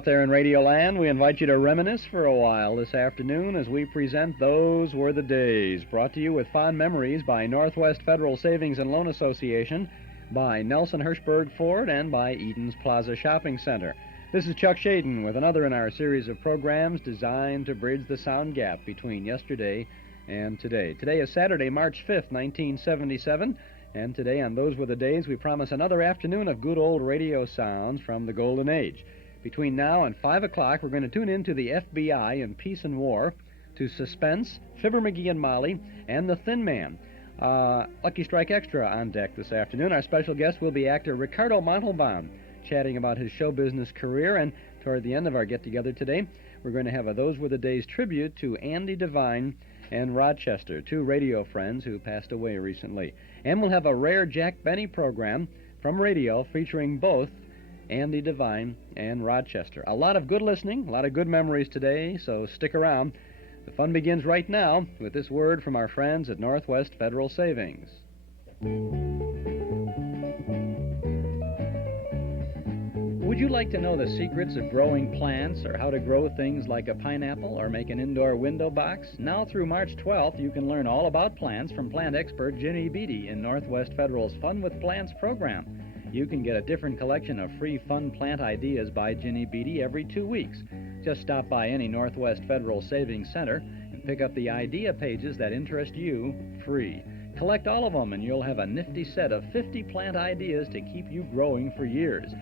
out there in Radio Land. We invite you to reminisce for a while this afternoon as we present Those Were the Days, brought to you with fond memories by Northwest Federal Savings and Loan Association, by Nelson Hirschberg Ford, and by Eden's Plaza Shopping Center. This is Chuck Shaden with another in our series of programs designed to bridge the sound gap between yesterday and today. Today is Saturday, March 5th, 1977, and today on Those Were the Days, we promise another afternoon of good old radio sounds from the Golden Age. Between now and 5 o'clock, we're going to tune in to the FBI in Peace and War, to Suspense, Fibber, McGee and Molly, and The Thin Man. Lucky Strike Extra on deck this afternoon. Our special guest will be actor Ricardo Montalban, chatting about his show business career, and toward the end of our get-together today, we're going to have a Those Were the Days tribute to Andy Devine and Rochester, two radio friends who passed away recently. And we'll have a rare Jack Benny program from radio featuring both Andy Devine and Rochester. A lot of good listening, a lot of good memories today, so stick around. The fun begins right now with this word from our friends at Northwest Federal Savings. Would you like to know the secrets of growing plants, or how to grow things like a pineapple or make an indoor window box? Now through March 12th, you can learn all about plants from plant expert Ginny Beattie in Northwest Federal's Fun with Plants program. You can get a different collection of free fun plant ideas by Ginny Beattie every 2 weeks. Just stop by any Northwest Federal Savings Center and pick up the idea pages that interest you free. Collect all of them and you'll have a nifty set of 50 plant ideas to keep you growing for years.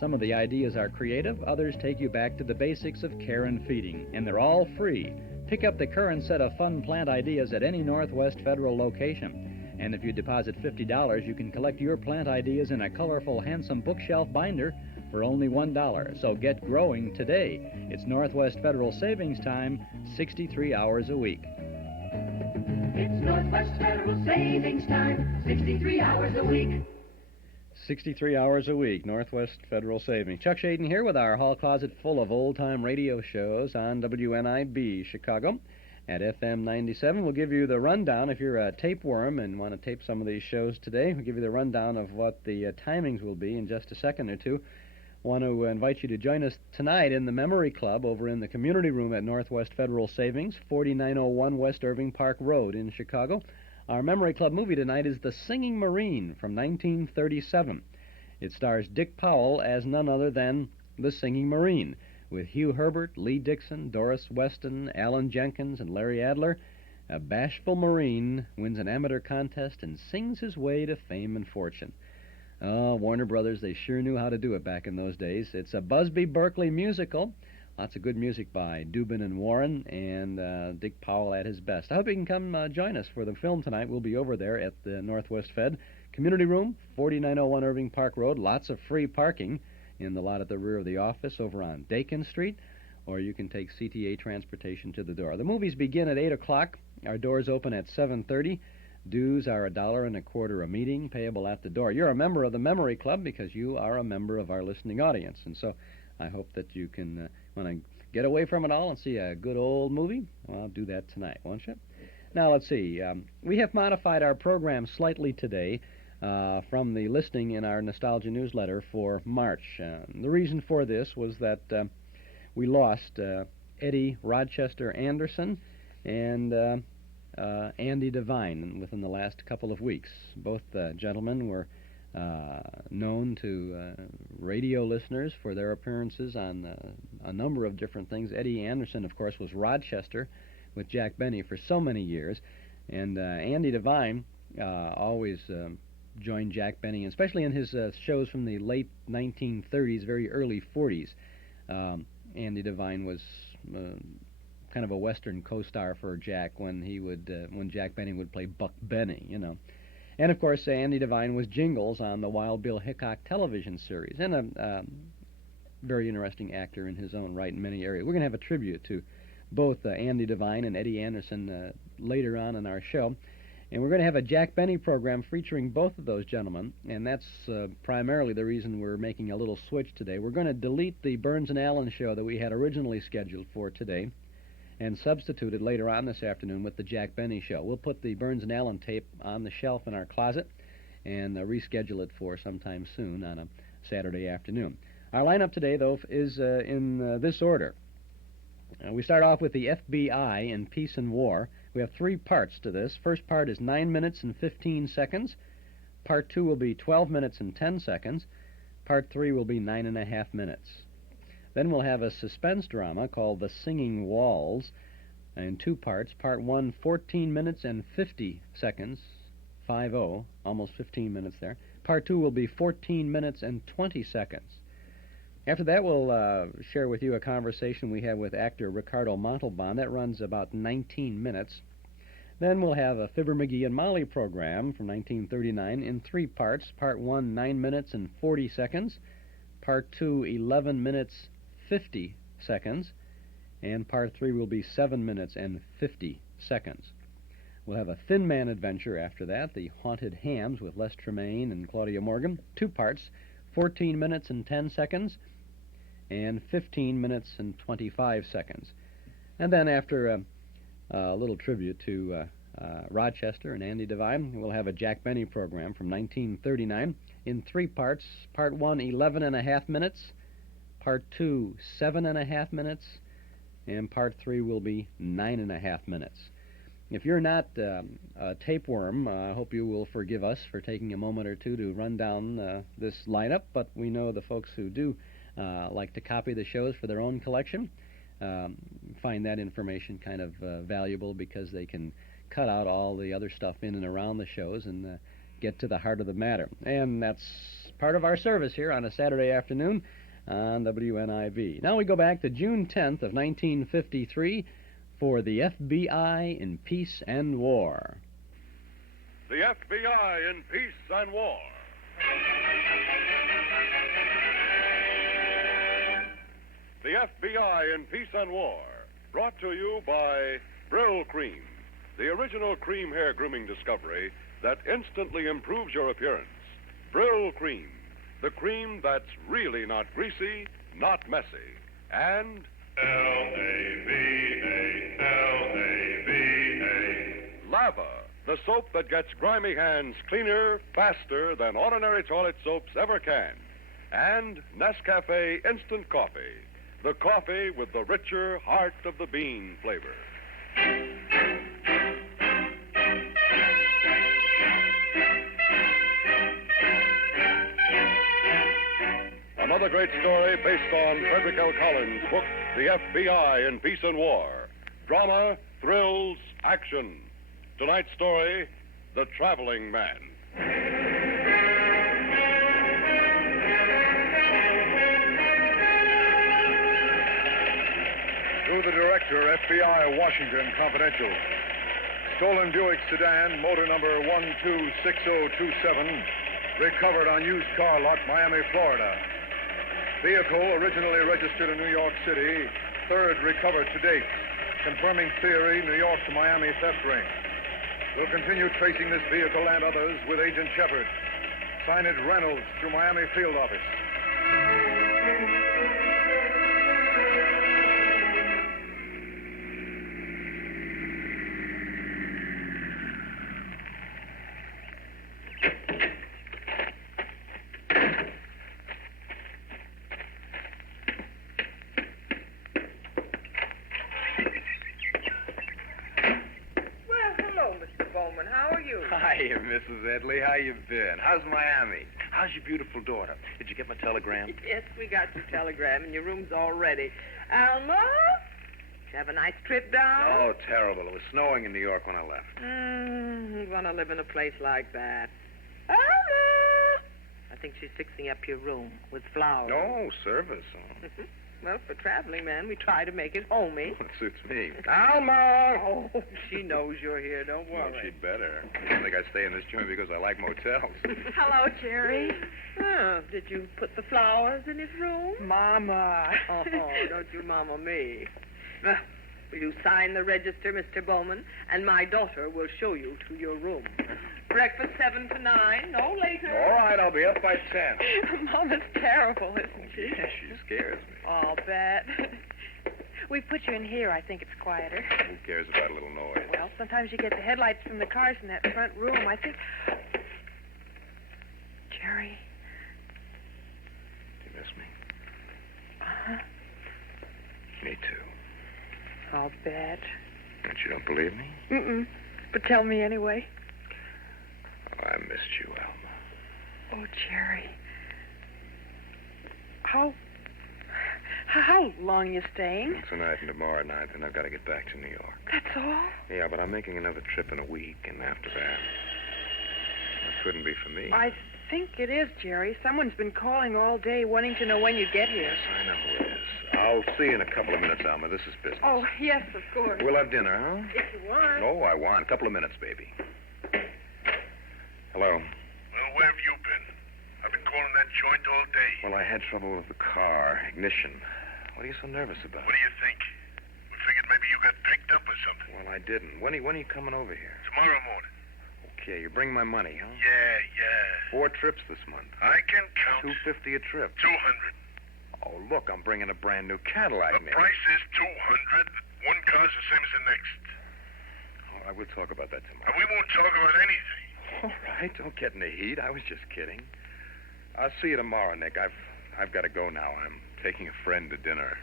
Some of the ideas are creative, others take you back to the basics of care and feeding, and they're all free. Pick up the current set of fun plant ideas at any Northwest Federal location. And if you deposit $50, you can collect your plant ideas in a colorful, handsome bookshelf binder for only $1. So get growing today. It's Northwest Federal Savings Time, 63 hours a week. It's Northwest Federal Savings Time, 63 hours a week. 63 hours a week, Northwest Federal Savings. Chuck Shaden here with our hall closet full of old-time radio shows on WNIB Chicago at FM 97. We'll give you the rundown. If you're a tapeworm and want to tape some of these shows today, we'll give you the rundown of what the timings will be in just a second or two. Want to invite you to join us tonight in the Memory Club over in the community room at Northwest Federal Savings, 4901 West Irving Park Road in Chicago. Our Memory Club movie tonight is The Singing Marine from 1937. It stars Dick Powell as none other than the Singing Marine, with Hugh Herbert, Lee Dixon, Doris Weston, Alan Jenkins, and Larry Adler. A bashful Marine wins an amateur contest and sings his way to fame and fortune. Oh, Warner Brothers, they sure knew how to do it back in those days. It's a Busby Berkeley musical. Lots of good music by Dubin and Warren, and Dick Powell at his best. I hope you can come join us for the film tonight. We'll be over there at the Northwest Fed Community Room, 4901 Irving Park Road. Lots of free parking in the lot at the rear of the office over on Dakin Street, or you can take CTA transportation to the door. The movies begin at 8 o'clock. Our doors open at 7:30. Dues are $1.25 a meeting, payable at the door. You're a member of the Memory Club because you are a member of our listening audience, and so I hope that you can, want to get away from it all and see a good old movie, well, do that tonight, won't you? Now, let's see. We have modified our program slightly today from the listing in our Nostalgia newsletter for March. The reason for this was that we lost Eddie Rochester Anderson and Andy Devine within the last couple of weeks. Both gentlemen were known to radio listeners for their appearances on a number of different things. Eddie Anderson, of course, was Rochester with Jack Benny for so many years, and Andy Devine always joined Jack Benny, especially in his shows from the late 1930s, very early 40s. Andy Devine was kind of a Western co-star for Jack when Jack Benny would play Buck Benny, you know. And, of course, Andy Devine was Jingles on the Wild Bill Hickok television series, and a very interesting actor in his own right in many areas. We're going to have a tribute to both Andy Devine and Eddie Anderson later on in our show. And we're going to have a Jack Benny program featuring both of those gentlemen, and that's primarily the reason we're making a little switch today. We're going to delete the Burns and Allen show that we had originally scheduled for today and substitute it later on this afternoon with the Jack Benny show. We'll put the Burns and Allen tape on the shelf in our closet and reschedule it for sometime soon on a Saturday afternoon. Our lineup today, though, is in this order. We start off with the FBI in Peace and War. We have 3 parts to this. First part is 9 minutes and 15 seconds. Part 2 will be 12 minutes and 10 seconds. Part 3 will be 9.5 minutes. Then we'll have a suspense drama called The Singing Walls in 2 parts. Part 1, 14 minutes and 50 seconds. 5-0, almost 15 minutes there. Part 2 will be 14 minutes and 20 seconds. After that, we'll share with you a conversation we had with actor Ricardo Montalban. That runs about 19 minutes. Then we'll have a Fibber, McGee, and Molly program from 1939 in 3 parts. Part 1, 9 minutes and 40 seconds. Part 2, 11 minutes, 50 seconds. And Part 3 will be 7 minutes and 50 seconds. We'll have a Thin Man adventure after that, The Haunted Hams with Les Temayne and Claudia Morgan. 2 parts, 14 minutes and 10 seconds. And 15 minutes and 25 seconds. And then after a little tribute to Rochester and Andy Devine, we'll have a Jack Benny program from 1939 in 3 parts. Part 1, 11.5 minutes. Part 2, 7.5 minutes. And Part 3 will be 9.5 minutes. If you're not a tapeworm, I hope you will forgive us for taking a moment or two to run down this lineup, but we know the folks who do like to copy the shows for their own collection find that information kind of valuable because they can cut out all the other stuff in and around the shows and get to the heart of the matter. And that's part of our service here on a Saturday afternoon on WNIB. Now we go back to June 10th of 1953 for the FBI in Peace and War. The FBI in Peace and War. The FBI in Peace and War, brought to you by Brill Cream, the original cream hair grooming discovery that instantly improves your appearance. Brill Cream, the cream that's really not greasy, not messy. And L-A-V-A, L-A-V-A. Lava, the soap that gets grimy hands cleaner, faster than ordinary toilet soaps ever can. And Nescafe Instant Coffee, the coffee with the richer heart of the bean flavor. Another great story based on Frederick L. Collins' book, The FBI in Peace and War. Drama, thrills, action. Tonight's story, The Traveling Man. To the director, FBI, Washington, confidential. Stolen Buick sedan, motor number 126027, recovered on used car lot, Miami, Florida. Vehicle originally registered in New York City, 3rd recovered to date. Confirming theory, New York to Miami theft ring. We'll continue tracing this vehicle and others with Agent Shepard. Signage Reynolds through Miami field office. Hiya, Mrs. Edley. How you been? How's Miami? How's your beautiful daughter? Did you get my telegram? Yes, we got your telegram, and your room's all ready. Alma? Did you have a nice trip down? Oh, terrible. It was snowing in New York when I left. You want to live in a place like that. Alma! I think she's fixing up your room with flowers. No, service. Oh. Well, for traveling men, we try to make it homey. It suits me. Alma! Oh, she knows you're here. Don't worry. Well, she'd better. I don't think I stay in this joint because I like motels. Hello, Jerry. Oh, did you put the flowers in his room? Mama. Oh, don't you mama me. Will you sign the register, Mr. Bowman? And my daughter will show you to your room. Breakfast 7 to 9, no later. All right, I'll be up by 10. Mama's terrible, isn't she? Yeah, she scares me. I'll bet. We put you in here. I think it's quieter. Who cares about a little noise? Well, sometimes you get the headlights from the cars in that front room. I think... Jerry. Do you miss me? Uh-huh. Me too. I'll bet. But you don't believe me? Mm-mm. But tell me anyway. Oh, I missed you, Alma. Oh, Jerry. How long you staying? Tonight and tomorrow night, then I've got to get back to New York. That's all? Yeah, but I'm making another trip in a week, and after that, it couldn't be for me. I think it is, Jerry. Someone's been calling all day wanting to know when you get here. Yes, I know who it is. I'll see you in a couple of minutes, Alma. This is business. Oh, yes, of course. We'll have dinner, huh? If you want. Oh, I want. A couple of minutes, baby. Hello. Well, where have you been? I've been calling that joint all day. Well, I had trouble with the car, ignition. What are you so nervous about? What do you think? We figured maybe you got picked up or something. Well, I didn't. When are you coming over here? Tomorrow morning. Okay, you bring my money, huh? Yeah. 4 trips this month. I can count. $250 a trip. 200. Oh, look, I'm bringing a brand new Cadillac. The price is 200. One car's the same as the next. All right, we'll talk about that tomorrow. And we won't talk about anything. All right, don't get in the heat. I was just kidding. I'll see you tomorrow, Nick. I've got to go now. I'm taking a friend to dinner.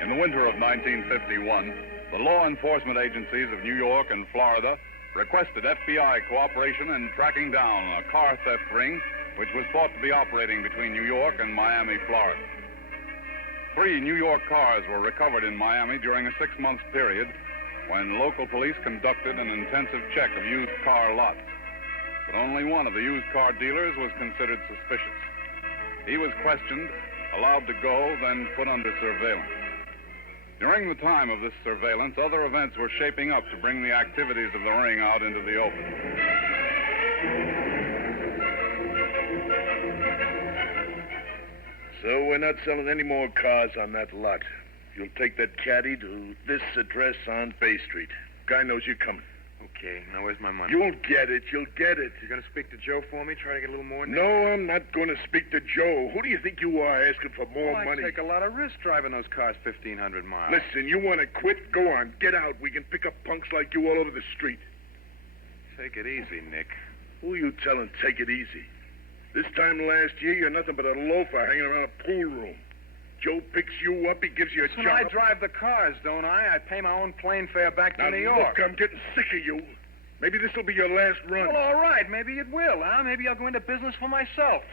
In the winter of 1951, the law enforcement agencies of New York and Florida requested FBI cooperation in tracking down a car theft ring which was thought to be operating between New York and Miami, Florida. 3 New York cars were recovered in Miami during a 6-month period when local police conducted an intensive check of used car lots. But only one of the used car dealers was considered suspicious. He was questioned, allowed to go, then put under surveillance. During the time of this surveillance, other events were shaping up to bring the activities of the ring out into the open. So we're not selling any more cars on that lot. You'll take that caddy to this address on Bay Street. Guy knows you're coming. Okay, now where's my money? You'll get it. You going to speak to Joe for me? Try to get a little more? No, I'm not going to speak to Joe. Who do you think you are asking for more I money? take a lot of risk driving those cars 1,500 miles. Listen, you want to quit? Go on. Get out. We can pick up punks like you all over the street. Take it easy, Nick. Who are you telling take it easy? This time last year, you're nothing but a loafer hanging around a pool room. Joe picks you up, he gives you a So job. I drive the cars, don't I? I pay my own plane fare back to Now, New York. Look, I'm getting sick of you. Maybe this will be your last run. Well, all right. Maybe it will, huh? Maybe I'll go into business for myself.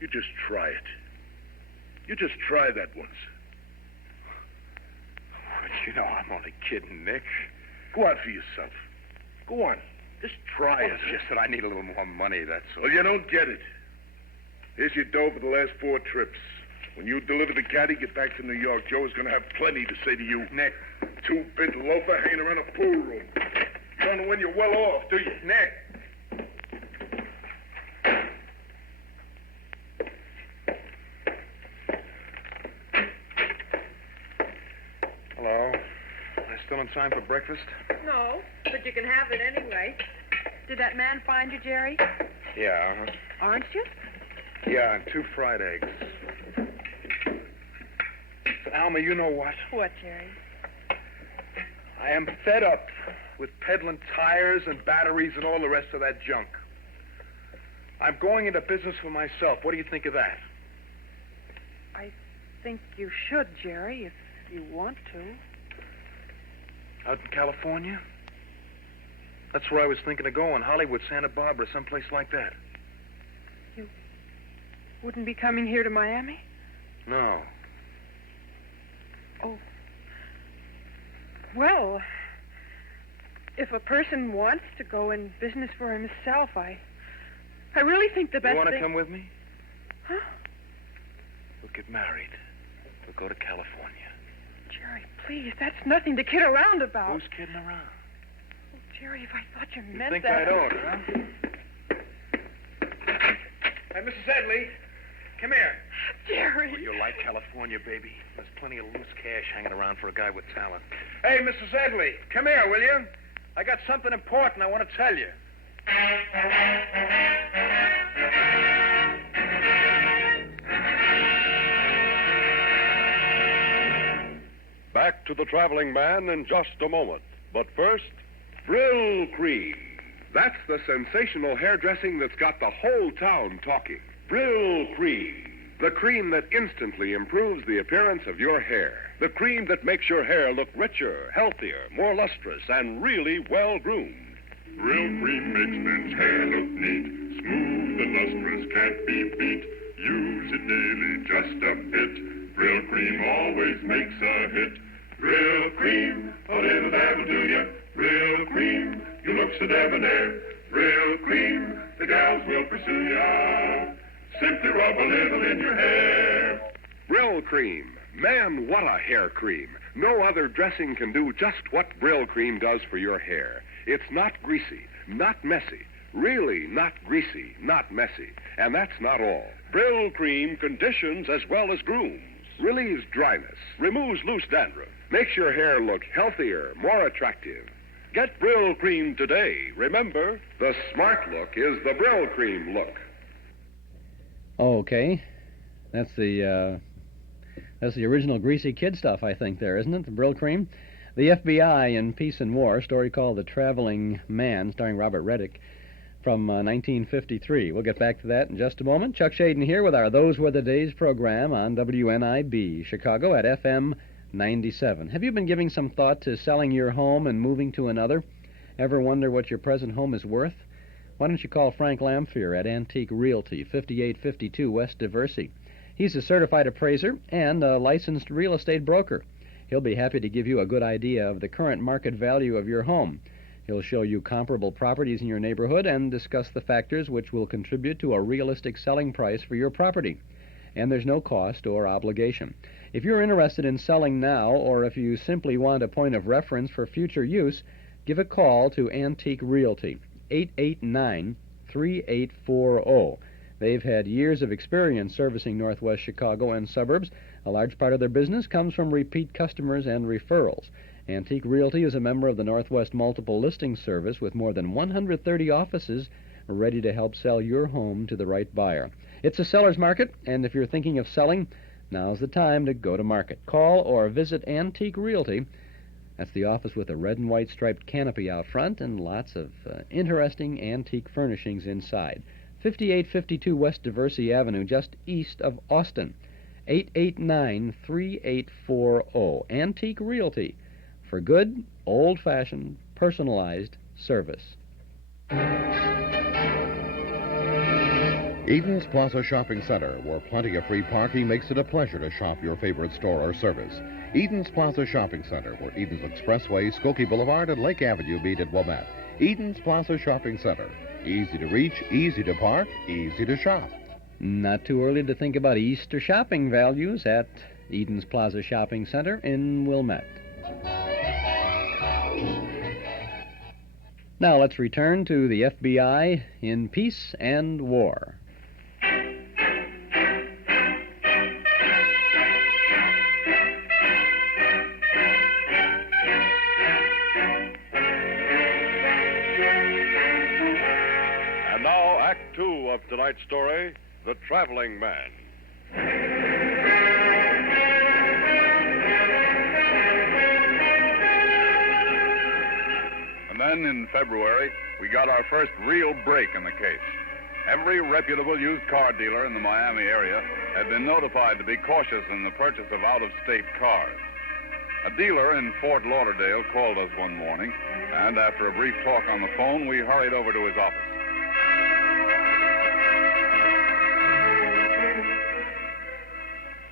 You just try it. You just try that once. But you know, I'm only kidding, Nick. Go out for yourself. Go on. Just try it. It's just that I need a little more money, that's all. Well, you don't get it. Here's your dough for the last 4 trips. When you deliver the caddy, get back to New York. Joe is going to have plenty to say to you. Nick. 2-bit loafer hanging around a pool room. You don't know when you're well off, do you? Nick. Hello. I still in time for breakfast? No, but you can have it anyway. Did that man find you, Jerry? Yeah. Orange juice? Yeah, and 2 fried eggs. So, Alma, you know what? What, Jerry? I am fed up with peddling tires and batteries and all the rest of that junk. I'm going into business for myself. What do you think of that? I think you should, Jerry, if you want to. Out in California? That's where I was thinking of going. Hollywood, Santa Barbara, someplace like that. You wouldn't be coming here to Miami? No. Oh. Well, if a person wants to go in business for himself, I really think the best You want to thing... come with me? Huh? We'll get married. We'll go to California. Jerry, please, that's nothing to kid around about. Who's kidding around? Oh, Jerry, if I thought you You meant think that... I don't, huh? Hey, Mrs. Edley, come here. Jerry! Oh, you like California, baby? There's plenty of loose cash hanging around for a guy with talent. Hey, Mrs. Edley, come here, will you? I got something important I want to tell you. Back to the traveling man in just a moment. But first, Brill Cream. That's the sensational hairdressing that's got the whole town talking. Brill Cream. The cream that instantly improves the appearance of your hair. The cream that makes your hair look richer, healthier, more lustrous, and really well-groomed. Brill Cream makes men's hair look neat, smooth and lustrous, can't be beat. Use it daily, just a bit. Brill Cream always makes a hit. Brill Cream, a little that'll do ya. Brill Cream, you look so debonair. Brill Cream, the gals will pursue ya. Simply rub a little in your hair. Brill Cream. Man, what a hair cream. No other dressing can do just what Brill Cream does for your hair. It's not greasy, not messy. Really not greasy, not messy. And that's not all. Brill Cream conditions as well as grooms. Relieves dryness, removes loose dandruff, makes your hair look healthier, more attractive. Get Brill Cream today. Remember, the smart look is the Brill Cream look. Okay. That's the original Greasy Kid stuff, I think, there, isn't it? The Brill Cream. The FBI in Peace and War, a story called The Traveling Man, starring Robert Redick, from 1953. We'll get back to that in just a moment. Chuck Shaden here with our Those Were the Days program on WNIB, Chicago at FM 97. Have you been giving some thought to selling your home and moving to another? Ever wonder what your present home is worth? Why don't you call Frank Lamphere at Antique Realty, 5852 West Diversey. He's a certified appraiser and a licensed real estate broker. He'll be happy to give you a good idea of the current market value of your home. He'll show you comparable properties in your neighborhood and discuss the factors which will contribute to a realistic selling price for your property. And there's no cost or obligation. If you're interested in selling now, or if you simply want a point of reference for future use, give a call to Antique Realty, 889-3840. They've had years of experience servicing Northwest Chicago and suburbs. A large part of their business comes from repeat customers and referrals. Antique Realty is a member of the Northwest Multiple Listing Service with more than 130 offices ready to help sell your home to the right buyer. It's a seller's market, and if you're thinking of selling, now's the time to go to market. Call or visit Antique Realty. That's the office with a red and white striped canopy out front and lots of interesting antique furnishings inside. 5852 West Diversey Avenue, just east of Austin. 889-3840. Antique Realty, for good, old-fashioned, personalized service. Eden's Plaza Shopping Center, where plenty of free parking makes it a pleasure to shop your favorite store or service. Eden's Plaza Shopping Center, where Eden's Expressway, Skokie Boulevard, and Lake Avenue meet at Wilmette. Eden's Plaza Shopping Center. Easy to reach, easy to park, easy to shop. Not too early to think about Easter shopping values at Eden's Plaza Shopping Center in Wilmette. Now let's return to the FBI in Peace and War. And now, Act Two of tonight's story, The Traveling Man. And then in February, we got our first real break in the case. Every reputable used car dealer in the Miami area had been notified to be cautious in the purchase of out-of-state cars. A dealer in Fort Lauderdale called us one morning, and after a brief talk on the phone, we hurried over to his office.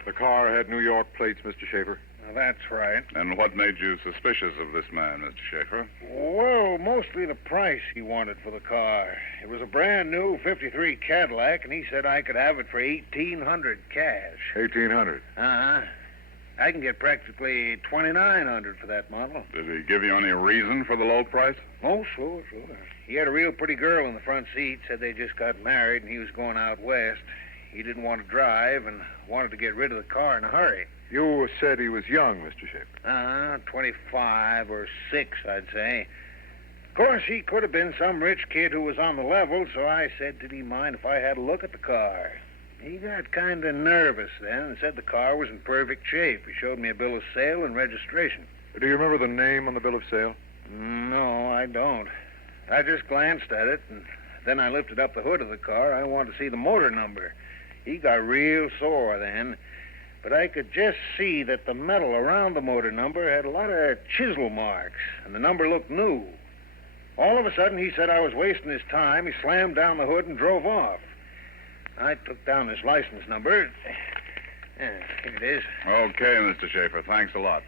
The car had New York plates, Mr. Schaefer. That's right. And what made you suspicious of this man, Mr. Schaefer? Well, mostly the price he wanted for the car. It was a brand new 53 Cadillac, and he said I could have it for $1,800 cash. $1,800. Uh-huh. I can get practically $2,900 for that model. Did he give you any reason for the low price? Oh, sure. He had a real pretty girl in the front seat, said they just got married and he was going out west. He didn't want to drive and wanted to get rid of the car in a hurry. You said he was young, Mr. Schaefer. 25 or 6, I'd say. Of course, he could have been some rich kid who was on the level, so I said, did he mind if I had a look at the car? He got kind of nervous then and said the car was in perfect shape. He showed me a bill of sale and registration. Do you remember the name on the bill of sale? No, I don't. I just glanced at it, and then I lifted up the hood of the car. I wanted to see the motor number. He got real sore then, but I could just see that the metal around the motor number had a lot of chisel marks, and the number looked new. All of a sudden, he said I was wasting his time. He slammed down the hood and drove off. I took down his license number. Here it is. Okay, Mr. Schaefer. Thanks a lot.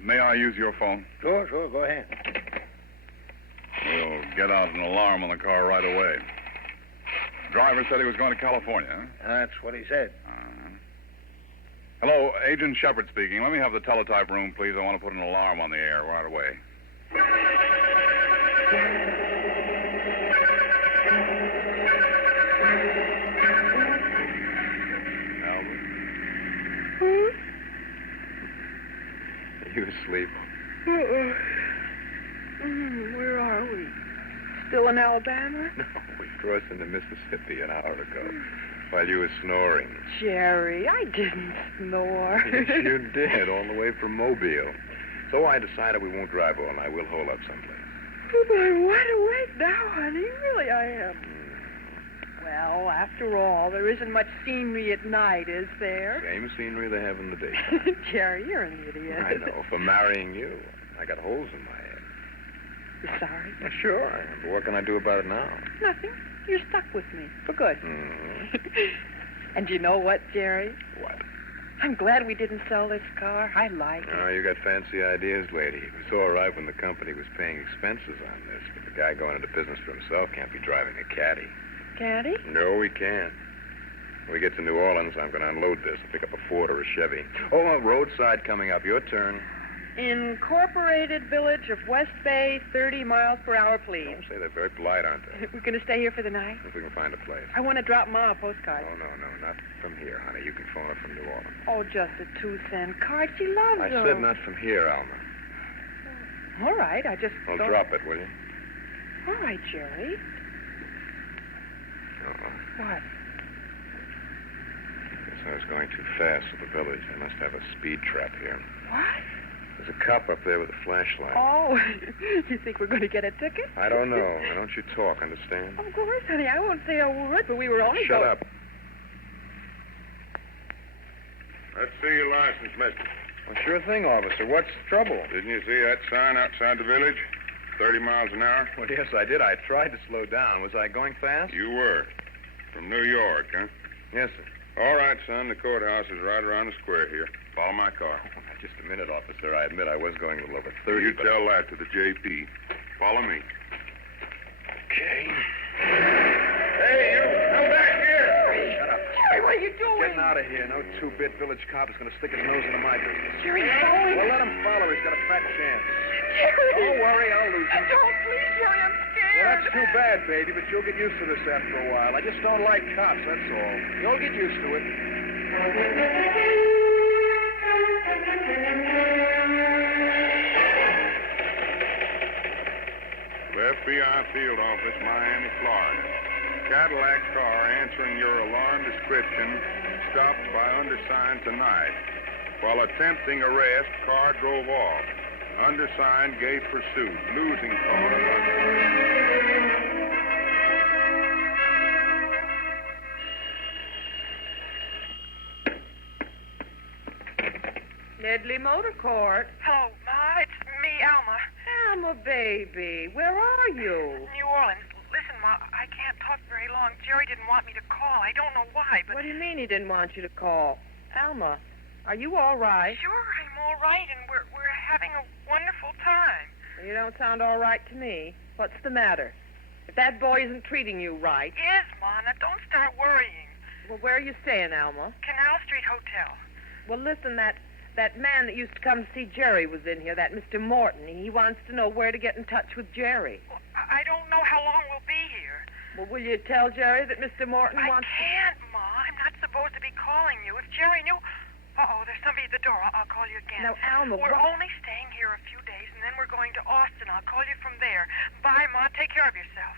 May I use your phone? Sure, go ahead. We'll get out an alarm on the car right away. Driver said he was going to California, huh? That's what he said. Hello, Agent Shepard speaking. Let me have the teletype room, please. I want to put an alarm on the air right away. Albert? Are you asleep? Where are we? Still in Alabama? No, we crossed into Mississippi an hour ago while you were snoring. Jerry, I didn't snore. Yes, you did, all the way from Mobile. So I decided we won't drive all night. We'll hole up someplace. Oh, I'm wide awake now, honey. Really, I am. Well, after all, there isn't much scenery at night, is there? Same scenery they have in the daytime. Jerry, you're an idiot. I know, for marrying you. I got holes in my head. You're sorry? Well, sure. But what can I do about it now? Nothing. You're stuck with me. For good. Mm-hmm. And you know what, Jerry? What? I'm glad we didn't sell this car. I like it. Oh, you got fancy ideas, lady. It was all right when the company was paying expenses on this, but the guy going into business for himself can't be driving a caddy. Caddy? No, he can't. When we get to New Orleans, I'm going to unload this and pick up a Ford or a Chevy. Oh, roadside coming up. Your turn. Incorporated Village of West Bay, 30 miles per hour, please. Don't say they're very polite, aren't they? We're going to stay here for the night? If we can find a place. I want to drop Ma a postcard. Oh, no, not from here, honey. You can phone her from New Orleans. Oh, just a 2-cent card. She loves I them. said not from here, Alma. All right, I just Well, thought... drop it, will you? All right, Jerry. Uh-oh. What? Guess I was going too fast to the village. They must have a speed trap here. What? There's a cop up there with a flashlight. Oh, you think we're going to get a ticket? I don't know. Why don't you talk, understand? Of course, honey. I won't say a word, but we were only Shut going... up. Let's see your license, mister. Well, sure thing, officer. What's the trouble? Didn't you see that sign outside the village? 30 miles an hour? Well, yes, I did. I tried to slow down. Was I going fast? You were. From New York, huh? Yes, sir. All right, son. The courthouse is right around the square here. Follow my car. Just a minute, officer. I admit I was going a little over 30, You but... tell that to the JP. Follow me. Okay. Hey, you! Come back here! Shut up. Jerry, what are you doing? Getting out of here. No two-bit village cop is going to stick his nose into my business. Jerry, going. Well, let him follow. He's got a fat chance. Jerry! Don't worry, I'll lose him. Don't, please, Jerry. I'm Well, scared. that's too bad, baby, but you'll get used to this after a while. I just don't like cops, that's all. You'll get used to it. FBI Field Office, Miami, Florida. Cadillac car answering your alarm description stopped by undersigned tonight. While attempting arrest, car drove off. Undersigned gave pursuit. Losing car. Nedley Motor Court. Hello, Ma. It's me, Alma. Alma, baby, where are you? New Orleans. Listen, Ma, I can't talk very long. Jerry didn't want me to call. I don't know why, but... What do you mean he didn't want you to call? Alma, are you all right? Sure, I'm all right, and we're having a wonderful time. You don't sound all right to me. What's the matter? If that boy isn't treating you right... Yes, Ma. Now, don't start worrying. Well, where are you staying, Alma? Canal Street Hotel. Well, listen, that man that used to come to see Jerry was in here, that Mr. Morton. He wants to know where to get in touch with Jerry. Well, I don't know how long we'll be here. Well, will you tell Jerry that Mr. Morton wants I can't, Ma. I'm not supposed to be calling you. If Jerry knew... Uh-oh, there's somebody at the door. I'll call you again. Now, Alma, we're only staying here a few days, and then we're going to Austin. I'll call you from there. Bye, Ma. Take care of yourself.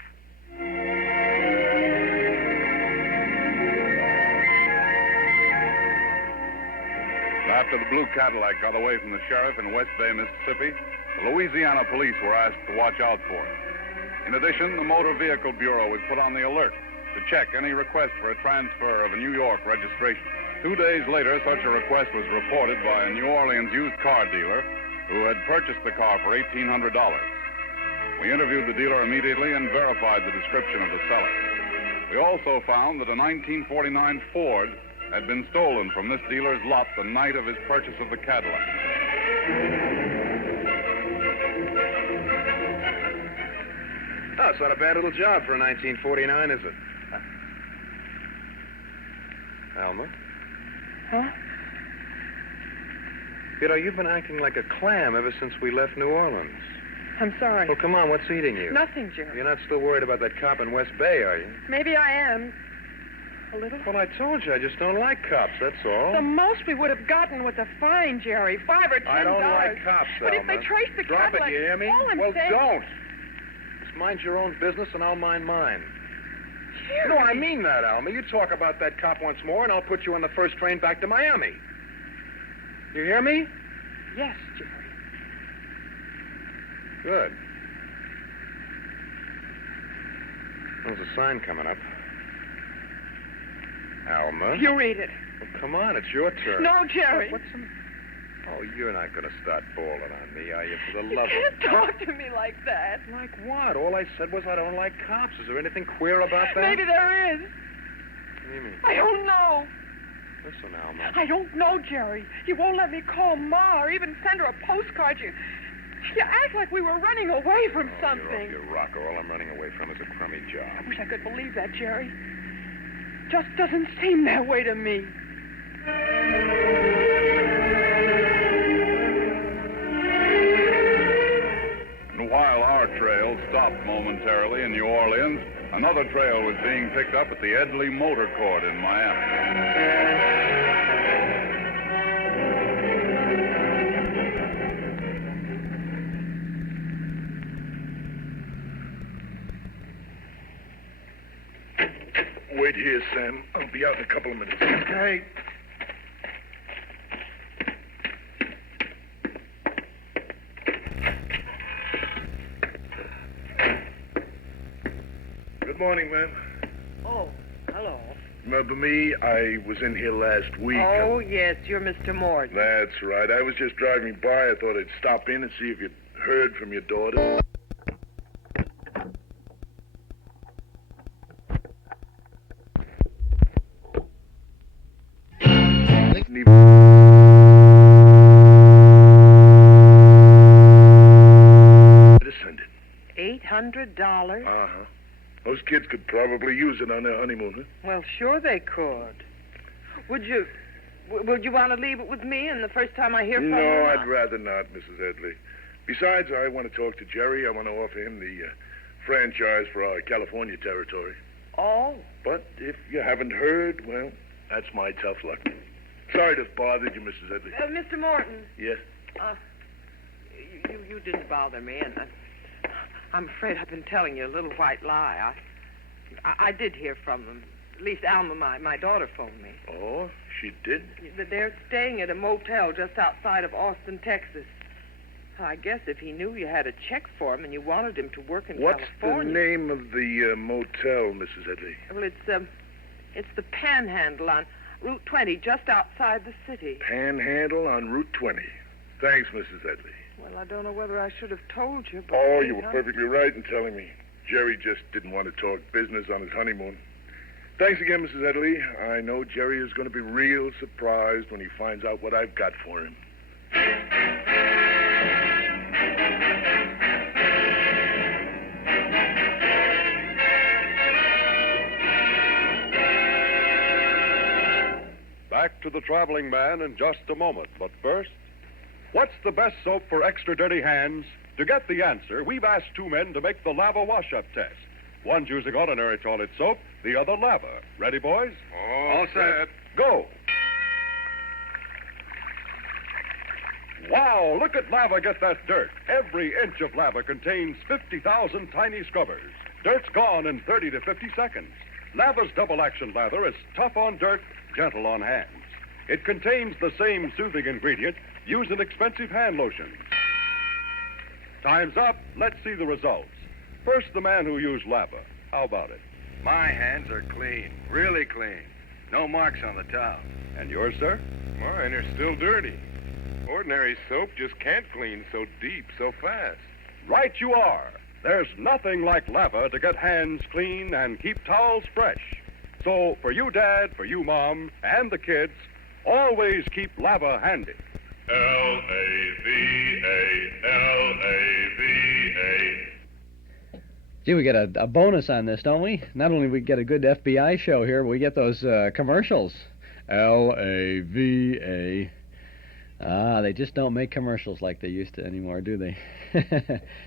After the blue Cadillac got away from the sheriff in West Bay, Mississippi, The Louisiana police were asked to watch out for it. In addition, the Motor Vehicle Bureau was put on the alert to check any request for a transfer of a New York registration. 2 days later, such a request was reported by a New Orleans used car dealer who had purchased the car for $1,800. We interviewed the dealer immediately and verified the description of the seller. We also found that a 1949 Ford had been stolen from this dealer's lot the night of his purchase of the Cadillac. Oh, it's not a bad little job for a 1949, is it? Alma? Huh? You know, you've been acting like a clam ever since we left New Orleans. I'm sorry. Oh, come on, what's eating you? Nothing, Jerry. You're not still worried about that cop in West Bay, are you? Maybe I am. A little. Well, I told you, I just don't like cops, that's all. The most we would have gotten was a fine, Jerry. $5 or $10. I don't like cops, But if Alma. they trace the Drop Cadillac, it, you hear me? all I'm Well, saying... don't. Just mind your own business and I'll mind mine. Jerry. No, I mean that, Alma. You talk about that cop once more and I'll put you on the first train back to Miami. You hear me? Yes, Jerry. Good. There's a sign coming up. Alma? You read it. Well, come on, it's your turn. No, Jerry. What's the... Oh, you're not going to start bawling on me, are you? For the You love can't of... talk to me like that. Like what? All I said was I don't like cops. Is there anything queer about that? Maybe there is. What do you mean? I don't know. Listen, Alma. I don't know, Jerry. You won't let me call Ma or even send her a postcard. You act like we were running away from something. You're off your rocker. All I'm running away from is a crummy job. I wish I could believe that, Jerry. Just doesn't seem that way to me. And while our trail stopped momentarily in New Orleans, another trail was being picked up at the Edley Motor Court in Miami. Wait here, Sam. I'll be out in a couple of minutes. Okay. Good morning, ma'am. Oh, hello. Remember me? I was in here last week. Oh, yes, you're Mr. Morton. That's right. I was just driving by. I thought I'd stop in and see if you'd heard from your daughter. $800? Uh-huh. Those kids could probably use it on their honeymoon, huh? Well, sure they could. Would you want to leave it with me and the first time I hear from you? No, I'd rather not, Mrs. Edley. Besides, I want to talk to Jerry. I want to offer him the franchise for our California territory. Oh. But if you haven't heard, well, that's my tough luck. Sorry to have bothered you, Mrs. Edley. Mr. Morton. Yes? You didn't bother me, and I'm afraid I've been telling you a little white lie. I did hear from them. At least Alma, my daughter, phoned me. Oh, she did? They're staying at a motel just outside of Austin, Texas. I guess if he knew you had a check for him and you wanted him to work in What's California... the name of the motel, Mrs. Edley? Well, it's the Panhandle on Route 20, just outside the city. Panhandle on Route 20. Thanks, Mrs. Edley. Well, I don't know whether I should have told you, but... Oh, you were perfectly right in telling me. Jerry just didn't want to talk business on his honeymoon. Thanks again, Mrs. Edley. I know Jerry is going to be real surprised when he finds out what I've got for him. Back to the traveling man in just a moment. But first, what's the best soap for extra dirty hands? To get the answer, we've asked two men to make the lava wash-up test. One's using ordinary toilet soap, the other lava. Ready, boys? All set. Go. Wow, look at lava get that dirt. Every inch of lava contains 50,000 tiny scrubbers. Dirt's gone in 30 to 50 seconds. Lava's double-action lather is tough on dirt, gentle on hands. It contains the same soothing ingredient used in expensive hand lotions. Time's up. Let's see the results. First, the man who used lava. How about it? My hands are clean, really clean. No marks on the towel. And yours, sir? Mine are still dirty. Ordinary soap just can't clean so deep so fast. Right you are. There's nothing like lava to get hands clean and keep towels fresh. So, for you, Dad, for you, Mom, and the kids, always keep lava handy. L-A-V-A, L-A-V-A. Gee, we get a bonus on this, don't we? Not only we get a good FBI show here, but we get those commercials. L-A-V-A. Ah, they just don't make commercials like they used to anymore, do they?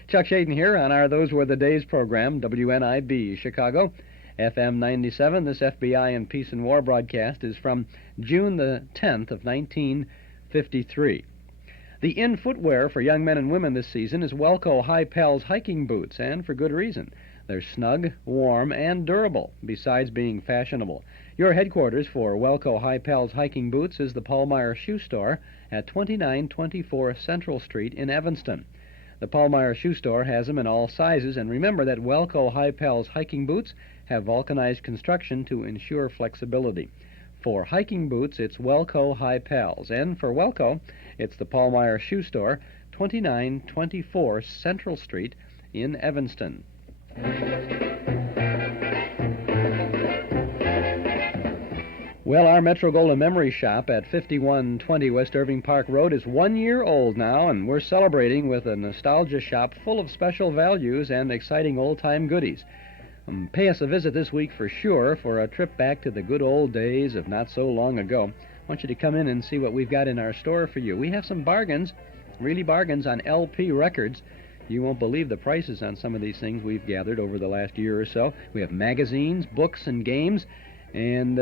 Chuck Shaden here on our Those Were the Days program, WNIB, Chicago, FM 97. This FBI and Peace and War broadcast is from June the 10th of 1953. The in footwear for young men and women this season is Welco High Pals hiking boots, and for good reason. They're snug, warm, and durable, besides being fashionable. Your headquarters for Welco High Pals hiking boots is the Paulmeyer Shoe Store at 2924 Central Street in Evanston. The Paulmeyer Shoe Store has them in all sizes, and remember that Welco High Pals hiking boots have vulcanized construction to ensure flexibility. For hiking boots, it's Welco High Pals, and for Welco, it's the Paulmeyer Shoe Store, 2924 Central Street in Evanston. Well, our Metro-Goldwyn Memory Shop at 5120 West Irving Park Road is 1 year old now, and we're celebrating with a nostalgia shop full of special values and exciting old-time goodies. Pay us a visit this week for sure for a trip back to the good old days of not so long ago. I want you to come in and see what we've got in our store for you. We have some bargains, really bargains on LP records. You won't believe the prices on some of these things we've gathered over the last year or so. We have magazines, books, and games. And,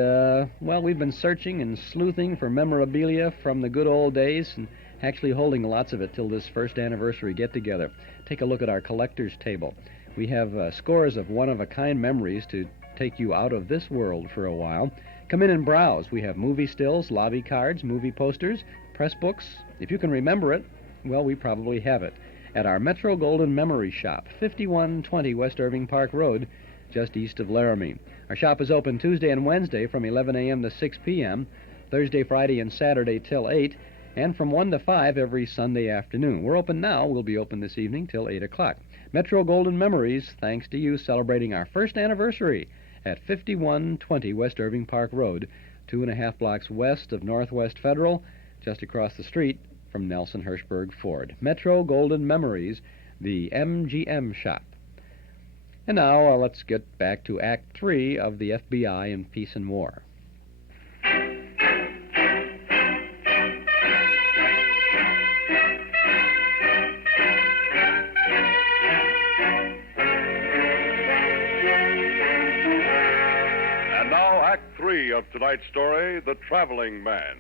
well, we've been searching and sleuthing for memorabilia from the good old days and actually holding lots of it till this first anniversary get-together. Take a look at our collector's table. We have scores of one-of-a-kind memories to take you out of this world for a while. Come in and browse. We have movie stills, lobby cards, movie posters, press books. If you can remember it, well, we probably have it. At our Metro-Goldwyn Memory Shop, 5120 West Irving Park Road, just east of Laramie. Our shop is open Tuesday and Wednesday from 11 a.m. to 6 p.m., Thursday, Friday, and Saturday till 8, and from 1 to 5 every Sunday afternoon. We're open now. We'll be open this evening till 8 o'clock. Metro-Goldwyn Memories, thanks to you, celebrating our first anniversary at 5120 West Irving Park Road, 2.5 blocks west of Northwest Federal, just across the street from Nelson Hirschberg Ford. Metro-Goldwyn Memories, the MGM shop. And now let's get back to Act 3 of the FBI in Peace and War. And now Act 3 of tonight's story, The Traveling Man.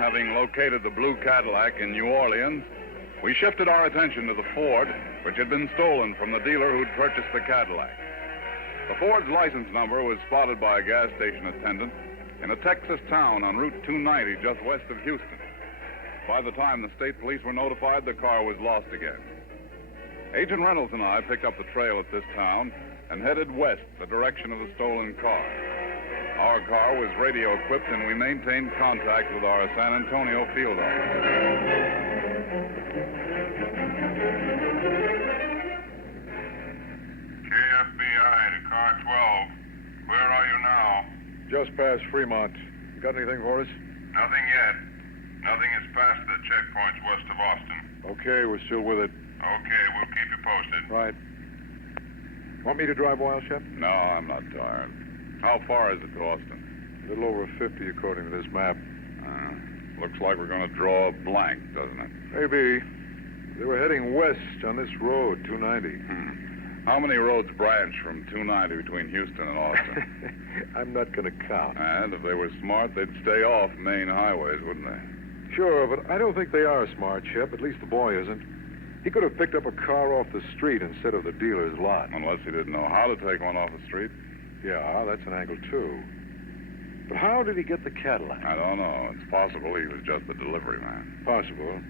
Having located the blue Cadillac in New Orleans, we shifted our attention to the Ford, which had been stolen from the dealer who'd purchased the Cadillac. The Ford's license number was spotted by a gas station attendant in a Texas town on Route 290 just west of Houston. By the time the state police were notified, the car was lost again. Agent Reynolds and I picked up the trail at this town and headed west, the direction of the stolen car. Our car was radio equipped, and we maintained contact with our San Antonio field office. KFBI to car 12. Where are you now? Just past Fremont. You got anything for us? Nothing yet. Nothing is past the checkpoints west of Austin. Okay, we're still with it. Okay, we'll keep you posted. Right. Want me to drive a while, Shep? No, I'm not tired. How far is it to Austin? A little over 50, according to this map. Looks like we're going to draw a blank, doesn't it? Maybe. They were heading west on this road, 290. How many roads branch from 290 between Houston and Austin? I'm not going to count. And if they were smart, they'd stay off main highways, wouldn't they? Sure, but I don't think they are smart, Shep. At least the boy isn't. He could have picked up a car off the street instead of the dealer's lot. Unless he didn't know how to take one off the street. Yeah, that's an angle, too. But how did he get the Cadillac? I don't know. It's possible he was just the delivery man. Possible.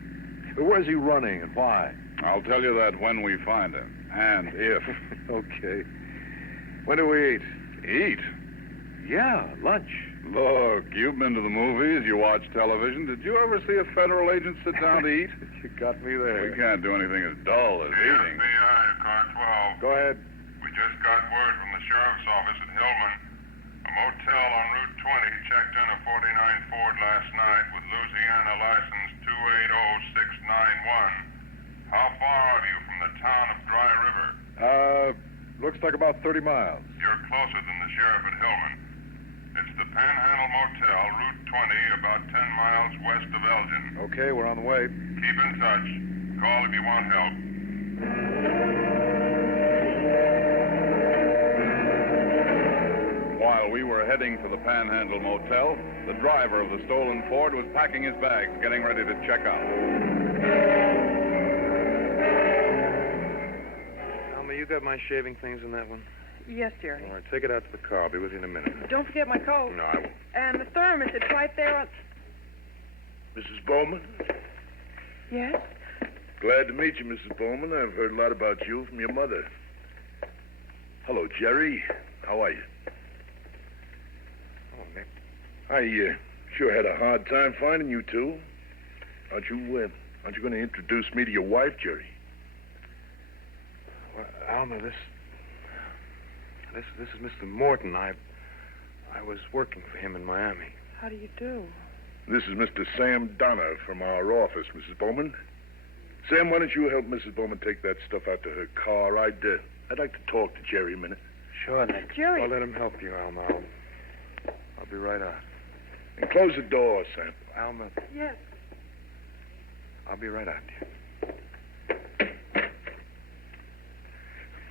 But where's he running and why? I'll tell you that when we find him. And if. Okay. When do we eat? Eat? Yeah, lunch. Look, you've been to the movies, you watch television. Did you ever see a federal agent sit down to eat? You got me there. We can't do anything as dull as eating. FBI, car 12. Go ahead. We just got word from the sheriff's office at Hillman. A motel on Route 20 checked in a 49 Ford last night with Louisiana license 280691. How far are you from the town of Dry River? Looks like about 30 miles. You're closer than the sheriff at Hillman. It's the Panhandle Motel, Route 20, about 10 miles west of Elgin. Okay, we're on the way. Keep in touch. Call if you want help. While we were heading to the Panhandle Motel, the driver of the stolen Ford was packing his bags, getting ready to check out. Alma, you got my shaving things in that one? Yes, Jerry. All right, take it out to the car. I'll be with you in a minute. Don't forget my coat. No, I won't. And the thermos, it's right there on... Mrs. Bowman? Yes? Glad to meet you, Mrs. Bowman. I've heard a lot about you from your mother. Hello, Jerry. How are you? Oh, Nick. I sure had a hard time finding you two. Aren't you going to introduce me to your wife, Jerry? Well, Alma, this is Mr. Morton. I was working for him in Miami. How do you do? This is Mr. Sam Donner from our office, Mrs. Bowman. Sam, why don't you help Mrs. Bowman take that stuff out to her car? I'd like to talk to Jerry a minute. Sure, Nick. Jerry. I'll let him help you, Alma. I'll be right out. And close the door, Sam. Alma, Yes. I'll be right out, dear.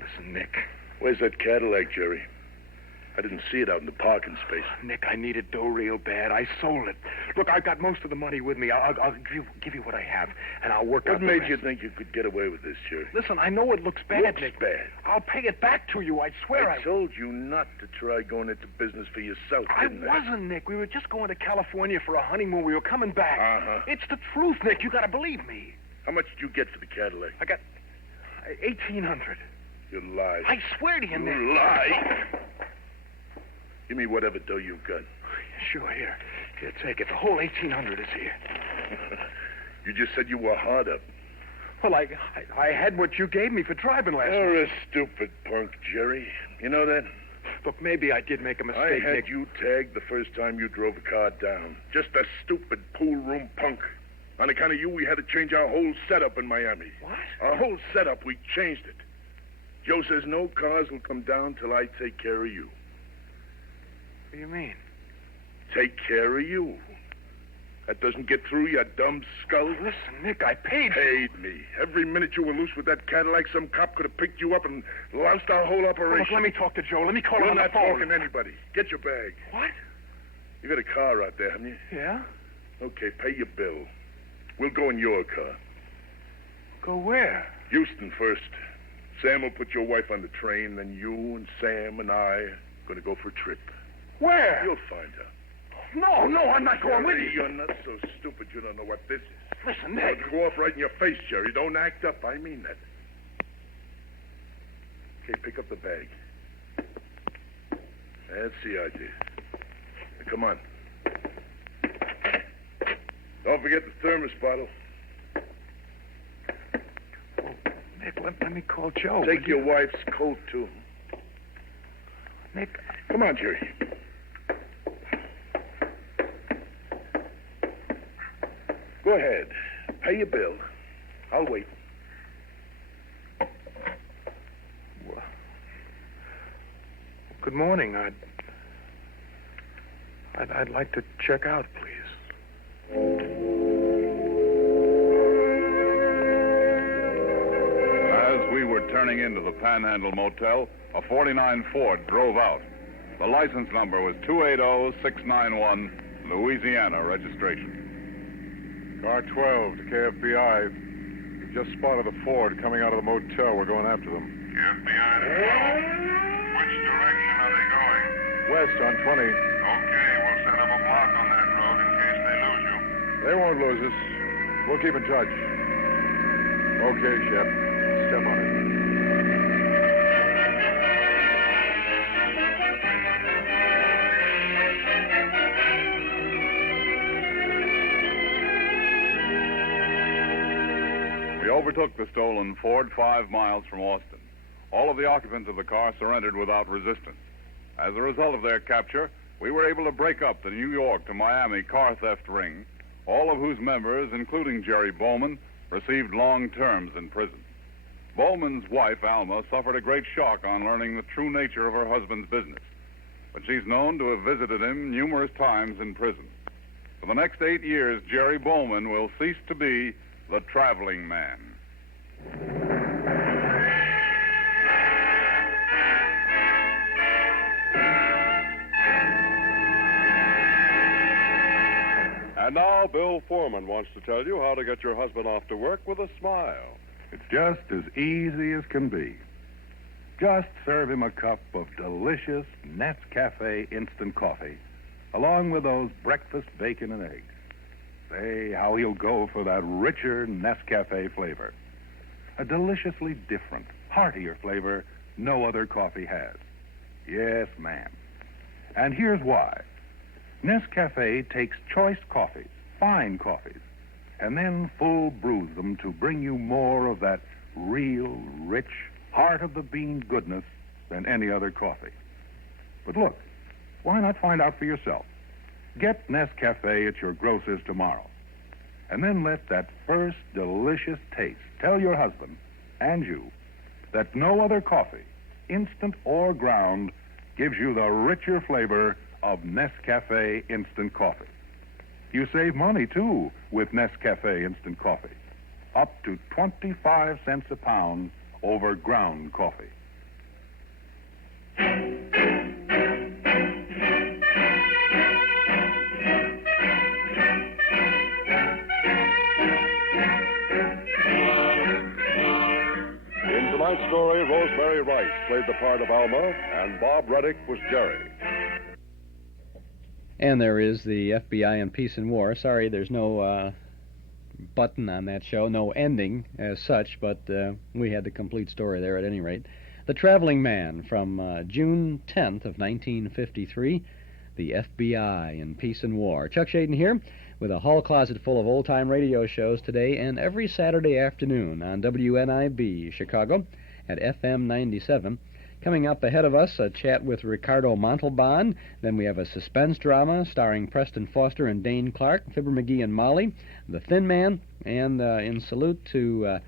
Listen, Nick. Where's that Cadillac, Jerry? I didn't see it out in the parking space. Nick, I needed dough real bad. I sold it. Look, I've got most of the money with me. I'll give you what I have, and I'll work out What the made rest. you think you could get away with this, Jerry? Listen, I know it looks bad, Looks Nick. bad. I'll pay it back to you. I swear I told you not to try going into business for yourself, I didn't wasn't, Nick. We were just going to California for a honeymoon. We were coming back. Uh-huh. It's the truth, Nick. You got to believe me. How much did you get for the Cadillac? I got $1,800. You lie. I swear to you, Nick. You lie. Give me whatever dough you've got. Sure, here. Here, take it. The whole $1,800 is here. You just said you were hard up. Well, I had what you gave me for driving last You're night. a stupid punk, Jerry. You know that? Look, maybe I did make a I mistake, had Nick. you tagged the first time you drove a car down. Just a stupid pool room punk. On account of you, we had to change our whole setup in Miami. What? Our whole setup, we changed it. Joe says no cars will come down till I take care of you. What do you mean? Take care of you. That doesn't get through, you dumb skull. Listen, Nick, I paid you. Paid me. Every minute you were loose with that Cadillac, some cop could have picked you up and loused our whole Well, operation. look, let me talk to Joe. Let me call him You're on the not phone. talking to anybody. Get your bag. What? You got a car out there, haven't you? Yeah? Okay, pay your bill. We'll go in your car. Go where? Houston first. Sam will put your wife on the train, then you and Sam and I are going to go for a trip. Where? You'll find out. No, I'm not going with you. You're not so stupid you don't know what this is. Listen, I'll Nick. go off right in your face, Jerry. Don't act up. I mean that. Okay, pick up the bag. That's the idea. Now, come on. Don't forget the thermos bottle. Oh, Nick, let me call Joe. Take will your you? wife's coat, too. Nick. Come on, Jerry. Go ahead. Pay your bill. I'll wait. Well, good morning. I'd like to check out, please. As we were turning into the Panhandle Motel, a 49 Ford drove out. The license number was 280691, Louisiana registration. Car 12 to KFBI. We just spotted a Ford coming out of the motel. We're going after them. FBI to 12. Which direction are they going? West on 20. Okay, we'll mark on that road in case they lose you. They won't lose us. We'll keep in touch. Okay, Shep. Step on it. We overtook the stolen Ford 5 miles from Austin. All of the occupants of the car surrendered without resistance. As a result of their capture, we were able to break up the New York to Miami car theft ring, all of whose members, including Jerry Bowman, received long terms in prison. Bowman's wife, Alma, suffered a great shock on learning the true nature of her husband's business, but she's known to have visited him numerous times in prison. For the next 8 years, Jerry Bowman will cease to be the traveling man. And now Bill Foreman wants to tell you how to get your husband off to work with a smile. It's just as easy as can be. Just serve him a cup of delicious Nescafe instant coffee, along with those breakfast bacon and eggs. Say how he'll go for that richer Nescafe flavor. A deliciously different, heartier flavor no other coffee has. Yes, ma'am. And here's why. Nescafe takes choice coffees, fine coffees, and then full brews them to bring you more of that real, rich, heart-of-the-bean goodness than any other coffee. But look, why not find out for yourself? Get Nescafe at your grocer's tomorrow. And then let that first delicious taste tell your husband and you that no other coffee, instant or ground, gives you the richer flavor of Nescafe instant coffee. You save money, too, with Nescafe instant coffee. Up to 25 cents a pound over ground coffee. In tonight's story, Rosemary Rice played the part of Alma, and Bob Redick was Jerry. And there is the FBI and Peace and War. Sorry, there's no button on that show, no ending as such, but we had the complete story there at any rate. The Traveling Man from June 10th of 1953, the FBI and Peace and War. Chuck Shaden here with a hall closet full of old-time radio shows today and every Saturday afternoon on WNIB Chicago at FM 97. Coming up ahead of us, a chat with Ricardo Montalban. Then we have a suspense drama starring Preston Foster and Dane Clark, Fibber McGee and Molly, The Thin Man, and in salute to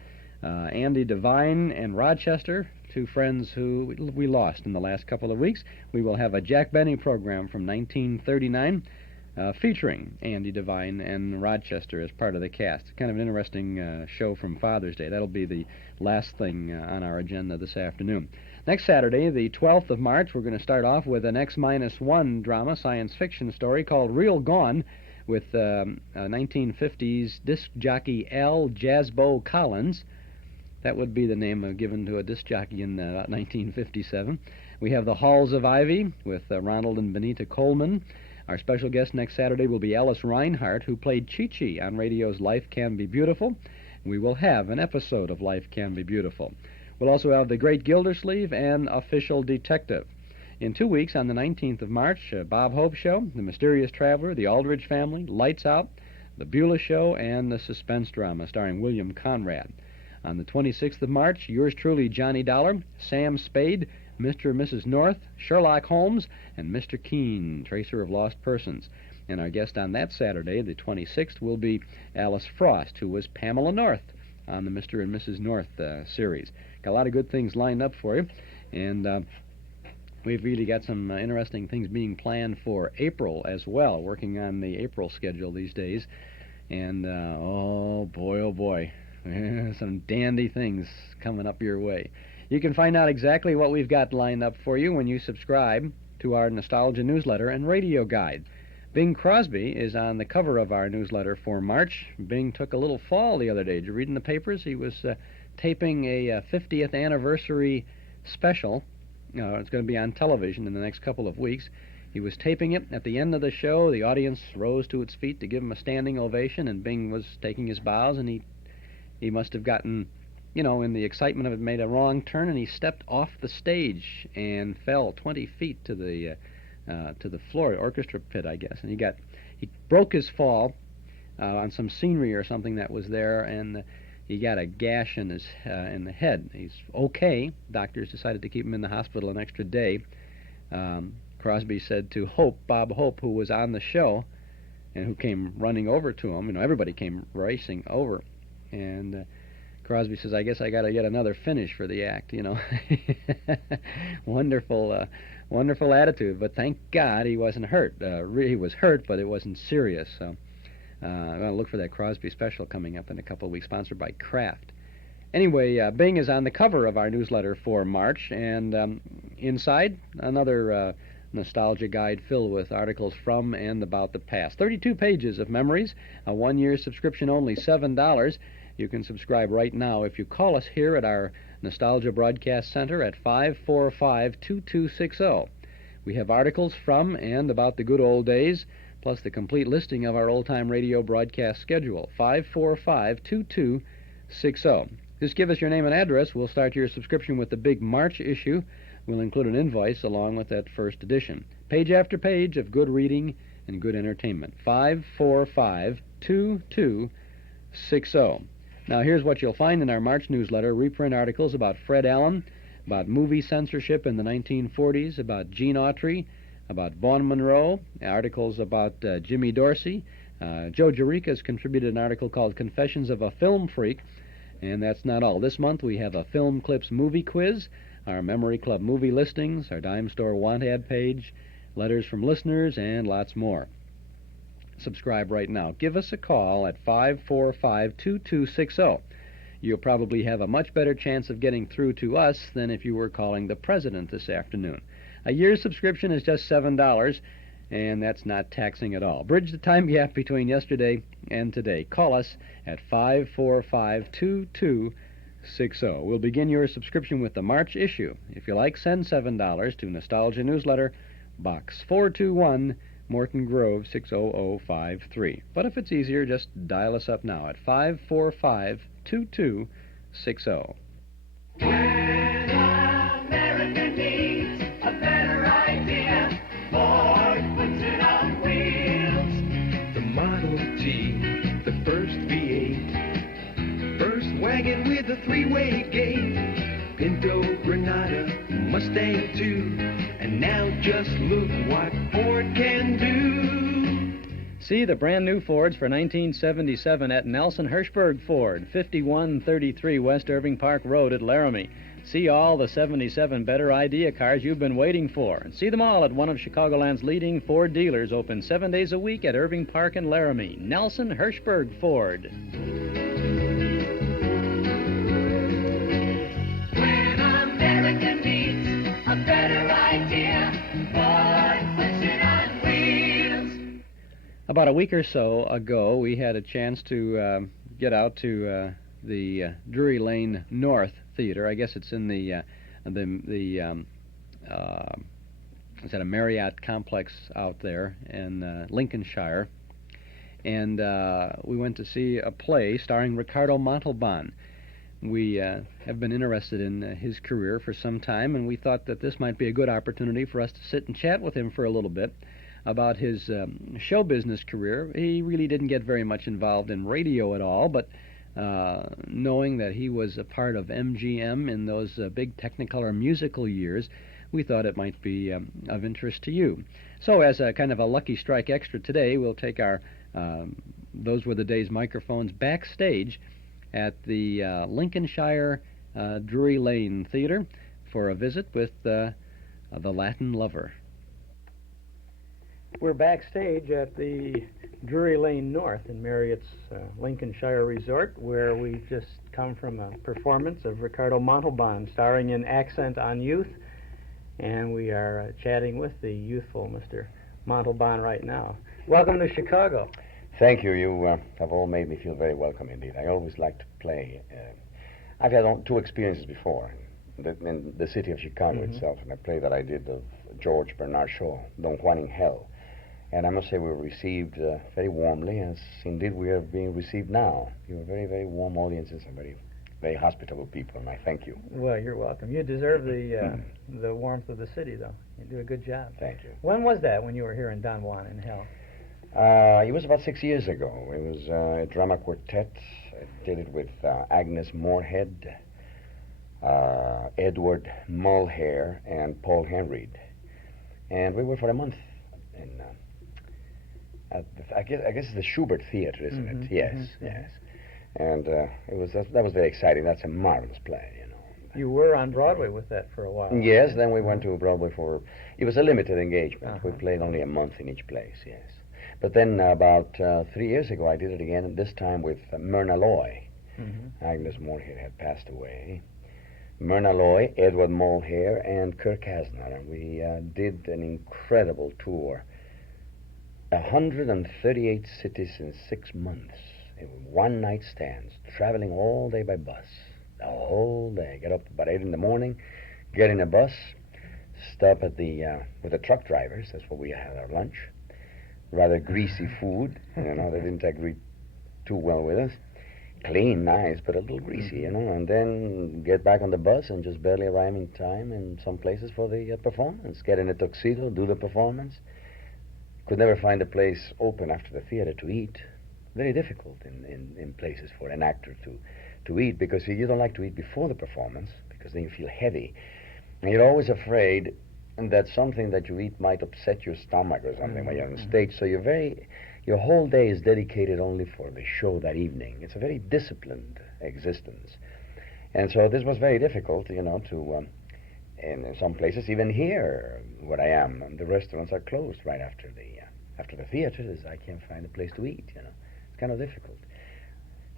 Andy Devine and Rochester, two friends who we lost in the last couple of weeks. We will have a Jack Benny program from 1939 featuring Andy Devine and Rochester as part of the cast. Kind of an interesting show from Father's Day. That'll be the last thing on our agenda this afternoon. Next Saturday, the 12th of March, we're going to start off with an X-1 drama, science fiction story called Real Gone with 1950s disc jockey Al Jazzbo Collins. That would be the name given to a disc jockey in 1957. We have The Halls of Ivy with Ronald and Benita Coleman. Our special guest next Saturday will be Alice Reinhardt, who played Chi-Chi on radio's Life Can Be Beautiful. We will have an episode of Life Can Be Beautiful. We'll also have The Great Gildersleeve and Official Detective. In 2 weeks, on the 19th of March, Bob Hope Show, The Mysterious Traveler, The Aldrich Family, Lights Out, The Beulah Show, and the suspense drama starring William Conrad. On the 26th of March, yours truly, Johnny Dollar, Sam Spade, Mr. and Mrs. North, Sherlock Holmes, and Mr. Keene, Tracer of Lost Persons. And our guest on that Saturday, the 26th, will be Alice Frost, who was Pamela North on the Mr. and Mrs. North series. Got a lot of good things lined up for you, and we've really got some interesting things being planned for April as well, working on the April schedule these days. And oh boy, some dandy things coming up your way. You can find out exactly what we've got lined up for you when you subscribe to our Nostalgia newsletter and radio guide. Bing Crosby is on the cover of our newsletter for March. Bing took a little fall the other day. Did you read in the papers? He was taping a 50th anniversary special It's going to be on television in the next couple of weeks. He was taping it. At the end of the show, the audience rose to its feet to give him a standing ovation, and Bing was taking his bows, and he must have gotten, in the excitement of it, made a wrong turn, and he stepped off the stage and fell 20 feet to the floor, orchestra pit, I guess. And he broke his fall on some scenery or something that was there, and he got a gash in the head. He's okay. Doctors decided to keep him in the hospital an extra day. Crosby said to Bob Hope, who was on the show, and who came running over to him. Everybody came racing over, and Crosby says, "I guess I got to get another finish for the act." Wonderful attitude. But thank God he wasn't hurt. He was hurt, but it wasn't serious. So I'm going to look for that Crosby special coming up in a couple of weeks, sponsored by Kraft. Anyway, Bing is on the cover of our newsletter for March, and inside, another nostalgia guide filled with articles from and about the past. 32 pages of memories, a one-year subscription, only $7. You can subscribe right now if you call us here at our Nostalgia Broadcast Center at 545-2260. We have articles from and about the good old days, plus the complete listing of our old-time radio broadcast schedule, 545-2260. Just give us your name and address. We'll start your subscription with the big March issue. We'll include an invoice along with that first edition. Page after page of good reading and good entertainment. 545-2260. Now, here's what you'll find in our March newsletter. Reprint articles about Fred Allen, about movie censorship in the 1940s, about Gene Autry, about Vaughn Monroe, articles about Jimmy Dorsey. Joe Jerica's contributed an article called Confessions of a Film Freak. And that's not all. This month we have a Film Clips movie quiz, our Memory Club movie listings, our Dime Store want ad page, letters from listeners, and lots more. Subscribe right now. Give us a call at 545-2260. You'll probably have a much better chance of getting through to us than if you were calling the president this afternoon. A year's subscription is just $7, and that's not taxing at all. Bridge the time gap between yesterday and today. Call us at 545-2260. We'll begin your subscription with the March issue. If you like, send $7 to Nostalgia Newsletter, Box 421, Morton Grove, 60053. But if it's easier, just dial us up now at 545-2260. When America needs a better idea, Ford puts it on wheels. The Model T, the first V8, first wagon with a three-way gate, Pinto, Granada, Mustang too, and now just look what Ford can do. See the brand new Fords for 1977 at Nelson Hirschberg Ford, 5133 West Irving Park Road at Laramie. See all the 77 better idea cars you've been waiting for. And see them all at one of Chicagoland's leading Ford dealers, open 7 days a week at Irving Park and Laramie. Nelson Hirschberg Ford. When America needs a better idea, Ford puts it on wheels. About a week or so ago, we had a chance to get out to the Drury Lane North Theater. I guess it's in the it's at a Marriott complex out there in Lincolnshire, and we went to see a play starring Ricardo Montalban. We have been interested in his career for some time, and we thought that this might be a good opportunity for us to sit and chat with him for a little bit about his show business career. He really didn't get very much involved in radio at all, but knowing that he was a part of MGM in those big Technicolor musical years, we thought it might be of interest to you. So as a kind of a lucky strike extra today, we'll take our Those Were the Days microphones backstage at the Lincolnshire Drury Lane Theater for a visit with the Latin Lover. We're backstage at the Drury Lane North in Marriott's Lincolnshire Resort, where we've just come from a performance of Ricardo Montalban, starring in Accent on Youth, and we are chatting with the youthful Mr. Montalban right now. Welcome to Chicago. Thank you. You have all made me feel very welcome indeed. I always like to play. I've had two experiences before. in the city of Chicago itself, in a play that I did of George Bernard Shaw, Don Juan in Hell. And I must say we were received very warmly, as indeed we are being received now. You were very, very warm audiences and very, very hospitable people, and I thank you. Well, you're welcome. You deserve the warmth of the city, though. You do a good job. Thank you. When was that, when you were here in Don Juan in Hell? It was about 6 years ago. It was a drama quartet. I did it with Agnes Moorehead, Edward Mulhare, and Paul Henreid. And we were for a month in, I guess it's the Schubert Theater, isn't it? Yes, yes. And that was very exciting. That's a marvelous play, you know. You were on Broadway with that for a while. Yes, then we went to Broadway it was a limited engagement. We played only a month in each place, yes. But then about 3 years ago, I did it again, and this time with Myrna Loy. Agnes Moorehead had passed away. Myrna Loy, Edward Mulhare, and Kirk Hasner. And we did an incredible tour. 138 cities in 6 months. In one-night stands, traveling all day by bus. The whole day. Get up about 8 in the morning, get in a bus, stop at with the truck drivers. That's where we had our lunch. Rather greasy food. You know, they didn't agree too well with us. Clean, nice, but a little greasy, you know. And then get back on the bus and just barely arrive in time in some places for the performance. Get in a tuxedo, do the performance. Could never find a place open after the theater to eat. Very difficult in places for an actor to eat, because you don't like to eat before the performance, because then you feel heavy. And you're always afraid that something that you eat might upset your stomach or something when you're on stage. So your whole day is dedicated only for the show that evening. It's a very disciplined existence. And so this was very difficult, you know, in some places, even here where I am, the restaurants are closed right after the theaters. I can't find a place to eat, you know. It's kind of difficult.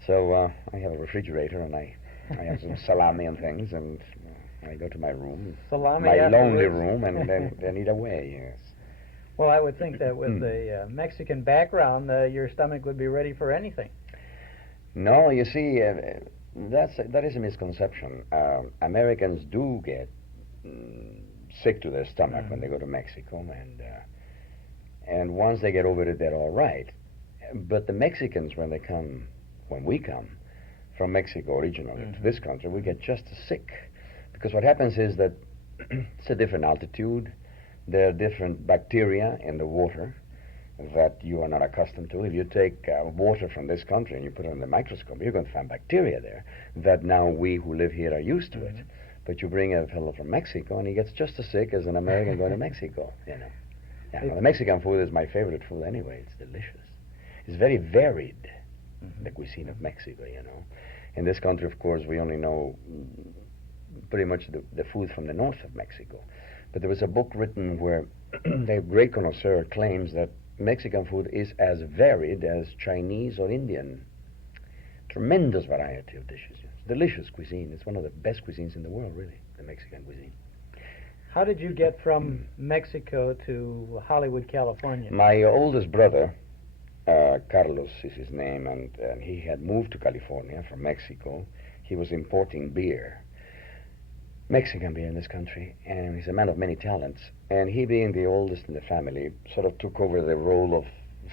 So I have a refrigerator, and I have some salami and things, and I go to my room, salami my afterwards. lonely room, and then eat away, yes. Well, I would think that with the Mexican background, your stomach would be ready for anything. No, you see, that is a misconception. Americans do get sick to their stomach when they go to Mexico, and once they get over it, they're all right. But the Mexicans, when we come from Mexico originally to this country, we get just as sick. Because what happens is that it's a different altitude. There are different bacteria in the water that you are not accustomed to. If you take water from this country and you put it under the microscope, you're going to find bacteria there that now we who live here are used to it. But you bring a fellow from Mexico, and he gets just as sick as an American going to Mexico, you know. Yeah, well, the Mexican food is my favorite food anyway. It's delicious. It's very varied, the cuisine of Mexico, you know. In this country, of course, we only know pretty much the food from the north of Mexico. But there was a book written where the great connoisseur claims that Mexican food is as varied as Chinese or Indian. Tremendous variety of dishes. It's delicious cuisine. It's one of the best cuisines in the world, really, the Mexican cuisine. How did you get from Mexico to Hollywood, California? My oldest brother, Carlos is his name, and he had moved to California from Mexico. He was importing beer, Mexican beer in this country, and he's a man of many talents. And he, being the oldest in the family, sort of took over the role of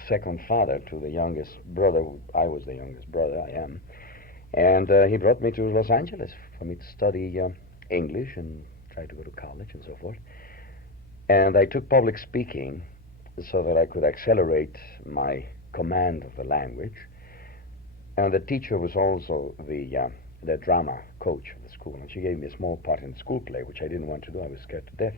second father to the youngest brother. I was the youngest brother, I am. And he brought me to Los Angeles for me to study English and try to go to college and so forth. And I took public speaking so that I could accelerate my command of the language. And the teacher was also the drama coach of the school, and she gave me a small part in the school play, which I didn't want to do. I was scared to death.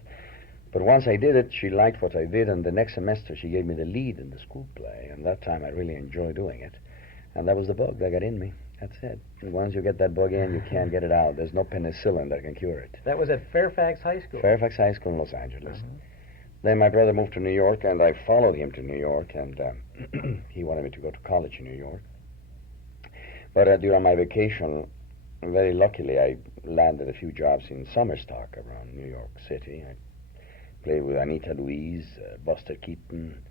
But once I did it, she liked what I did, and the next semester she gave me the lead in the school play, and that time I really enjoyed doing it. And that was the bug that got in me. That's it. And once you get that bug in, you can't get it out. There's no penicillin that can cure it. That was at Fairfax High School? Fairfax High School in Los Angeles. Then my brother moved to New York, and I followed him to New York, and he wanted me to go to college in New York. But during my vacation, very luckily, I landed a few jobs in summer stock around New York City. I played with Anita Louise, Buster Keaton,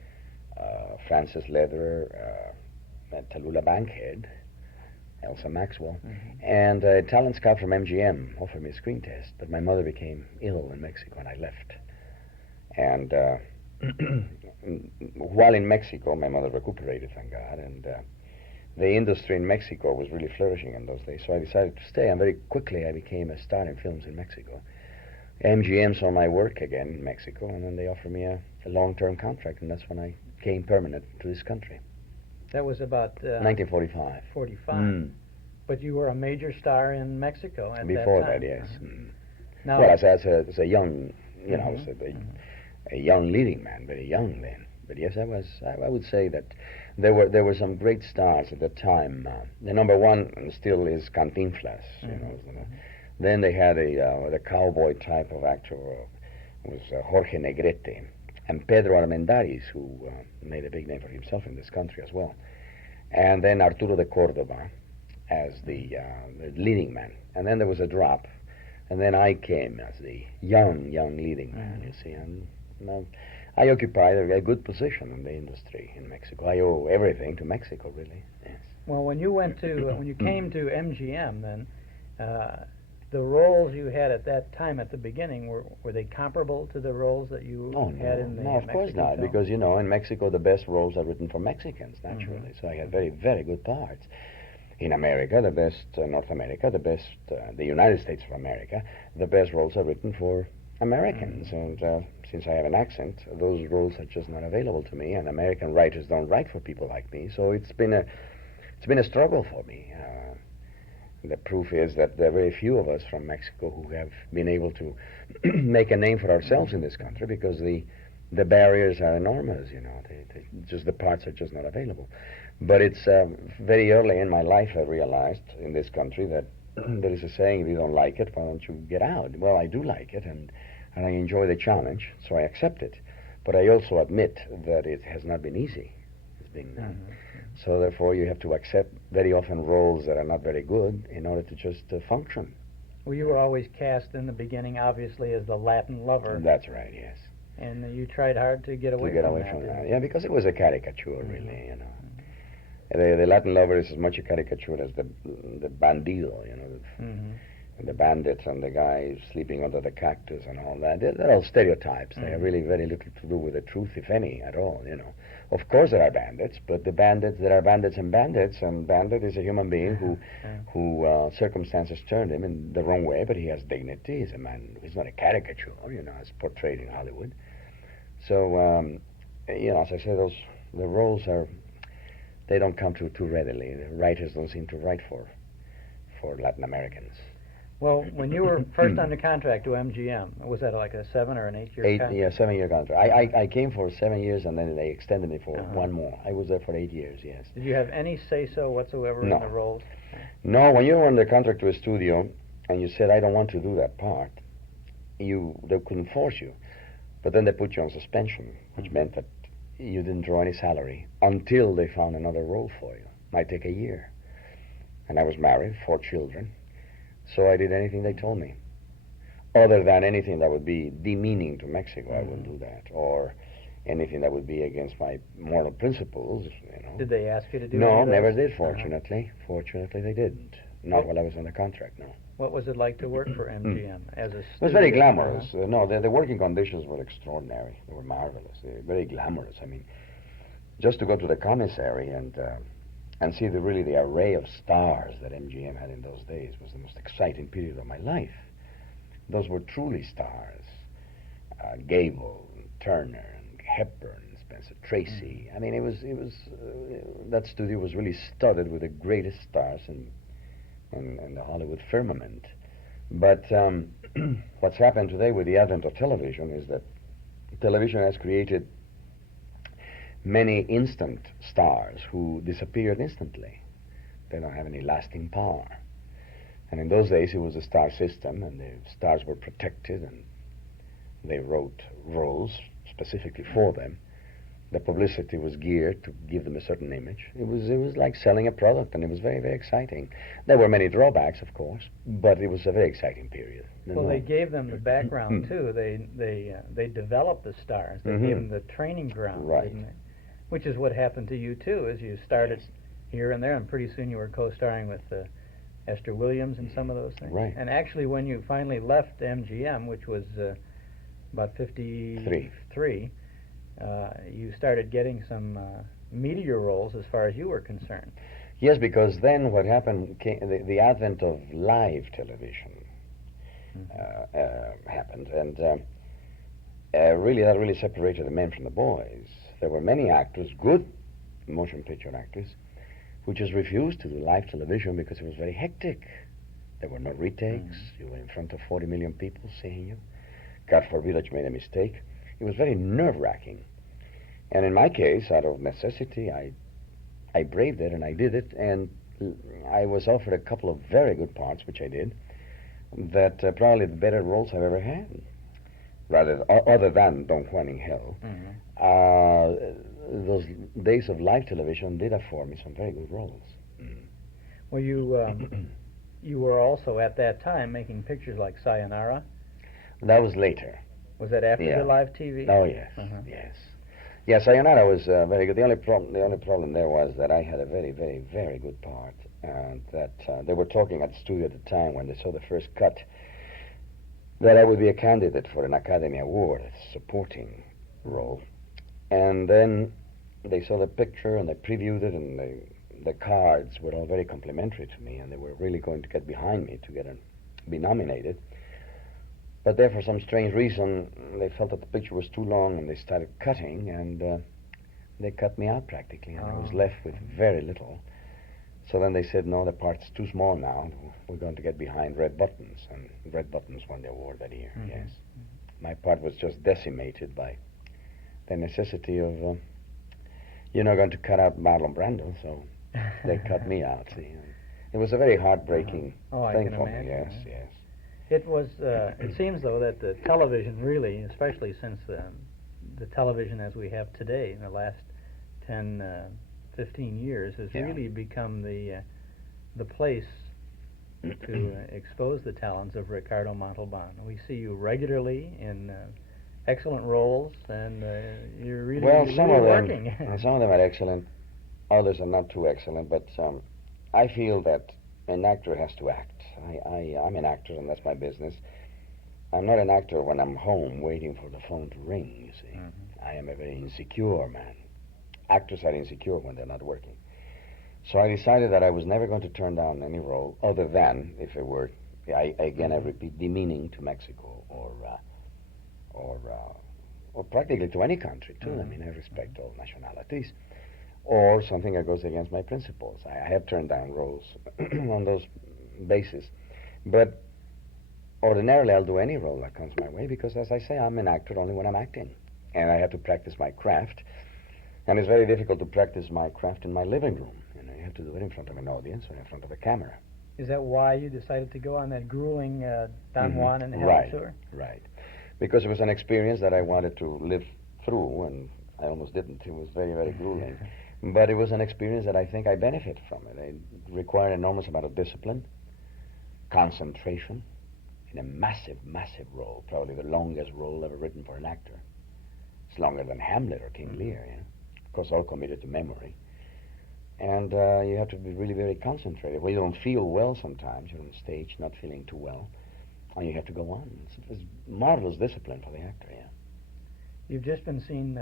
Francis Lederer, and Tallulah Bankhead, Elsa Maxwell, and a talent scout from MGM offered me a screen test, but my mother became ill in Mexico, and I left. And while in Mexico, my mother recuperated, thank God, and the industry in Mexico was really flourishing in those days, so I decided to stay, and very quickly I became a star in films in Mexico. MGM saw my work again in Mexico, and then they offered me a long-term contract, and that's when I came permanent to this country. That was about 1945. 45. But you were a major star in Mexico at Before that time. that, yes. Now, Well, as a young, you know, as a young leading man, very young then. But yes, I would say that there were some great stars at the time. The number one still is Cantinflas, you know. Then they had the cowboy type of actor was Jorge Negrete, and Pedro Armendáriz, who made a big name for himself in this country as well. And then Arturo de Córdoba as the leading man. And then there was a drop. And then I came as the young leading man, you see. And I occupied a good position in the industry in Mexico. I owe everything to Mexico, really. Yes. well, when you went to when you came to MGM, then the roles you had at that time at the beginning were they comparable to the roles that you had in the No, of course not, film? because, you know, in Mexico the best roles are written for Mexicans, naturally. So I had very, very good parts. In America, the best, North America, the best, the United States of America, the best roles are written for Americans. And since I have an accent, those roles are just not available to me, and American writers don't write for people like me. So it's been a struggle for me. The proof is that there are very few of us from Mexico who have been able to make a name for ourselves in this country because the barriers are enormous, you know. Just the parts are just not available. But it's very early in my life I realized in this country that there is a saying, if you don't like it, why don't you get out? Well, I do like it, and I enjoy the challenge, so I accept it. But I also admit that it has not been easy. It's been... So therefore, you have to accept very often roles that are not very good in order to just function. Well, you were always cast in the beginning, obviously, as the Latin lover. That's right, yes. And you tried hard to get away from that. Yeah, because it was a caricature, really, you know. The Latin lover is as much a caricature as the bandido, you know, the bandits and the guy sleeping under the cactus and all that. They're all stereotypes. They have really very little to do with the truth, if any, at all, you know. Of course there are bandits, but there are bandits, and bandit is a human being who circumstances turned him in the wrong way, but he has dignity. He's a man. He's not a caricature, you know, as portrayed in Hollywood. So, you know, as I say, the roles they don't come too readily. The writers don't seem to write for Latin Americans. Well, when you were first under contract to MGM, was that like a 7 or an 8-year contract? Yeah, 7-year contract. I came for 7 years, and then they extended me for one more. I was there for 8 years, yes. Did you have any say-so whatsoever in the roles? No, when you were under contract to a studio, and you said, I don't want to do that part, they couldn't force you. But then they put you on suspension, which meant that you didn't draw any salary until they found another role for you. Might take a year. And I was married, 4 children. So I did anything they told me. Other than anything that would be demeaning to Mexico, I wouldn't do that. Or anything that would be against my moral principles, you know. Did they ask you to do No, any of never those? did, fortunately. Fortunately, they didn't. Not while I was under contract, no. What was it like to work for MGM as a It was very glamorous. No, the working conditions were extraordinary. They were marvelous. They were very glamorous. I mean, just to go to the commissary and see the array of stars that MGM had in those days was the most exciting period of my life. Those were truly stars. Gable, and Turner, and Hepburn, and Spencer Tracy. I mean, it was that studio was really studded with the greatest stars in the Hollywood firmament. But what's happened today with the advent of television is that television has created many instant stars who disappeared instantly. They don't have any lasting power. And in those days, it was a star system, and the stars were protected, and they wrote roles specifically for them. The publicity was geared to give them a certain image. It was like selling a product, and it was very, very exciting. There were many drawbacks, of course, but it was a very exciting period. Well, they gave them the background too. They developed the stars. They gave them the training ground, right? Didn't they? Which is what happened to you too, as you started here and there, and pretty soon you were co-starring with Esther Williams in some of those things. Right. And actually, when you finally left MGM, which was about 53, you started getting some meteor roles as far as you were concerned. Yes, because then what happened, the advent of live television happened, and that really separated the men from the boys. There were many actors, good motion picture actors, who just refused to do live television because it was very hectic. There were no retakes. You were in front of 40 million people seeing you. God forbid that you made a mistake. It was very nerve-wracking. And in my case, out of necessity, I braved it and I did it, and I was offered a couple of very good parts, which I did, that probably the better roles I've ever had, other than Don Juan in Hell. Those days of live television did afford me some very good roles. Well, you were also at that time making pictures like Sayonara. That was later. Was that after the live TV? Oh yes, yes. Yeah, Sayonara was very good. The only problem there was that I had a very, very, very good part, and that they were talking at the studio at the time when they saw the first cut that I would be a candidate for an Academy Award, a supporting role. And then they saw the picture and they previewed it, and the cards were all very complimentary to me, and they were really going to get behind me to be nominated. But there, for some strange reason, they felt that the picture was too long, and they started cutting, and they cut me out practically, and I was left with very little. So then they said, no, the part's too small now. We're going to get behind Red Buttons, and Red Buttons won the award that year, yes. My part was just decimated by the necessity of, going to cut out Marlon Brando, so they cut me out, see. It was a very heartbreaking thing for me, yes, yes. It was, it seems, though, that the television really, especially since the television as we have today in the last 10, 15 years, has really become the place to expose the talents of Ricardo Montalban. We see you regularly in excellent roles, and you're really, working. Some of them are excellent, others are not too excellent, but I feel that an actor has to act. I'm an actor, and that's my business. I'm not an actor when I'm home waiting for the phone to ring, you see. I am a very insecure man. Actors are insecure when they're not working. So I decided that I was never going to turn down any role other than if it were, I repeat, demeaning to Mexico or practically to any country, too. I mean, I respect all nationalities. Or something that goes against my principles. I have turned down roles on those basis. But ordinarily, I'll do any role that comes my way because, as I say, I'm an actor only when I'm acting. And I have to practice my craft. And it's very difficult to practice my craft in my living room. You have to do it in front of an audience or in front of a camera. Is that why you decided to go on that grueling Don Juan and Hell tour? Right. Because it was an experience that I wanted to live through, and I almost didn't. It was very, very grueling. But it was an experience that I think I benefit from it. It required an enormous amount of discipline, concentration, in a massive, massive role, probably the longest role ever written for an actor. It's longer than Hamlet or King Lear, Of course, all committed to memory. And you have to be really very concentrated. Well, you don't feel well sometimes. You're on stage not feeling too well, and you have to go on. It's marvelous discipline for the actor, You've just been seen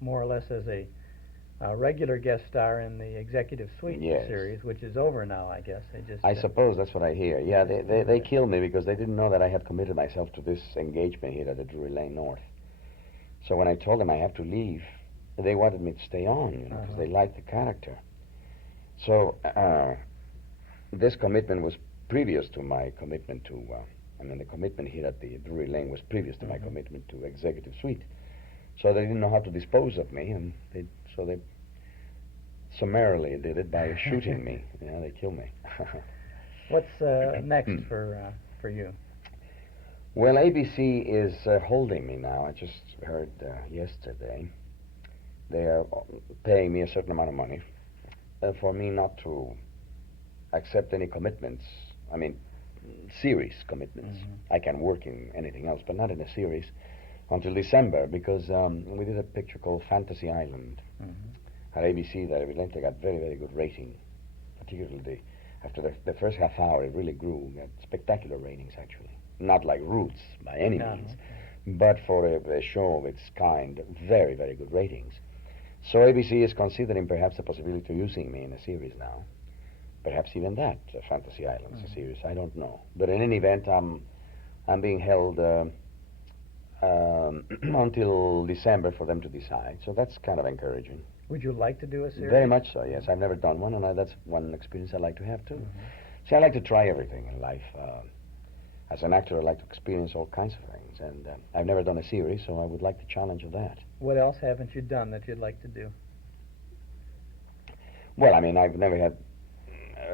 more or less as a regular guest star in the Executive Suite series, which is over now, I guess. I suppose that's what I hear. Yeah, they killed me because they didn't know that I had committed myself to this engagement here at the Drury Lane North. So when I told them I have to leave, they wanted me to stay on, because they liked the character. So this commitment was previous to my commitment to, the commitment here at the Drury Lane was previous to my commitment to Executive Suite. So they didn't know how to dispose of me, and so they summarily did it by shooting me. They killed me. What's next for you? Well, ABC is holding me now. I just heard yesterday. They are paying me a certain amount of money for me not to accept any commitments. Series commitments. I can work in anything else, but not in a series until December, because we did a picture called Fantasy Island. at ABC that evidently got very, very good rating, particularly after the first half hour. It really grew. Got spectacular ratings, actually. Not like Roots by any means, but for a show of its kind, very, very good ratings. So ABC is considering perhaps the possibility of using me in a series now. Perhaps even that, Fantasy Islands, a series. I don't know. But in any event, I'm being held until December for them to decide. So that's kind of encouraging. Would you like to do a series? Very much so, yes. I've never done one, and that's one experience I'd like to have, too. See, I like to try everything in life. As an actor, I like to experience all kinds of things, and I've never done a series, so I would like the challenge of that. What else haven't you done that you'd like to do? Well, I mean, I've never had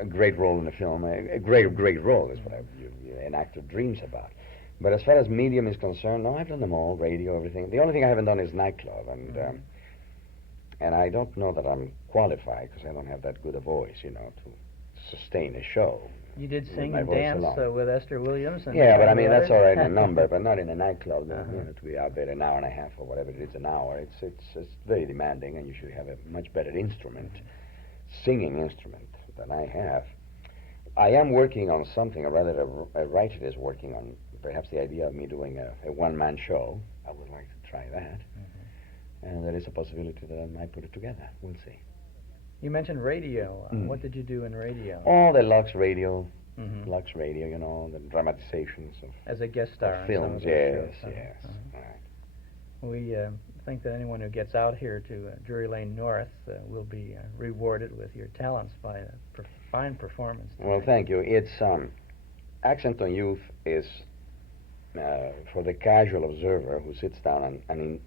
a great role in a film. A great role is what an actor dreams about. But as far as medium is concerned, no, I've done them all, radio, everything. The only thing I haven't done is nightclub, and I don't know that I'm qualified because I don't have that good a voice, to sustain a show. You did sing and dance with Esther Williams? And yeah, but I mean, that's all right in a number, but not in a nightclub. To be out there an hour and a half or whatever it is, an hour, it's very demanding, and you should have a much better instrument, singing instrument, than I have. I am working on something, or rather a writer is working on perhaps the idea of me doing a one-man show. I would like to try that. And there is a possibility that I might put it together. We'll see. You mentioned radio. What did you do in radio? Oh, the Lux Radio. Lux Radio, the dramatizations of as a guest star of films. Yes, yes. Right. We think that anyone who gets out here to Drury Lane North will be rewarded with your talents by a fine performance tonight. Well, thank you. It's Accent on Youth is for the casual observer who sits down and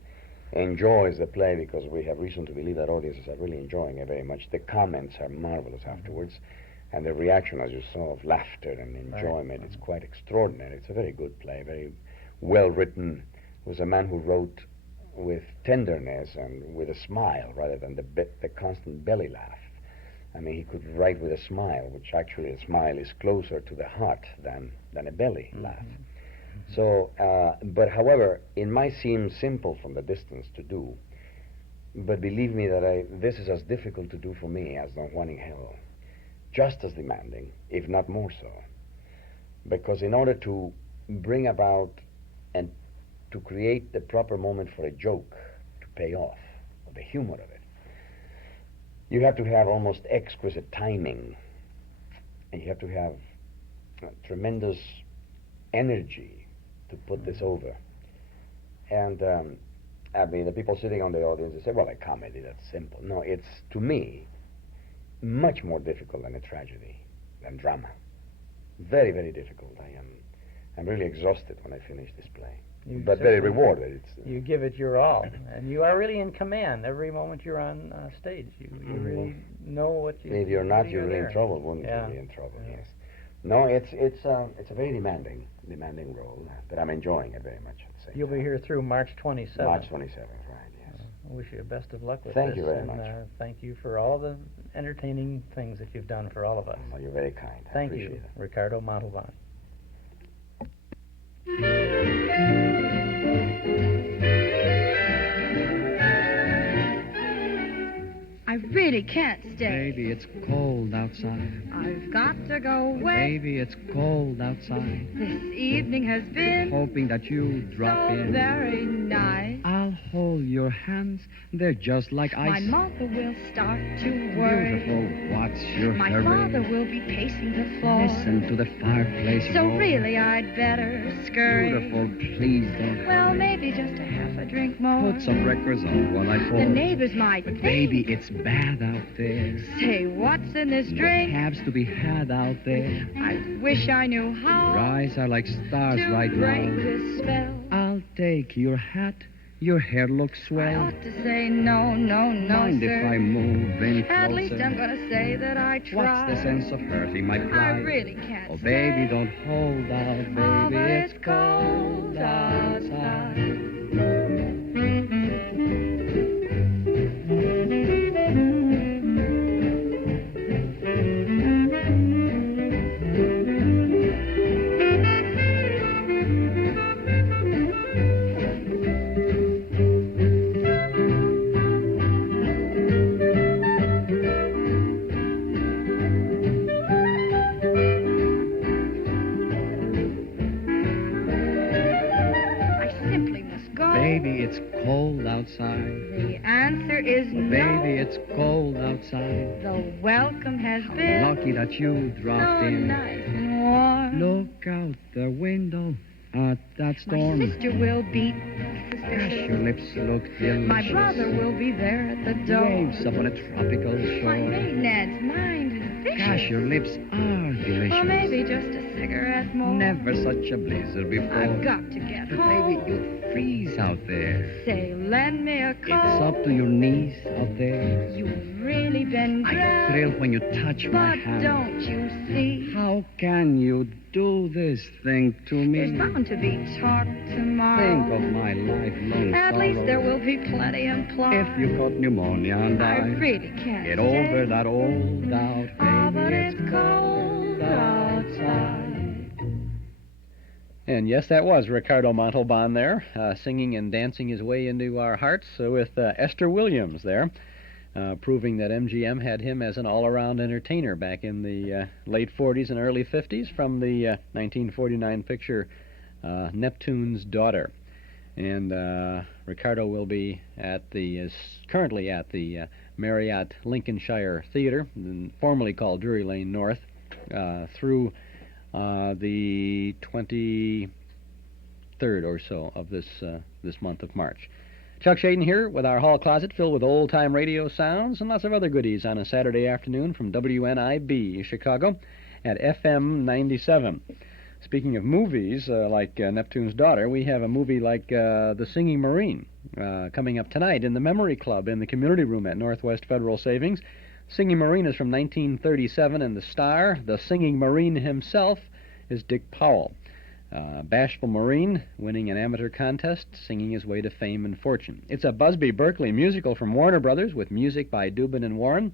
enjoys the play, because we have reason to believe that audiences are really enjoying it very much. The comments are marvelous afterwards, and the reaction, as you saw, of laughter and enjoyment, it's quite extraordinary. It's a very good play, very well written. It was a man who wrote with tenderness and with a smile rather than the constant belly laugh. I mean, he could write with a smile, which actually a smile is closer to the heart than a belly laugh. So, but however, it might seem simple from the distance to do, but believe me that this is as difficult to do for me as Don Juan in Hell. Just as demanding, if not more so. Because in order to bring about and to create the proper moment for a joke to pay off, or the humor of it, you have to have almost exquisite timing, and you have to have tremendous energy to put this over. And I mean, the people sitting on the audience, they say, well, a comedy, that's simple. No, it's, to me, much more difficult than a tragedy, than drama. Very, very difficult. I'm really exhausted when I finish this play. But very rewarded. You give it your all, and you are really in command every moment you're on stage. You really know what you... If you're not, you're really in trouble, wouldn't you be in trouble, yes. No, it's a very demanding role, but I'm enjoying it very much at the same You'll time. be here through March 27th. March 27th, right, yes. I wish you the best of luck with Thank this. you very much. Thank you for all the entertaining things that you've done for all of us. Oh, you're very kind. I Thank appreciate you, it. Ricardo Montalban. I really can't stay. Baby, it's cold outside. I've got to go away. Baby, it's cold outside. This evening has been Hoping that you drop so in. very nice. I'll hold your hands. They're just like ice. My mother will start to worry. Beautiful, what's your My hurry? father will be pacing the floor. Listen to the fireplace So roar. really I'd better scurry. Beautiful, please don't Well, hurry. maybe just a half a drink more. Put some records on while I fall. The neighbors might But think. baby, it's bad out there. Say, what's in this drink? Cabs to be had out there. I wish I knew how Your eyes are like stars to right break now. this spell. I'll take your hat. Your hair looks I swell. ought to say no, no, no, Mind sir. if I move in closer? At least I'm going to say that I tried. What's the sense of hurting my I pride? really can't Oh, say. baby, don't hold out, baby. Oh, but it's it's cold outside. outside? The answer is no. Baby, it's cold outside. The welcome has been Lucky that you dropped so in. nice and warm. Look out the window at that storm. My sister will be. Gosh, your lips look delicious. My brother will be there at the door. Waves up on a tropical My shore. maiden aunt's mind is vicious. Gosh, your lips are delicious. Or maybe just a cigarette more. Never such a blizzard before. I've got to get But home. baby, you'll freeze out there. Say, lend me a coat. It's up to your knees out there. You've really been I drowned. thrill when you touch my But hand. don't you see? How can you do this thing to me? There's bound to be talk tomorrow. Think of my lifelong At sorrow. least there will be plenty implied. If you caught pneumonia and I died, really can't get stay. over that old doubt, Oh, baby. but it's cold outside. And yes, that was Ricardo Montalban there, singing and dancing his way into our hearts with Esther Williams there, proving that MGM had him as an all-around entertainer back in the late 40s and early 50s from the 1949 picture Neptune's Daughter. And Ricardo will be is currently at the Marriott Lincolnshire Theater, formerly called Drury Lane North, through the 23rd or so of this month of March. Chuck Shaden here with our hall closet filled with old-time radio sounds and lots of other goodies on a Saturday afternoon from WNIB Chicago at FM 97. Speaking of movies like Neptune's Daughter, we have a movie like The Singing Marine coming up tonight in the Memory Club in the community room at Northwest Federal Savings. Singing Marine is from 1937, and the star, the Singing Marine himself, is Dick Powell. Bashful Marine, winning an amateur contest, singing his way to fame and fortune. It's a Busby Berkeley musical from Warner Brothers with music by Dubin and Warren,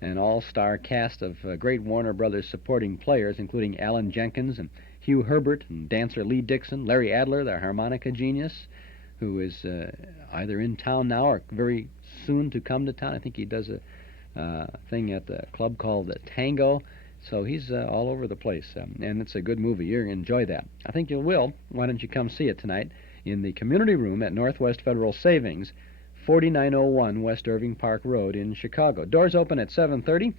an all-star cast of great Warner Brothers supporting players, including Alan Jenkins and Hugh Herbert and dancer Lee Dixon, Larry Adler, the harmonica genius, who is either in town now or very soon to come to town. I think he does a thing at the club called the Tango. So he's all over the place, and it's a good movie. You're going to enjoy that. I think you will. Why don't you come see it tonight in the community room at Northwest Federal Savings, 4901 West Irving Park Road in Chicago. Doors open at 7:30.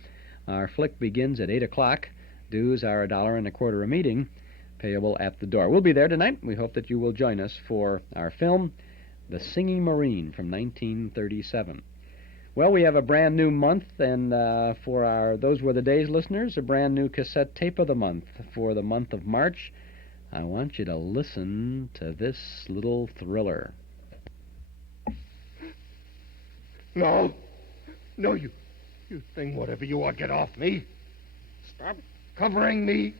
Our flick begins at 8 o'clock. Dues are $1.25 a meeting, payable at the door. We'll be there tonight. We hope that you will join us for our film, The Singing Marine from 1937. Well, we have a brand new month, and for our Those Were the Days listeners, a brand new cassette tape of the month for the month of March. I want you to listen to this little thriller. No. No, you thing, whatever you are, get off me. Stop covering me.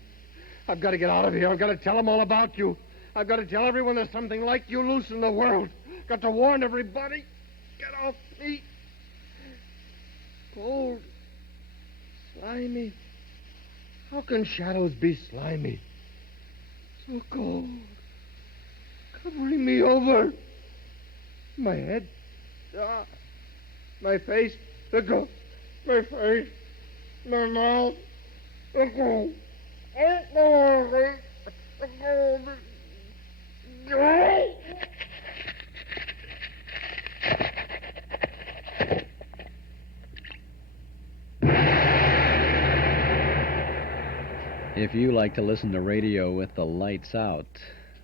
I've got to get out of here. I've got to tell them all about you. I've got to tell everyone there's something like you loose in the world. Got to warn everybody. Get off me. Cold. Slimy. How can shadows be slimy? So cold. Covering me over. My head. My face. My face. My mouth. If you like to listen to radio with the lights out,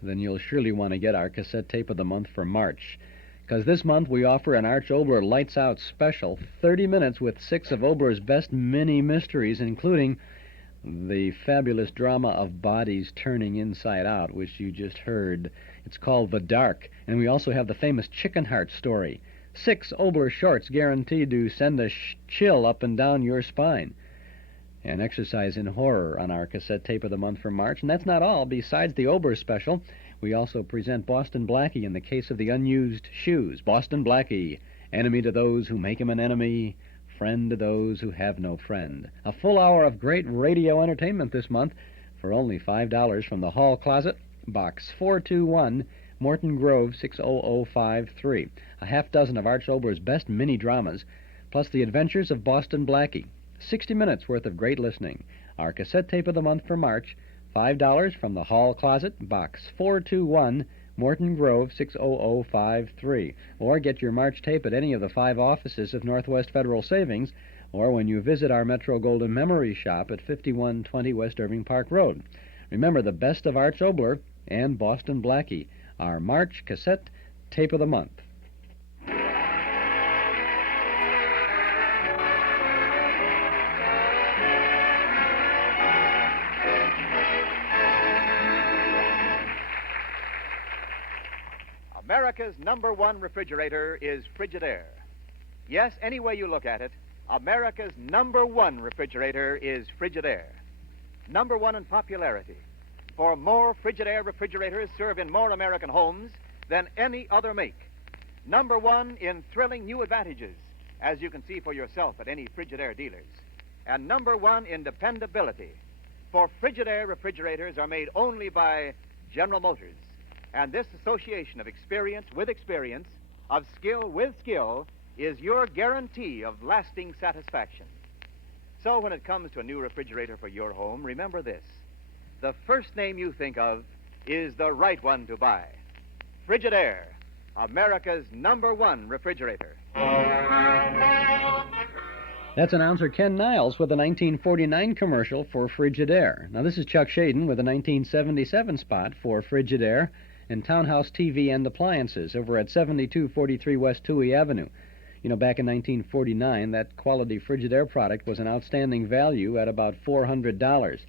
then you'll surely want to get our cassette tape of the month for March. Because this month we offer an Arch Oboler Lights Out special, 30 minutes with 6 of Oboler's best mini mysteries, including the fabulous drama of bodies turning inside out, which you just heard. It's called The Dark. And we also have the famous Chicken Heart story. 6 Oboler shorts guaranteed to send a chill up and down your spine. An exercise in horror on our cassette tape of the month for March. And that's not all. Besides the Oboler special, we also present Boston Blackie in the case of the unused shoes. Boston Blackie, enemy to those who make him an enemy, friend to those who have no friend. A full hour of great radio entertainment this month for only $5 from the Hall Closet, Box 421, Morton Grove 60053. A half dozen of Arch Oboler's best mini dramas, plus the adventures of Boston Blackie. 60 minutes worth of great listening. Our cassette tape of the month for March, $5 from the Hall Closet, Box 421, Morton Grove 60053. Or get your March tape at any of the 5 offices of Northwest Federal Savings, or when you visit our Metro Golden Memory Shop at 5120 West Irving Park Road. Remember the best of Arch Obler and Boston Blackie, our March cassette tape of the month. America's #1 refrigerator is Frigidaire. Yes, any way you look at it, America's #1 refrigerator is Frigidaire. #1 in popularity. For more Frigidaire refrigerators serve in more American homes than any other make. #1 in thrilling new advantages, as you can see for yourself at any Frigidaire dealers. And #1 in dependability. For Frigidaire refrigerators are made only by General Motors. And this association of experience with experience, of skill with skill, is your guarantee of lasting satisfaction. So when it comes to a new refrigerator for your home, remember this. The first name you think of is the right one to buy. Frigidaire, America's #1 refrigerator. That's announcer Ken Niles with a 1949 commercial for Frigidaire. Now, this is Chuck Shaden with a 1977 spot for Frigidaire and Townhouse TV and Appliances over at 7243 West Touhy Avenue. You know, back in 1949, that quality Frigidaire product was an outstanding value at about $400.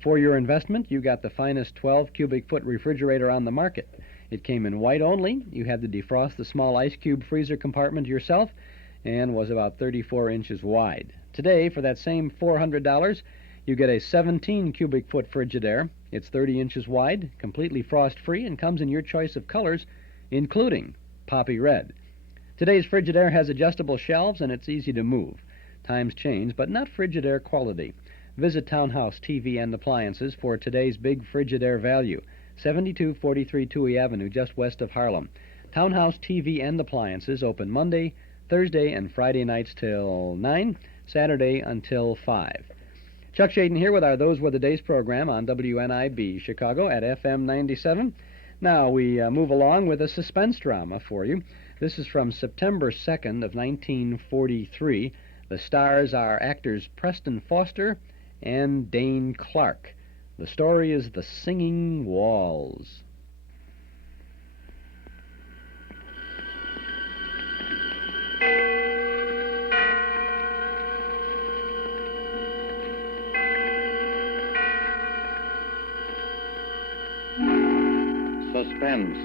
For your investment, you got the finest 12 cubic foot refrigerator on the market. It came in white only. You had to defrost the small ice cube freezer compartment yourself and was about 34 inches wide. Today, for that same $400, you get a 17 cubic foot Frigidaire. It's 30 inches wide, completely frost-free, and comes in your choice of colors, including poppy red. Today's Frigidaire has adjustable shelves, and it's easy to move. Times change, but not Frigidaire quality. Visit Townhouse TV and Appliances for today's big Frigidaire value. 7243 Touhy Avenue, just west of Harlem. Townhouse TV and Appliances open Monday, Thursday, and Friday nights till 9, Saturday until 5. Chuck Shaden here with our Those Were the Days program on WNIB Chicago at FM 97. Now we move along with a suspense drama for you. This is from September 2nd of 1943. The stars are actors Preston Foster and Dane Clark. The story is The Singing Walls. Suspense.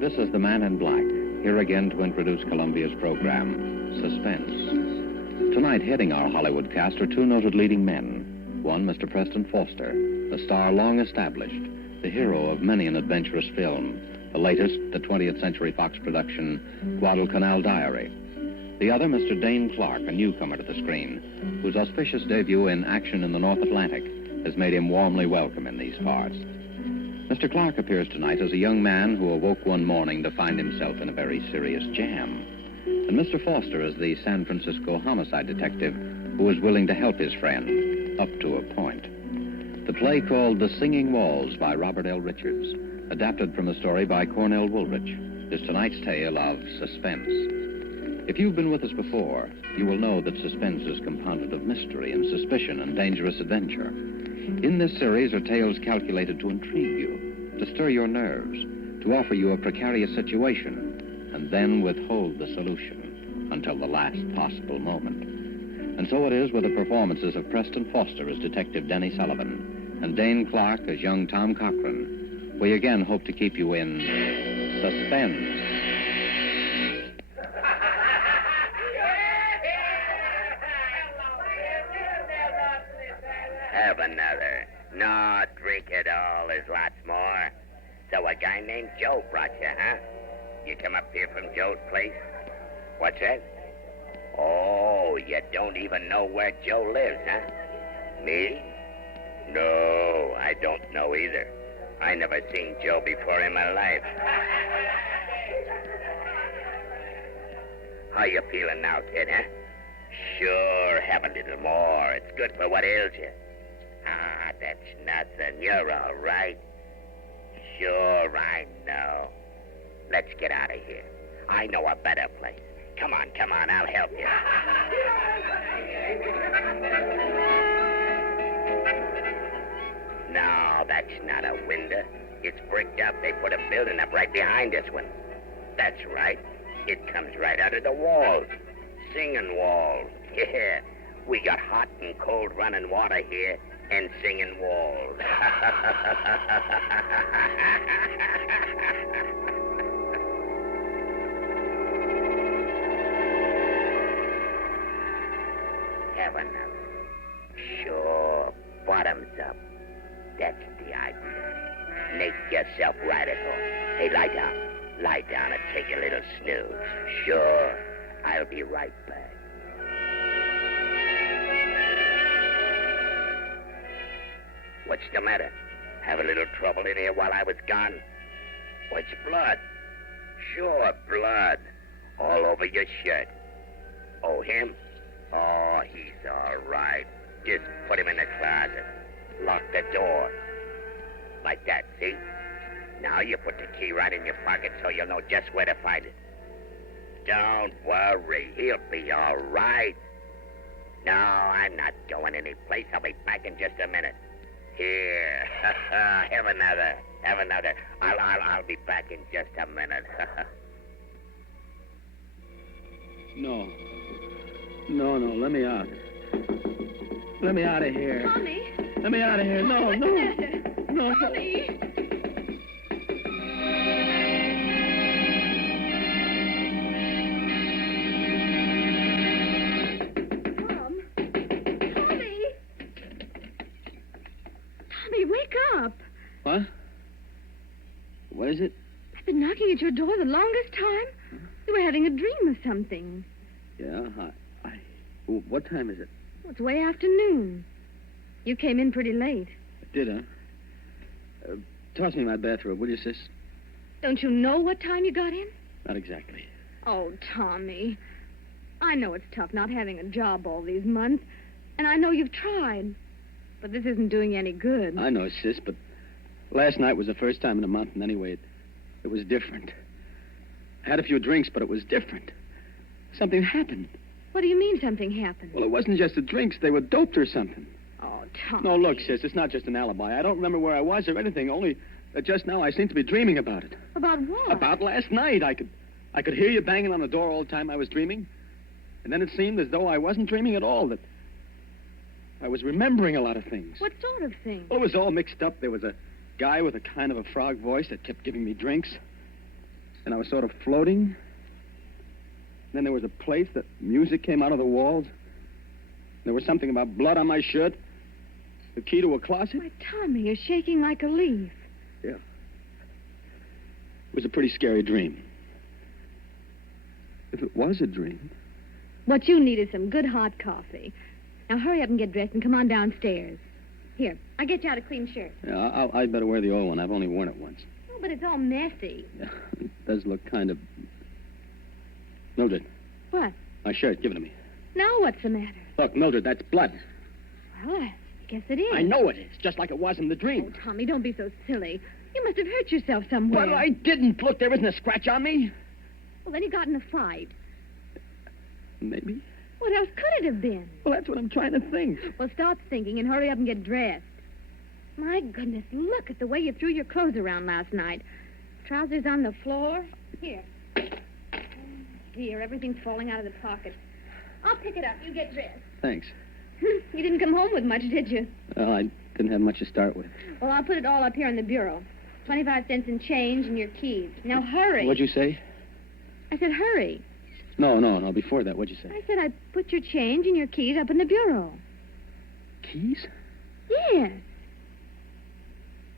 This is the Man in Black, here again to introduce Columbia's program, Suspense. Tonight, heading our Hollywood cast are 2 noted leading men. One, Mr. Preston Foster, a star long established, the hero of many an adventurous film, the latest, the 20th Century Fox production, Guadalcanal Diary. The other, Mr. Dane Clark, a newcomer to the screen, whose auspicious debut in Action in the North Atlantic has made him warmly welcome in these parts. Mr. Clark appears tonight as a young man who awoke one morning to find himself in a very serious jam. And Mr. Foster is the San Francisco homicide detective who is willing to help his friend, up to a point. The play called The Singing Walls by Robert L. Richards, adapted from a story by Cornell Woolrich, is tonight's tale of suspense. If you've been with us before, you will know that suspense is compounded of mystery and suspicion and dangerous adventure. In this series are tales calculated to intrigue you, to stir your nerves, to offer you a precarious situation, and then withhold the solution until the last possible moment. And so it is with the performances of Preston Foster as Detective Denny Sullivan and Dane Clark as young Tom Cochran. We again hope to keep you in suspense. Have another. No, drink it all. There's lots more. So a guy named Joe brought you, huh? You come up here from Joe's place? What's that? Oh, you don't even know where Joe lives, huh? Me? No, I don't know either. I never seen Joe before in my life. How you feeling now, kid, huh? Sure, have a little more. It's good for what ails you. Ah, that's nothing. You're all right. Sure, I know. Let's get out of here. I know a better place. Come on, I'll help you. No, that's not a window. It's bricked up. They put a building up right behind this one. That's right. It comes right out of the walls. Singing walls. Yeah. We got hot and cold running water here and singing walls. Have another. Sure, bottoms up. That's the idea. Make yourself radical. Hey, lie down. Lie down and take a little snooze. Sure, I'll be right back. What's the matter? Have a little trouble in here while I was gone? What's blood? Sure, blood. All over your shirt. Oh, him? Oh, he's all right. Just put him in the closet. Lock the door. Like that, see? Now you put the key right in your pocket so you'll know just where to find it. Don't worry. He'll be all right. No, I'm not going anyplace. I'll be back in just a minute. Here. Have another. Have another. I'll be back in just a minute. No. No, let me out. Let me out of here. Tommy. Let me out of here. No. Tommy. Tommy, wake up. What? What is it? I've been knocking at your door the longest time. You were having a dream of something. Yeah, what time is it? Well, it's way afternoon. You came in pretty late. Did I? Toss me my bathrobe, will you, sis? Don't you know what time you got in? Not exactly. Oh, Tommy. I know it's tough not having a job all these months, and I know you've tried. But this isn't doing any good. I know, sis, but last night was the first time in a month, and anyway, it was different. I had a few drinks, but it was different. Something happened. What do you mean something happened? Well, it wasn't just the drinks. They were doped or something. Oh, Tommy. No, look, sis, it's not just an alibi. I don't remember where I was or anything, only that just now I seem to be dreaming about it. About what? About last night. I could hear you banging on the door all the time I was dreaming. And then it seemed as though I wasn't dreaming at all, that I was remembering a lot of things. What sort of thing? Well, it was all mixed up. There was a guy with a kind of a frog voice that kept giving me drinks. And I was sort of floating. Then there was a place that music came out of the walls. There was something about blood on my shirt. The key to a closet. Why, Tommy, you're shaking like a leaf. Yeah. It was a pretty scary dream. If it was a dream. What you need is some good hot coffee. Now hurry up and get dressed and come on downstairs. Here, I'll get you out a clean shirt. Yeah, I'd better wear the old one. I've only worn it once. Oh, but it's all messy. Yeah, it does look kind of... Mildred. What? My shirt, give it to me. Now what's the matter? Look, Mildred, that's blood. Well, I guess it is. I know it is, just like it was in the dream. Oh, Tommy, don't be so silly. You must have hurt yourself somewhere. Well, I didn't. Look, there isn't a scratch on me. Well, then you got in a fight. Maybe. What else could it have been? Well, that's what I'm trying to think. Well, stop thinking and hurry up and get dressed. My goodness, look at the way you threw your clothes around last night. Trousers on the floor. Here. Oh, dear, everything's falling out of the pockets. I'll pick it up. You get dressed. Thanks. You didn't come home with much, did you? Well, I didn't have much to start with. Well, I'll put it all up here in the bureau. 25 cents in change and your keys. Now, hurry. What'd you say? I said hurry. No. Before that, what'd you say? I said I put your change and your keys up in the bureau. Keys? Yes.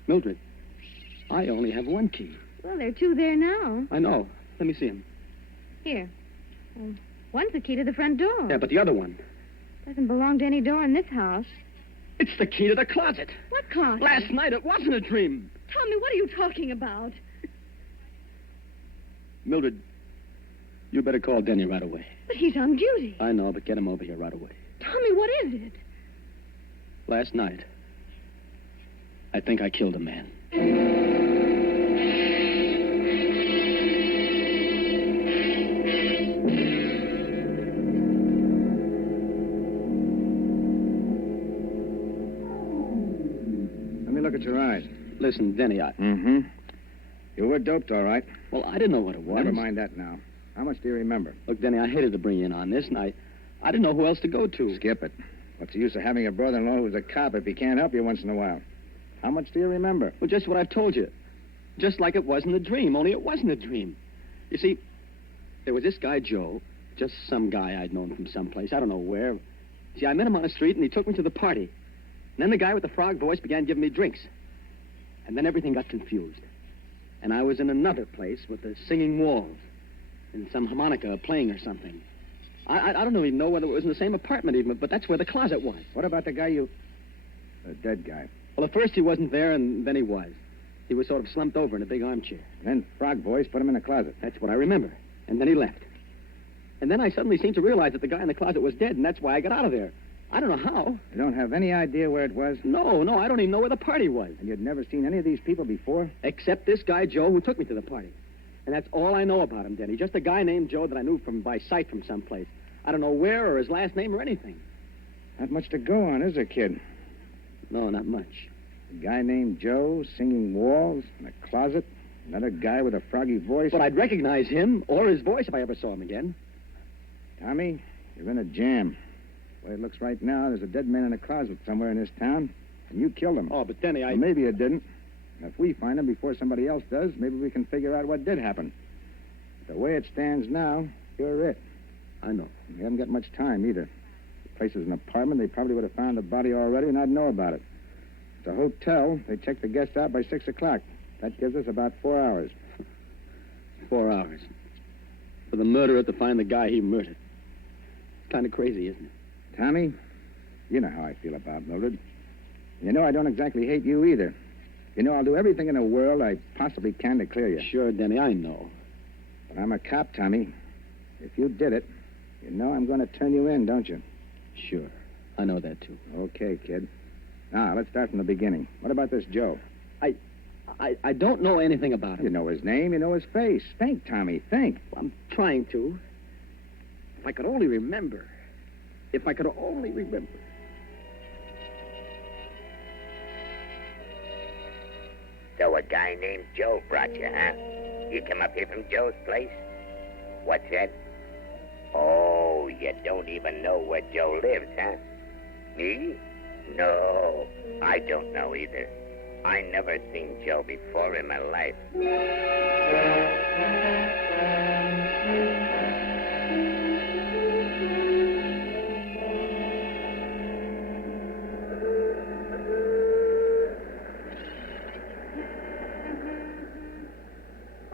Mildred, I only have one key. Well, there are two there now. I know. Let me see them. Here. Well, one's the key to the front door. Yeah, but the other one? Doesn't belong to any door in this house. It's the key to the closet. What closet? Last night it wasn't a dream. Tommy, what are you talking about? Mildred, you better call Denny right away. But he's on duty. I know, but get him over here right away. Tommy, what is it? Last night, I think I killed a man. Let me look at your eyes. Listen, Denny, Mm-hmm. You were doped, all right. Well, I didn't know what it was. Never mind that now. How much do you remember? Look, Denny, I hated to bring you in on this, and I didn't know who else to go to. Skip it. What's the use of having a brother-in-law who's a cop if he can't help you once in a while? How much do you remember? Well, just what I've told you. Just like it was in the dream, only it wasn't a dream. You see, there was this guy, Joe, just some guy I'd known from someplace, I don't know where. See, I met him on the street, and he took me to the party. And then the guy with the frog voice began giving me drinks. And then everything got confused. And I was in another place with the singing walls and some harmonica playing or something. I don't even know whether it was in the same apartment even, but that's where the closet was. What about the guy the dead guy? Well, at first he wasn't there, and then he was. He was sort of slumped over in a big armchair. Then Frog Voice put him in the closet. That's what I remember. And then he left. And then I suddenly seemed to realize that the guy in the closet was dead, and that's why I got out of there. I don't know how. You don't have any idea where it was? No, I don't even know where the party was. And you'd never seen any of these people before? Except this guy, Joe, who took me to the party. And that's all I know about him, Denny. Just a guy named Joe that I knew by sight from someplace. I don't know where or his last name or anything. Not much to go on, is there, kid? No, not much. A guy named Joe, singing walls, in a closet. Another guy with a froggy voice. But I'd recognize him or his voice if I ever saw him again. Tommy, you're in a jam. The way it looks right now, there's a dead man in a closet somewhere in this town, and you killed him. Oh, but Denny, Well, maybe you didn't. And if we find him before somebody else does, maybe we can figure out what did happen. The way it stands now, you're it. I know. We haven't got much time, either. The place is an apartment. They probably would have found the body already and I'd know about it. It's a hotel. They check the guests out by 6 o'clock. That gives us about 4 hours. 4 hours. For the murderer to find the guy he murdered. Kind of crazy, isn't it? Tommy, you know how I feel about Mildred. You know I don't exactly hate you either. You know I'll do everything in the world I possibly can to clear you. Sure, Denny, I know. But I'm a cop, Tommy. If you did it, you know I'm going to turn you in, don't you? Sure. I know that, too. Okay, kid. Now, let's start from the beginning. What about this Joe? I don't know anything about him. You know his name, you know his face. Think, Tommy, think. Well, I'm trying to. If I could only remember. If I could only remember. So a guy named Joe brought you, huh? You come up here from Joe's place? What's that? Oh, you don't even know where Joe lives, huh? Me? No, I don't know either. I never seen Joe before in my life.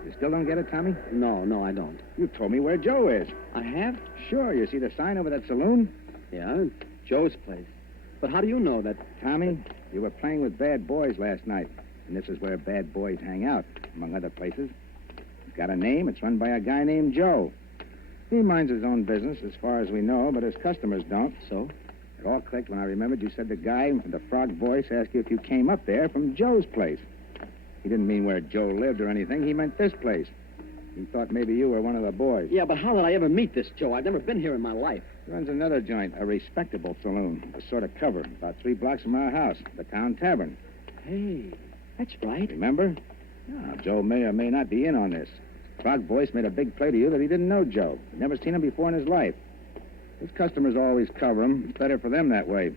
You still don't get it, Tommy? No, I don't. You told me where Joe is. I have? Sure. You see the sign over that saloon? Yeah, Joe's place. But how do you know that? Tommy, you were playing with bad boys last night. And this is where bad boys hang out, among other places. It's got a name. It's run by a guy named Joe. He minds his own business, as far as we know, but his customers don't. So? It all clicked when I remembered you said the guy with the frog voice asked you if you came up there from Joe's place. He didn't mean where Joe lived or anything. He meant this place. He thought maybe you were one of the boys. Yeah, but how did I ever meet this Joe? I've never been here in my life. He runs another joint, a respectable saloon, a sort of cover, about 3 blocks from our house, the town tavern. Hey, that's right. Remember? Now, Joe may or may not be in on this. Frog Voice made a big play to you that he didn't know Joe. He'd never seen him before in his life. His customers always cover him. It's better for them that way.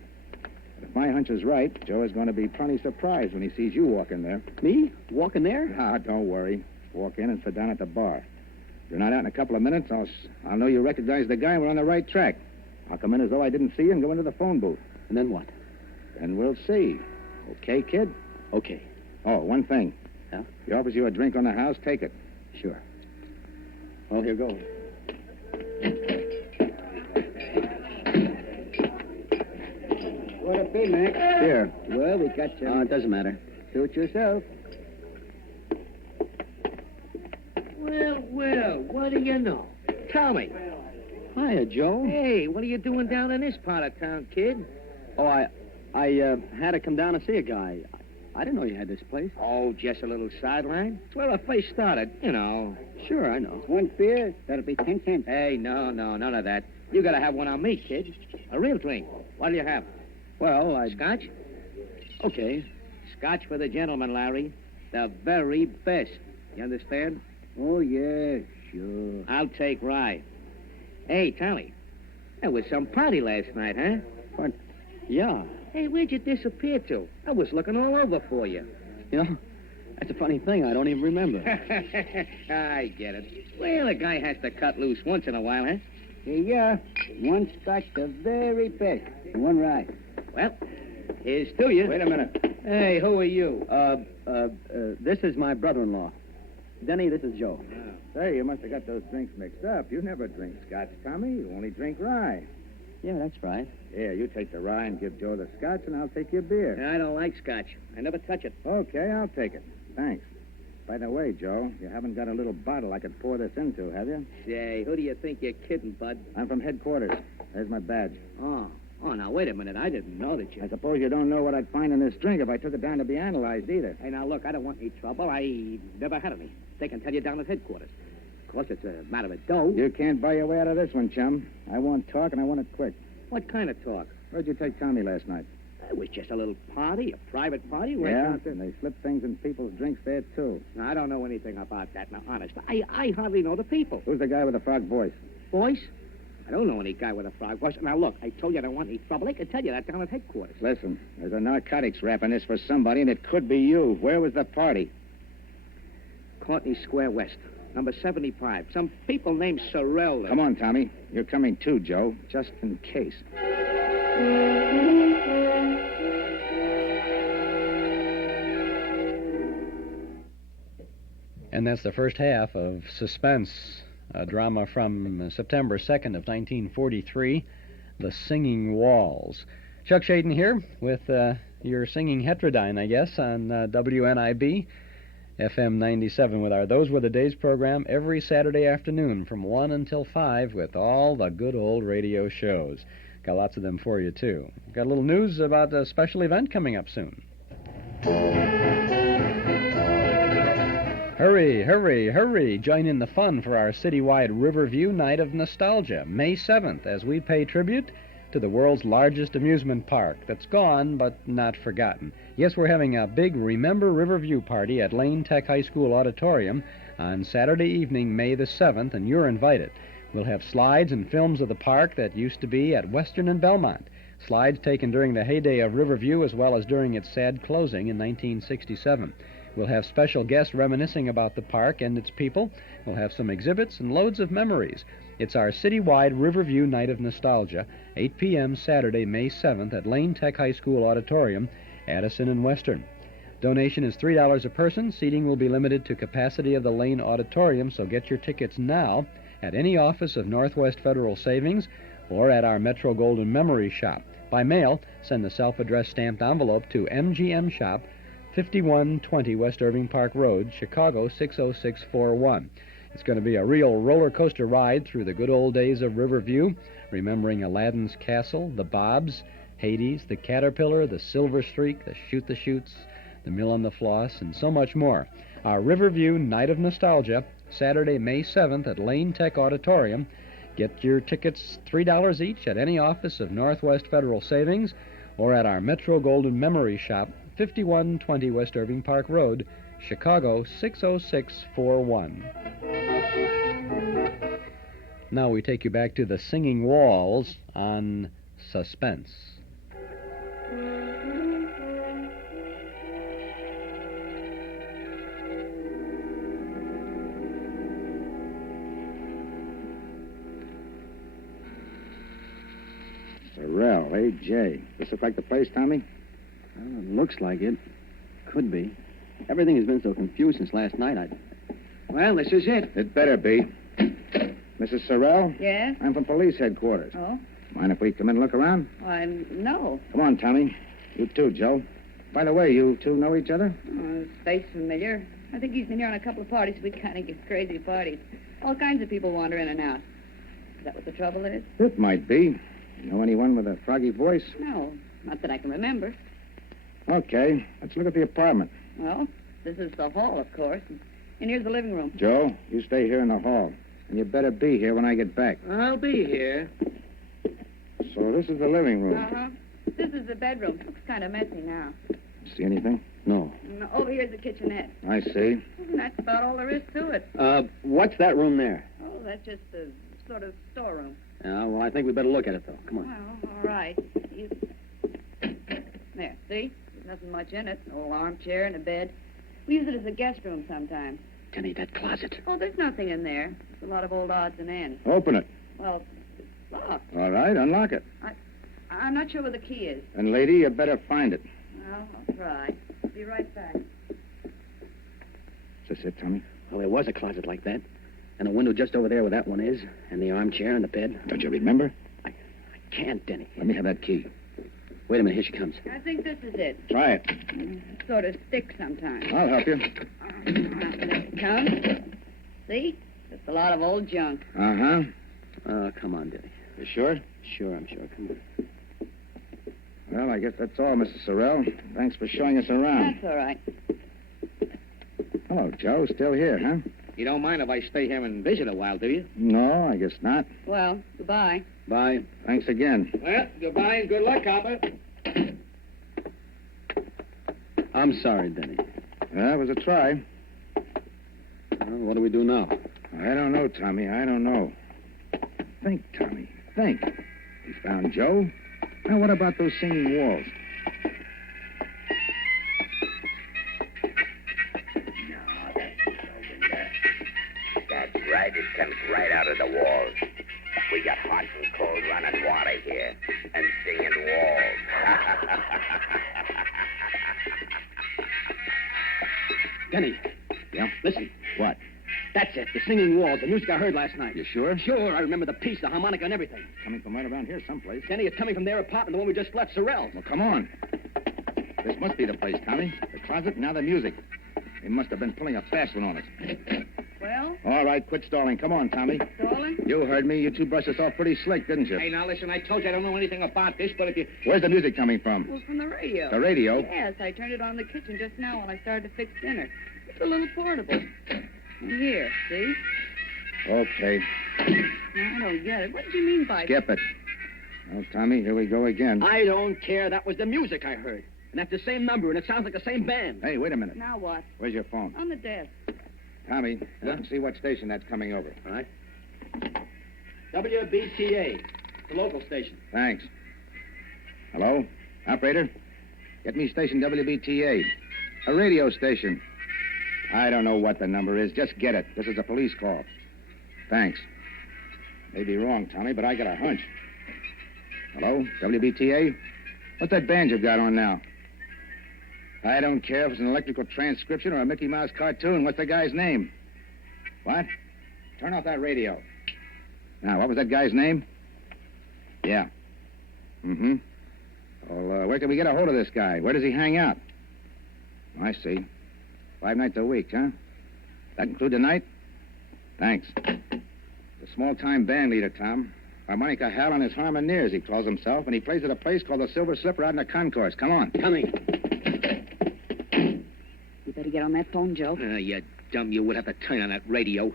But if my hunch is right, Joe is going to be plenty surprised when he sees you walk in there. Me? Walk in there? Ah, don't worry. Walk in and sit down at the bar. If you're not out in a couple of minutes, I'll know you recognize the guy and we're on the right track. I'll come in as though I didn't see you and go into the phone booth. And then what? Then we'll see. Okay, kid? Okay. Oh, one thing. Yeah? If he offers you a drink on the house, take it. Sure. Well, here goes. What'd it be, Mac? Here. Well, we got some... Oh, it doesn't matter. Suit yourself. Well, what do you know? Tell me. Hiya, Joe. Hey, what are you doing down in this part of town, kid? Oh, I had to come down to see a guy. I didn't know you had this place. Oh, just a little sideline. It's where I first started, you know. Sure, I know. One beer, that'll be 10 cents. Hey, no, none of that. You gotta have one on me, kid. A real drink. What'll you have? Well, Scotch? Okay. Scotch for the gentleman, Larry. The very best. You understand? Oh, yeah, sure. I'll take rye. Hey, Tommy. There was some party last night, huh? What? Yeah. Hey, where'd you disappear to? I was looking all over for you. You know, that's a funny thing. I don't even remember. I get it. Well, a guy has to cut loose once in a while, huh? Here you are. One Scotch, the very best. And one rye. Well, here's to you. Wait a minute. Hey, who are you? This is my brother-in-law. Denny, this is Joe. Say, you must have got those drinks mixed up. You never drink Scotch, Tommy. You only drink rye. Yeah, that's right. Here, you take the rye and give Joe the Scotch, and I'll take your beer. I don't like Scotch. I never touch it. Okay, I'll take it. Thanks. By the way, Joe, you haven't got a little bottle I could pour this into, have you? Say, who do you think you're kidding, Bud? I'm from headquarters. There's my badge. Oh, now, wait a minute. I didn't know that you... I suppose you don't know what I'd find in this drink if I took it down to be analyzed, either. Hey, now, look, I don't want any trouble. I never had any. They can tell you down at headquarters. Of course, it's a matter of dough. You can't buy your way out of this one, chum. I want talk, and I want it quick. What kind of talk? Where'd you take Tommy last night? It was just a little party, a private party. Yeah, and they slip things in people's drinks there, too. Now, I don't know anything about that. Now, honest, I hardly know the people. Who's the guy with the frog voice? Voice? I don't know any guy with a frog voice. Now, look, I told you I don't want any trouble. They could tell you that down at headquarters. Listen, there's a narcotics rap in this for somebody, and it could be you. Where was the party? Courtney Square West, number 75. Some people named Sorrell. Come on, Tommy. You're coming too, Joe, just in case. And that's the first half of Suspense, a drama from September 2nd of 1943, The Singing Walls. Chuck Shaden here with your singing heterodyne, I guess, on WNIB, FM 97 with our Those Were the Days program every Saturday afternoon from 1 until 5 with all the good old radio shows. Got lots of them for you, too. Got a little news about a special event coming up soon. Hurry, hurry, hurry. Join in the fun for our citywide Riverview Night of Nostalgia, May 7th, as we pay tribute to the world's largest amusement park that's gone but not forgotten. Yes, we're having a big Remember Riverview party at Lane Tech High School Auditorium on Saturday evening, May the 7th, and you're invited. We'll have slides and films of the park that used to be at Western and Belmont. Slides taken during the heyday of Riverview as well as during its sad closing in 1967. We'll have special guests reminiscing about the park and its people. We'll have some exhibits and loads of memories. It's our citywide Riverview Night of Nostalgia, 8 p.m. Saturday, May 7th at Lane Tech High School Auditorium, Addison and Western. Donation is $3 a person. Seating will be limited to capacity of the Lane Auditorium, so get your tickets now at any office of Northwest Federal Savings or at our Metro Golden Memory Shop. By mail, send the self-addressed stamped envelope to MGM Shop, 5120 West Irving Park Road, Chicago 60641. It's going to be a real roller coaster ride through the good old days of Riverview, remembering Aladdin's Castle, the Bobs, Hades, the Caterpillar, the Silver Streak, the Shoot the Chutes, the Mill on the Floss, and so much more. Our Riverview Night of Nostalgia, Saturday, May 7th at Lane Tech Auditorium. Get your tickets $3 each at any office of Northwest Federal Savings or at our Metro Golden Memory Shop, 5120 West Irving Park Road, Chicago 60641. Now we take you back to the Singing Walls on Suspense. Sorrell, A.J. This look like the place, Tommy? Well, it looks like it. Could be. Everything has been so confused since last night. Well, this is it. It better be. Mrs. Sorrell? Yes? I'm from police headquarters. Oh? Mind if we come in and look around? Why, no. Come on, Tommy. You too, Joe. By the way, you two know each other? Oh, his face familiar. I think he's been here on a couple of parties. We kind of get crazy parties. All kinds of people wander in and out. Is that what the trouble is? It might be. Know anyone with a froggy voice? No, not that I can remember. Okay, let's look at the apartment. Well, this is the hall, of course. And here's the living room. Joe, you stay here in the hall. And you better be here when I get back. I'll be here. So this is the living room. Uh-huh. This is the bedroom. Looks kind of messy now. See anything? No. And over here's the kitchenette. I see. And that's about all there is to it. What's that room there? Oh, that's just a sort of storeroom. Well, I think we better look at it, though. Come on. Well, all right. There, see? There's nothing much in it. An old armchair and a bed. We use it as a guest room sometimes. Denny, that closet. Oh, there's nothing in there. There's a lot of old odds and ends. Open it. Well, it's locked. All right, unlock it. I'm not sure where the key is. And, lady, you better find it. Well, I'll try. I'll be right back. Is this it, Tommy? Well, there was a closet like that. And a window just over there where that one is. And the armchair and the bed. Don't you remember? I can't, Denny. Let me have that key. Wait a minute. Here she comes. I think this is it. Try it. It sort of sticks sometimes. I'll help you. There it comes. See? Just a lot of old junk. Uh-huh. Oh, come on, Denny. You sure? Sure, I'm sure. Come on. Well, I guess that's all, Mr. Sorrell. Thanks for showing us around. That's all right. Hello, Joe. Still here, huh? You don't mind if I stay here and visit a while, do you? No, I guess not. Well, goodbye. Bye. Thanks again. Well, goodbye and good luck, copper. I'm sorry, Denny. It was a try. Well, what do we do now? I don't know, Tommy. I don't know. Think, Tommy. Think. We found Joe. Now, what about those singing walls? That's right. It comes right out of the walls. We got hot and cold running water here. And singing walls. Denny. Yeah? Listen. What? That's it. The singing walls. The music I heard last night. You sure? Sure. I remember the piece, the harmonica, and everything. Coming from right around here someplace. Denny, it's coming from their apartment, the one we just left, Sorrell's. Well, come on. This must be the place, Tommy. The closet, now the music. They must have been pulling a fast one on us. Well? All right, quit stalling. Come on, Tommy. Stalling? You heard me. You two brushed us off pretty slick, didn't you? Hey, now listen, I told you I don't know anything about this, but if you... Where's the music coming from? Well, from the radio. The radio? Yes, I turned it on in the kitchen just now when I started to fix dinner. It's a little portable. Here, see? Okay. I don't get it. What did you mean by Skip it. Well, Tommy, here we go again. I don't care. That was the music I heard. And that's the same number, and it sounds like the same band. Hey, wait a minute. Now what? Where's your phone? On the desk. Tommy, look and see what station that's coming over. All right. WBTA, the local station. Thanks. Hello? Operator? Get me station WBTA. A radio station. I don't know what the number is. Just get it. This is a police call. Thanks. May be wrong, Tommy, but I got a hunch. Hello? WBTA? What's that band you've got on now? I don't care if it's an electrical transcription or a Mickey Mouse cartoon. What's the guy's name? What? Turn off that radio. Now, what was that guy's name? Yeah. Mm-hmm. Well, where can we get a hold of this guy? Where does he hang out? I see. 5 nights a week, huh? That include the night? Thanks. A small-time band leader, Tom. Harmonica Hal on his harmoniers, he calls himself, and he plays at a place called the Silver Slipper out in the concourse. Come on. Coming. You better get on that phone, Joe. You dumb, you would have to turn on that radio.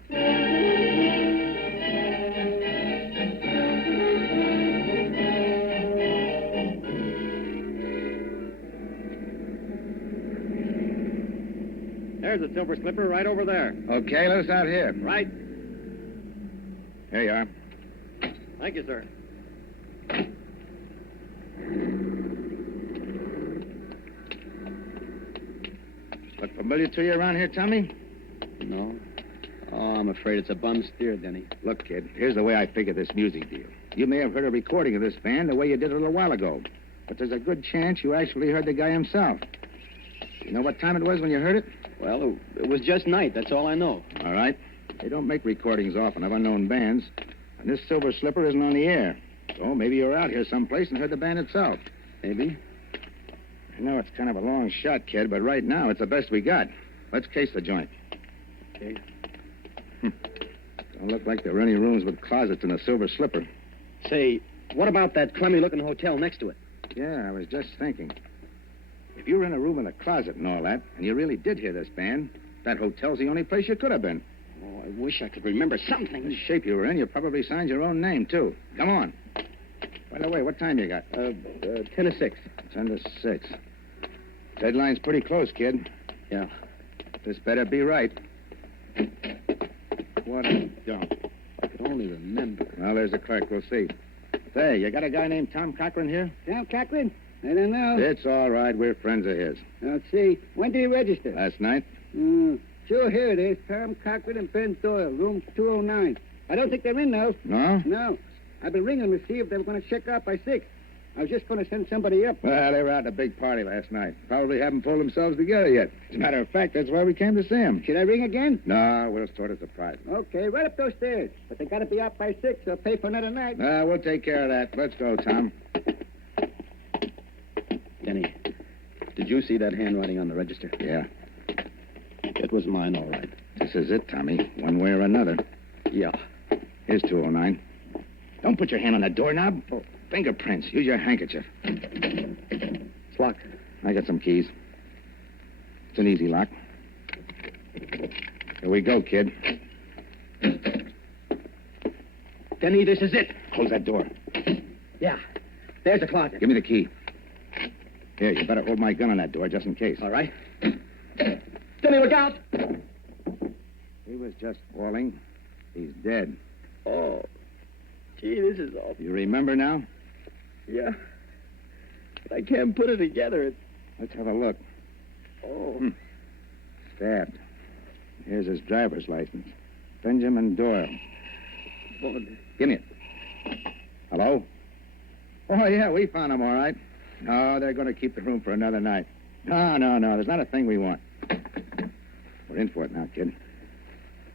There's the Silver Slipper right over there. Okay, let us out here. Right. Here you are. Thank you, sir. Look familiar to you around here, Tommy? No. Oh, I'm afraid it's a bum steer, Denny. Look, kid, here's the way I figure this music deal. You may have heard a recording of this band the way you did a little while ago, but there's a good chance you actually heard the guy himself. You know what time it was when you heard it? Well, it was just night. That's all I know. All right. They don't make recordings often of unknown bands, and this Silver Slipper isn't on the air. So maybe you were out here someplace and heard the band itself. Maybe. I know it's kind of a long shot, kid, but right now it's the best we got. Let's case the joint. Okay. Don't look like there were any rooms with closets and a silver slipper. Say, what about that crummy-looking hotel next to it? Yeah, I was just thinking. If you were in a room with a closet and all that, and you really did hear this band, that hotel's the only place you could have been. Oh, I wish I could remember something. The shape you were in, you probably signed your own name, too. Come on. By the way, what time you got? 10 to 6. 10 to 6. Deadline's pretty close, kid. Yeah. This better be right. What a dump. I could only remember. Well, there's the clerk. We'll see. Say, you got a guy named Tom Cochran here? Tom Cochran? I don't know. It's all right. We're friends of his. Let's see. When did he register? Last night? Sure, here it is. Tom Cochran and Ben Doyle, room 209. I don't think they're in, though. No? No. I've been ringing to see if they were going to check out by 6. I was just going to send somebody up. Well, they were out at a big party last night. Probably haven't pulled themselves together yet. As a matter of fact, that's why we came to see him. Should I ring again? No, we'll sort it surprise. Okay, right up those stairs. But they got to be out by 6 or pay for another night. We'll take care of that. Let's go, Tom. Denny, did you see that handwriting on the register? Yeah. It was mine, all right. This is it, Tommy. One way or another. Yeah. Here's 209. Don't put your hand on that doorknob. Oh, fingerprints. Use your handkerchief. It's locked. I got some keys. It's an easy lock. Here we go, kid. Denny, this is it. Close that door. Yeah. There's the closet. Give me the key. Here, you better hold my gun on that door just in case. All right. Denny, look out! He was just falling. He's dead. Oh. Gee, this is awful. You remember now? Yeah. But I can't put it together. Let's have a look. Oh. Stabbed. Here's his driver's license. Benjamin Doyle. Give me it. Hello? Oh, yeah, we found him, all right. No, they're going to keep the room for another night. No. There's not a thing we want. We're in for it now, kid.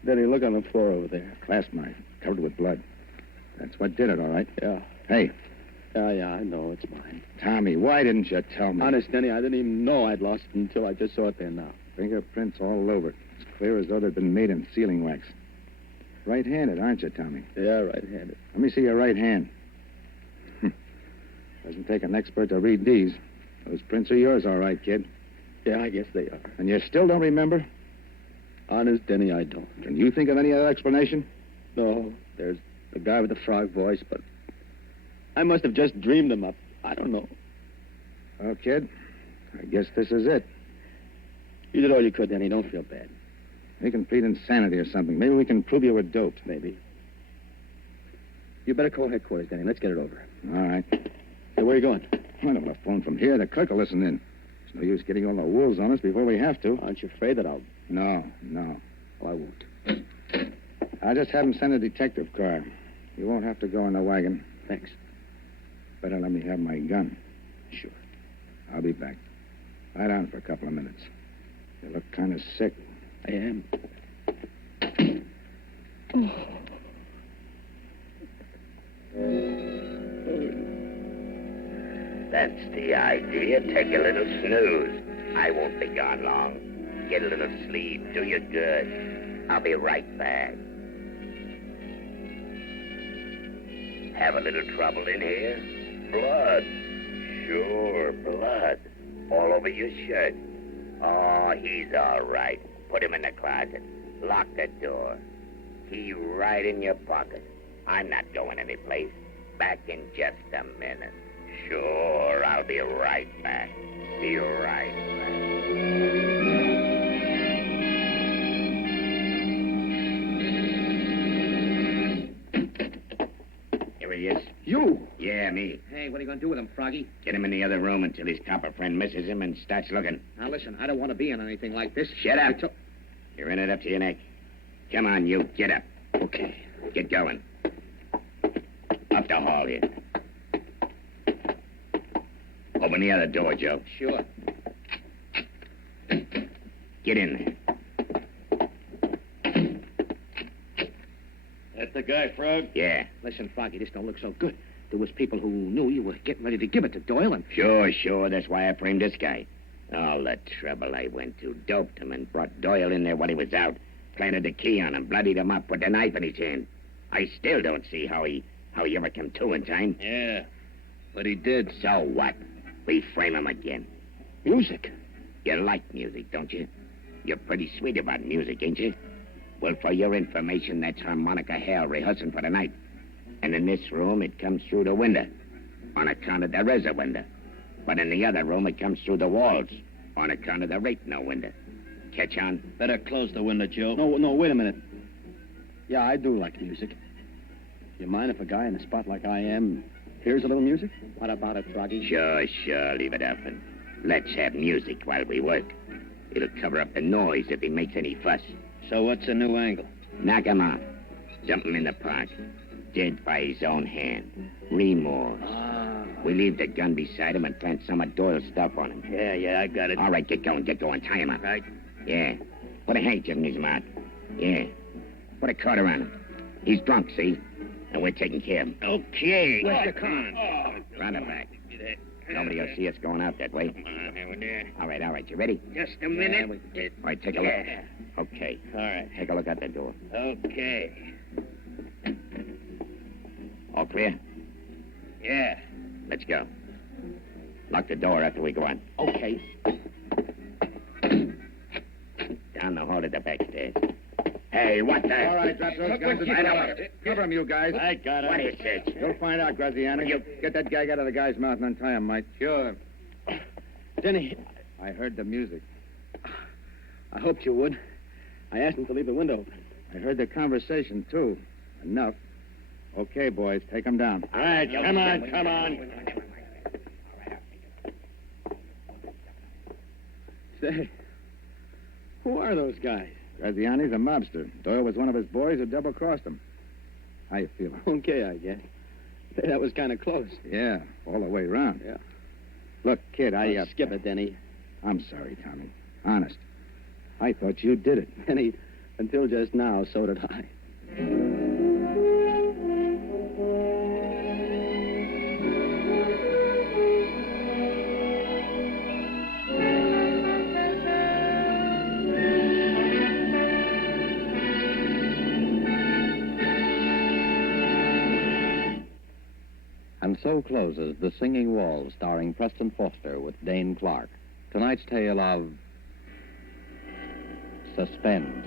Denny, look on the floor over there. Clasp knife, covered with blood. That's what did it, all right? Yeah. Hey. Yeah, I know. It's mine. Tommy, why didn't you tell me? Honest, Denny, I didn't even know I'd lost it until I just saw it there now. Fingerprints all over it. As clear as though they'd been made in sealing wax. Right-handed, aren't you, Tommy? Yeah, right-handed. Let me see your right hand. Doesn't take an expert to read these. Those prints are yours, all right, kid. Yeah, I guess they are. And you still don't remember? Honest, Denny, I don't. Can you think of any other explanation? No, there's the guy with the frog voice, but I must have just dreamed him up. I don't know. Well, kid, I guess this is it. You did all you could, Denny. Don't feel bad. You can plead insanity or something. Maybe we can prove you were doped. Maybe. You better call headquarters, Denny. Let's get it over. All right. So where are you going? I don't want to phone from here. The clerk will listen in. There's no use getting all the wolves on us before we have to. Aren't you afraid that I'll... No. Well, I won't. I'll just have him send a detective car. You won't have to go in the wagon. Thanks. Better let me have my gun. Sure. I'll be back. Lie down for a couple of minutes. You look kind of sick. I am. That's the idea. Take a little snooze. I won't be gone long. Get a little sleep. Do you good. I'll be right back. Have a little trouble in here? Blood. Sure, blood. All over your shirt. Oh, he's all right. Put him in the closet. Lock the door. Key right in your pocket. I'm not going anyplace. Back in just a minute. Sure, I'll be right back. Be right back. Here he is. You? Yeah, me. Hey, what are you going to do with him, Froggy? Get him in the other room until his copper friend misses him and starts looking. Now, listen, I don't want to be in anything like this. Shut up. You're in it up to your neck. Come on, you. Get up. Okay. Get going. Up the hall here. Open the other door, Joe. Sure. Get in there. That's the guy, Frog? Yeah. Listen, Froggy, this don't look so good. There was people who knew you were getting ready to give it to Doyle, and... Sure. That's why I framed this guy. All the trouble I went to. Doped him and brought Doyle in there while he was out. planted the key on him, bloodied him up, put the knife in his hand. I still don't see how he ever came to in time. Yeah, but he did. So what? We frame him again. Music? You like music, don't you? You're pretty sweet about music, ain't you? Well, for your information, that's harmonica hell rehearsing for the night. And in this room, it comes through the window. On account of there is a window. But in the other room, it comes through the walls. On account of there ain't no window. Catch on? Better close the window, Joe. No, wait a minute. Yeah, I do like music. You mind if a guy in a spot like I am hears a little music? What about it, Froggy? Sure, leave it up. And let's have music while we work. It'll cover up the noise if he makes any fuss. So what's a new angle? Knock him out. Dump him in the park. Dead by his own hand. Remorse. We leave the gun beside him and plant some of Doyle's stuff on him. Yeah, I got it. All right, get going. Tie him up. Right. Yeah. Put a handkerchief in his mouth. Yeah. Put a cord around him. He's drunk, see? And we're taking care of him. Okay. Where's the car? Round the back. Nobody will see us going out that way. Come on, over there. All right. You ready? Just a minute. All right, take a look. Okay. All right. Take a look at the door. Okay. All clear? Yeah. Let's go. Lock the door after we go on. Okay. Down the hall to the back stairs. Hey, what the? All right, drop those guns and cover him, you guys. I got it. What is it? You'll find out, Graziani. Get that gag out of the guy's mouth and untie him, Mike. Sure. Denny, I heard the music. I hoped you would. I asked him to leave the window open. I heard the conversation, too. Enough. Okay, boys, take him down. All right, come on. Say, who are those guys? Graziani's a mobster. Doyle was one of his boys who double-crossed him. How you feeling? Okay, I guess. Say, that was kind of close. Yeah, all the way around. Yeah. Look, kid, Skip it, Denny. I'm sorry, Tommy. Honest. I thought you did it. Denny, until just now, so did I. And so closes The Singing Walls, starring Preston Foster with Dane Clark. Tonight's tale of Suspense.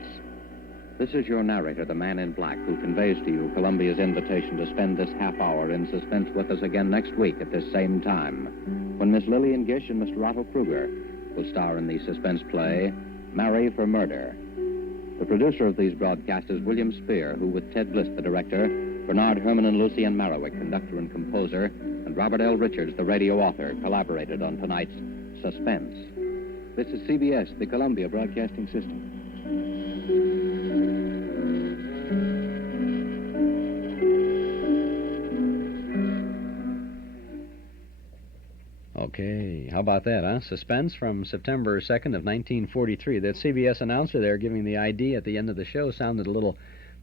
This is your narrator, the man in black, who conveys to you Columbia's invitation to spend this half hour in suspense with us again next week at this same time, when Miss Lillian Gish and Mr. Otto Kruger will star in the suspense play Marry for Murder. The producer of these broadcasts is William Spear, who, with Ted Bliss, the director, Bernard Herman and Lucien Marowik, conductor and composer, and Robert L. Richards, the radio author, collaborated on tonight's Suspense. This is CBS, the Columbia Broadcasting System. Okay, how about that, huh? Suspense from September 2nd of 1943. That CBS announcer there giving the ID at the end of the show sounded a little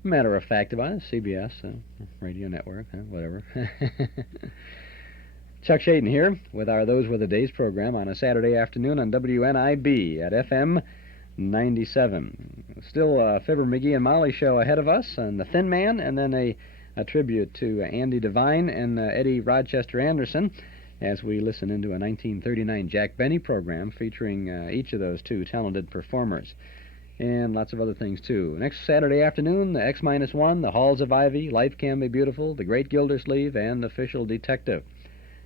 matter-of-fact about it. CBS, radio network, whatever. Chuck Shaden here with our Those Were the Days program on a Saturday afternoon on WNIB at FM 97. Still Fibber, McGee, and Molly show ahead of us, and The Thin Man, and then a tribute to Andy Devine and Eddie Rochester Anderson as we listen into a 1939 Jack Benny program featuring each of those two talented performers. And lots of other things, too. Next Saturday afternoon, the X-1, The Halls of Ivy, Life Can Be Beautiful, The Great Gildersleeve, and Official Detective.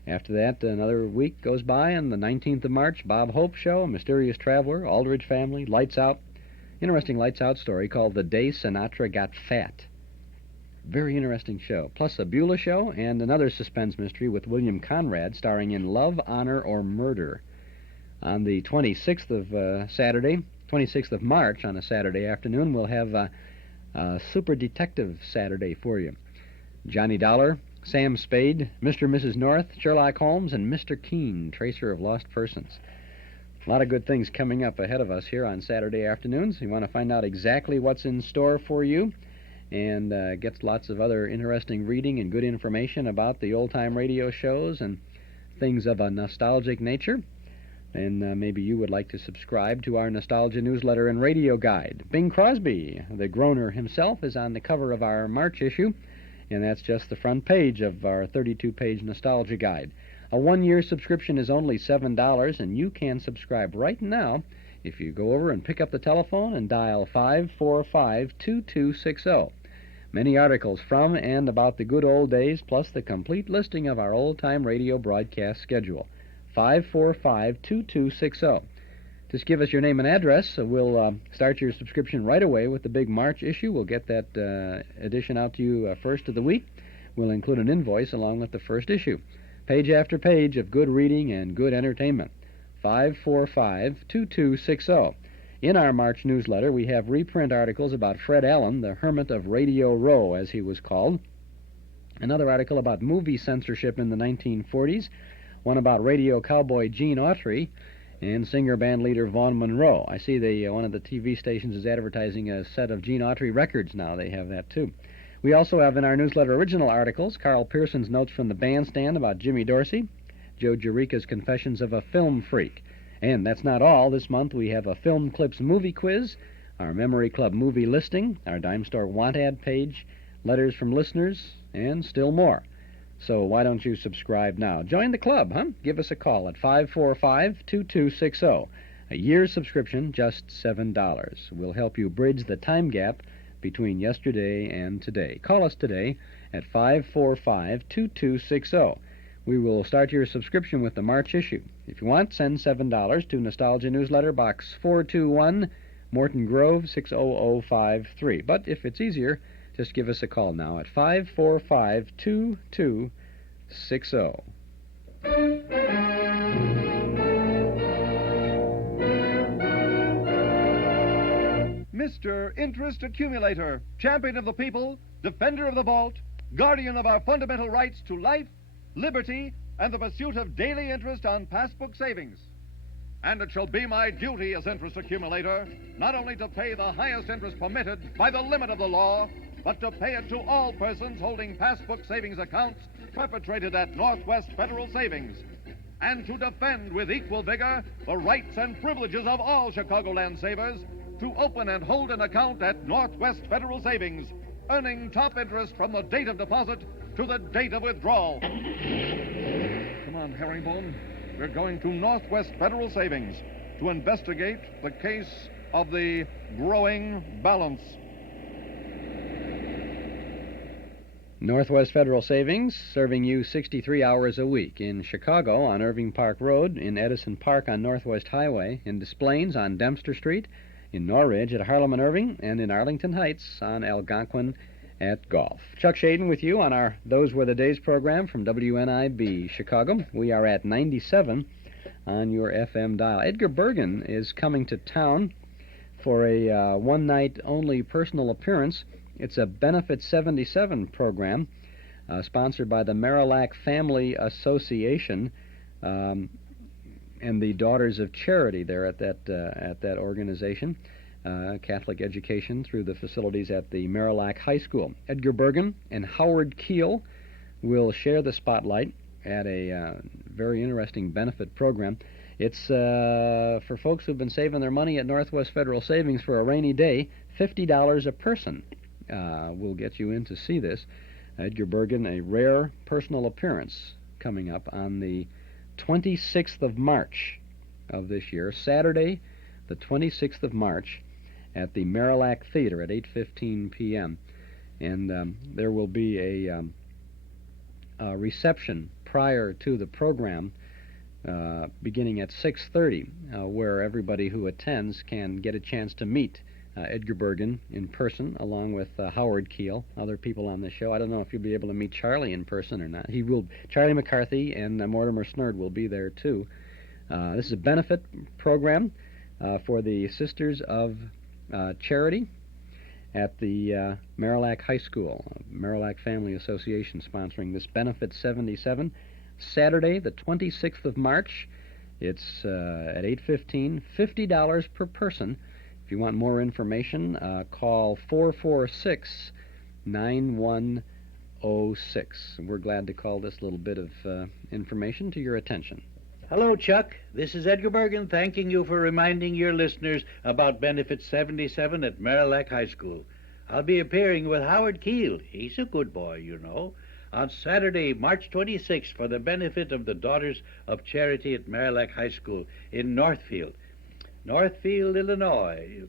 After that, another week goes by, and the 19th of March, Bob Hope Show, Mysterious Traveler, Aldrich Family, Lights Out. Interesting Lights Out story called The Day Sinatra Got Fat. Very interesting show. Plus a Beulah show and another suspense mystery with William Conrad starring in Love, Honor, or Murder. On the 26th of March, on a Saturday afternoon, we'll have a Super Detective Saturday for you. Johnny Dollar, Sam Spade, Mr. and Mrs. North, Sherlock Holmes, and Mr. Keene, Tracer of Lost Persons. A lot of good things coming up ahead of us here on Saturday afternoons. You want to find out exactly what's in store for you and get lots of other interesting reading and good information about the old-time radio shows and things of a nostalgic nature. then maybe you would like to subscribe to our nostalgia newsletter and radio guide. Bing Crosby, the groaner himself, is on the cover of our March issue, and that's just the front page of our 32-page nostalgia guide. A one-year subscription is only $7, and you can subscribe right now if you go over and pick up the telephone and dial 545-2260. Many articles from and about the good old days, plus the complete listing of our old-time radio broadcast schedule. 545-2260. Just give us your name and address. We'll start your subscription right away with the big March issue. We'll get that edition out to you first of the week. We'll include an invoice along with the first issue. Page after page of good reading and good entertainment. 545-2260. In our March newsletter, we have reprint articles about Fred Allen, the hermit of Radio Row, as he was called. Another article about movie censorship in the 1940s. One about radio cowboy Gene Autry and singer-band leader Vaughn Monroe. I see one of the TV stations is advertising a set of Gene Autry records now. They have that, too. We also have in our newsletter original articles, Carl Pearson's notes from the bandstand about Jimmy Dorsey, Joe Jerica's Confessions of a Film Freak. And that's not all. This month we have a Film Clips movie quiz, our Memory Club movie listing, our Dime Store Want Ad page, letters from listeners, and still more. So why don't you subscribe now? Join the club, huh? Give us a call at 545-2260. A year's subscription, just $7. We'll help you bridge the time gap between yesterday and today. Call us today at 545-2260. We will start your subscription with the March issue. If you want, send $7 to Nostalgia Newsletter, Box 421, Morton Grove, 60053. But if it's easier, just give us a call now at 545-2260. Mr. Interest Accumulator, champion of the people, defender of the vault, guardian of our fundamental rights to life, liberty, and the pursuit of daily interest on passbook savings. And it shall be my duty as interest accumulator not only to pay the highest interest permitted by the limit of the law, but to pay it to all persons holding passbook savings accounts perpetrated at Northwest Federal Savings, and to defend with equal vigor the rights and privileges of all Chicagoland savers to open and hold an account at Northwest Federal Savings, earning top interest from the date of deposit to the date of withdrawal. Come on, Herringbone. We're going to Northwest Federal Savings to investigate the case of the growing balance. Northwest Federal Savings, serving you 63 hours a week in Chicago on Irving Park Road, in Edison Park on Northwest Highway, in Des Plaines on Dempster Street, in Norridge at Harlem and Irving, and in Arlington Heights on Algonquin at Golf. Chuck Shaden with you on our Those Were the Days program from WNIB Chicago. We are at 97 on your FM dial. Edgar Bergen is coming to town for a one-night only personal appearance. It's a Benefit 77 program sponsored by the Marillac Family Association and the Daughters of Charity there at that organization. Catholic education through the facilities at the Marillac High School. Edgar Bergen and Howard Keel will share the spotlight at a very interesting benefit program. It's for folks who've been saving their money at Northwest Federal Savings for a rainy day, $50 a person. Will get you in to see this. Edgar Bergen, a rare personal appearance coming up on the 26th of March of this year, Saturday, the 26th of March, at the Marillac Theater at 8:15 p.m. And there will be a reception prior to the program beginning at 6:30, where everybody who attends can get a chance to meet Edgar Bergen in person, along with Howard Keel, other people on the show. I don't know if you'll be able to meet Charlie in person or not. Charlie McCarthy and Mortimer Snerd will be there, too. This is a benefit program for the Sisters of Charity at the Marillac High School. Marillac Family Association sponsoring this Benefit 77. Saturday, the 26th of March. It's at 8:15, $50 per person. If you want more information, call 446-9106. We're glad to call this little bit of information to your attention. Hello, Chuck. This is Edgar Bergen thanking you for reminding your listeners about Benefit 77 at Marillac High School. I'll be appearing with Howard Keel. He's a good boy, you know, on Saturday, March 26th for the benefit of the Daughters of Charity at Marillac High School in Northfield, Illinois.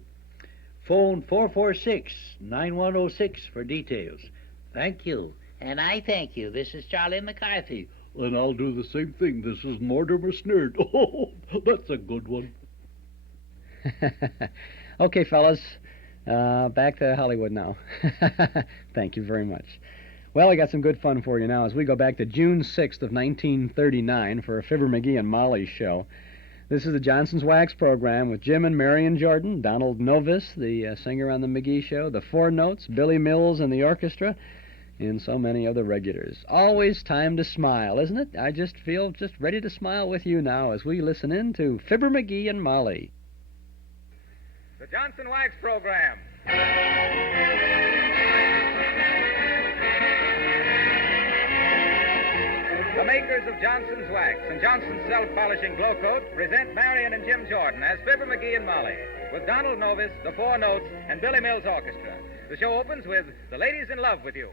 Phone 446-9106 for details. Thank you. And I thank you. This is Charlie McCarthy. And I'll do the same thing. This is Mortimer Snerd. Oh, that's a good one. Okay, fellas. Back to Hollywood now. Thank you very much. Well, I got some good fun for you now as we go back to June 6th of 1939 for a Fibber McGee and Molly show. This is the Johnson's Wax program with Jim and Marion Jordan, Donald Novis, the singer on the McGee show, the Four Notes, Billy Mills and the orchestra, and so many other regulars. Always time to smile, isn't it? I just feel just ready to smile with you now as we listen in to Fibber McGee and Molly. The Johnson Wax program. The makers of Johnson's Wax and Johnson's Self-Polishing Glow Coat present Marion and Jim Jordan as Fibber McGee and Molly, with Donald Novis, the Four Notes, and Billy Mills Orchestra. The show opens with The Lady's in Love with You.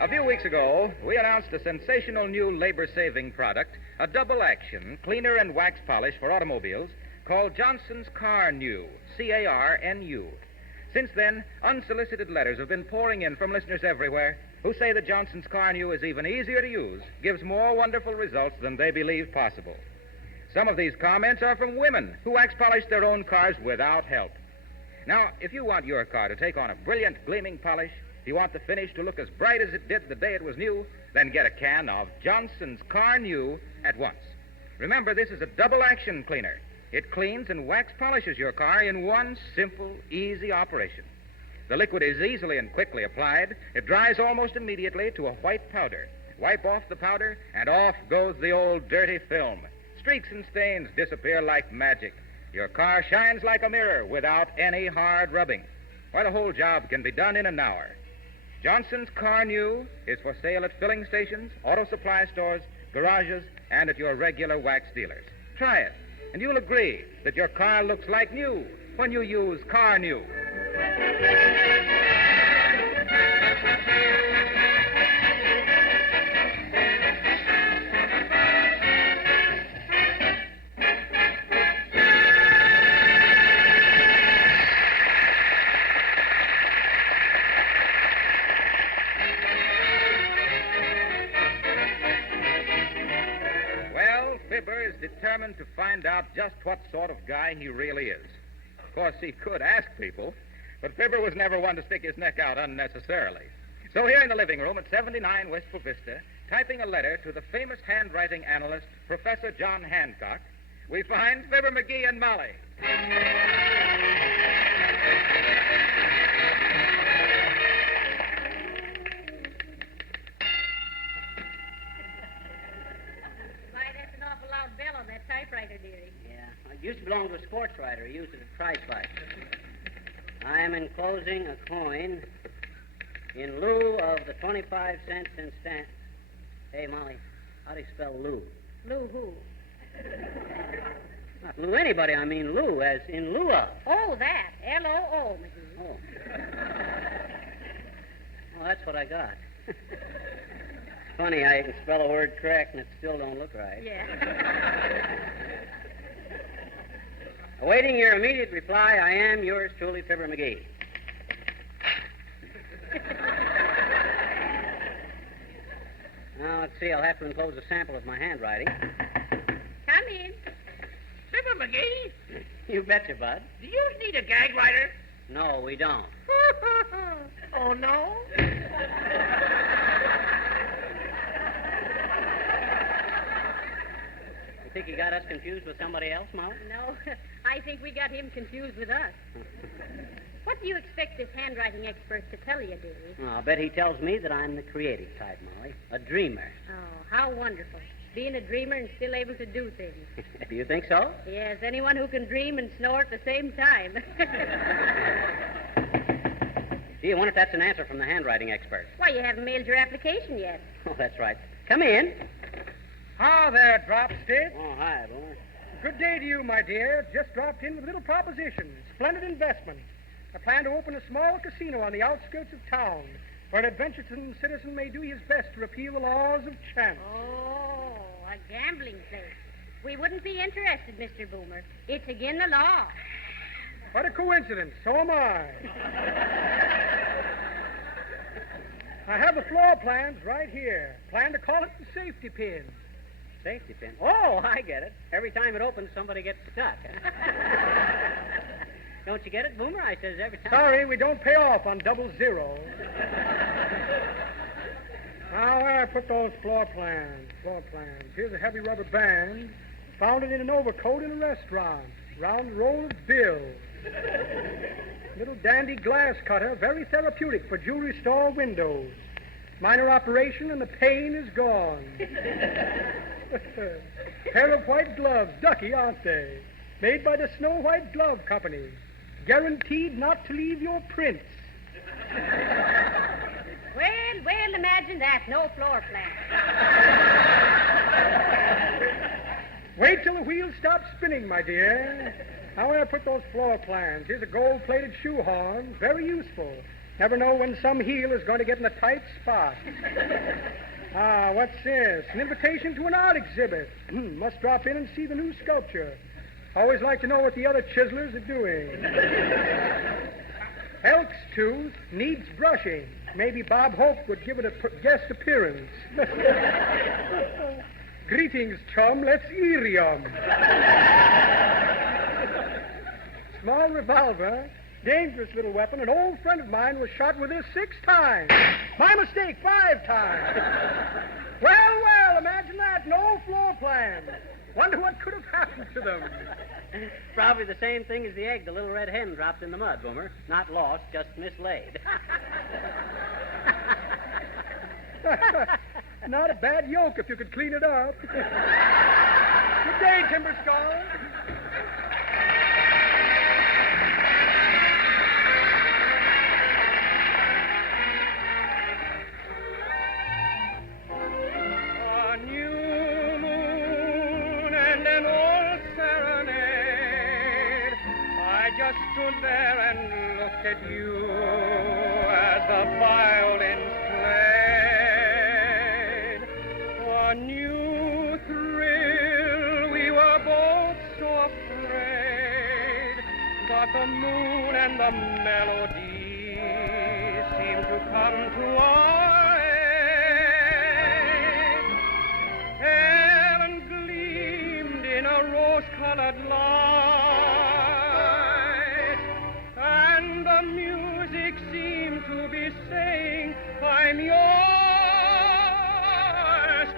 A few weeks ago, we announced a sensational new labor-saving product, a double-action cleaner and wax polish for automobiles called Johnson's Car New, C-A-R-N-U. Since then, unsolicited letters have been pouring in from listeners everywhere who say that Johnson's Car New is even easier to use, gives more wonderful results than they believed possible. Some of these comments are from women who wax polish their own cars without help. Now, if you want your car to take on a brilliant, gleaming polish, if you want the finish to look as bright as it did the day it was new, then get a can of Johnson's Car New at once. Remember, this is a double-action cleaner. It cleans and wax polishes your car in one simple, easy operation. The liquid is easily and quickly applied. It dries almost immediately to a white powder. Wipe off the powder, and off goes the old dirty film. Streaks and stains disappear like magic. Your car shines like a mirror without any hard rubbing. Why, the whole job can be done in an hour. Johnson's Car New is for sale at filling stations, auto supply stores, garages, and at your regular wax dealers. Try it, and you'll agree that your car looks like new when you use Car New. Fibber is determined to find out just what sort of guy he really is. Of course, he could ask people, but Fibber was never one to stick his neck out unnecessarily. So here in the living room at 79 Westful Vista, typing a letter to the famous handwriting analyst, Professor John Hancock, we find Fibber McGee and Molly. Bell on that typewriter, dearie. Yeah. It used to belong to a sports writer. He used it at price fight. I am enclosing a coin in lieu of the 25 cents in stamps. Hey, Molly, how do you spell Lou? Lou who? Not Lou anybody. I mean Lou, as in lieu of. Oh, that. L-O-O, McGee. Oh. Well, that's what I got. Funny how you can spell a word correct and it still don't look right. Yeah. Awaiting your immediate reply, I am yours truly, Fibber McGee. Now, let's see. I'll have to enclose a sample of my handwriting. Come in. Fibber McGee? You betcha, Bud. Do you need a gag writer? No, we don't. Oh, no? think he got us confused with somebody else, Molly? No, I think we got him confused with us. What do you expect this handwriting expert to tell you, dearie? Well, I'll bet he tells me that I'm the creative type, Molly. A dreamer. Oh, how wonderful. Being a dreamer and still able to do things. Do you think so? Yes, anyone who can dream and snore at the same time. Gee, I wonder if that's an answer from the handwriting expert. Why, you haven't mailed your application yet. Oh, that's right. Come in. Hi there, Dropstick. Oh, hi, Boomer. Good day to you, my dear. Just dropped in with a little proposition. Splendid investment. I plan to open a small casino on the outskirts of town where an adventuresome citizen may do his best to repeal the laws of chance. Oh, a gambling place. We wouldn't be interested, Mr. Boomer. It's again the law. What a coincidence. So am I. I have the floor plans right here. Plan to call it the safety pin. Safety pin? Oh, I get it. Every time it opens, somebody gets stuck. Don't you get it, Boomer? I says every time. Sorry, we don't pay off on 00. Now, where I put those floor plans? Here's a heavy rubber band. Found it in an overcoat in a restaurant. Round roll of bills. Little dandy glass cutter, very therapeutic for jewelry store windows. Minor operation and the pain is gone. Pair of white gloves, ducky, aren't they? Made by the Snow White Glove Company. Guaranteed not to leave your prints. Well, imagine that. No floor plan. Wait till the wheels stop spinning, my dear. How will I put those floor plans? Here's a gold-plated shoehorn. Very useful. Never know when some heel is going to get in a tight spot. Ah, what's this? An invitation to an art exhibit. Must drop in and see the new sculpture. Always like to know what the other chiselers are doing. Elk's tooth needs brushing. Maybe Bob Hope would give it a guest appearance. Greetings, chum. Let's Irium. Small revolver. Dangerous little weapon. An old friend of mine was shot with this 6 times. My mistake, 5 times. Well, imagine that. No floor plan. Wonder what could have happened to them. Probably the same thing as the egg the little red hen dropped in the mud, Boomer. Not lost, just mislaid. Not a bad yolk if you could clean it up. Good day, Timber Skull. A new moon and an old serenade. I just stood there and looked at you as the violins played. A new thrill, we were both so afraid, but the moon and the melody seemed to come to our aid. Heaven gleamed in a rose-colored light, and the music seemed to be saying, I'm yours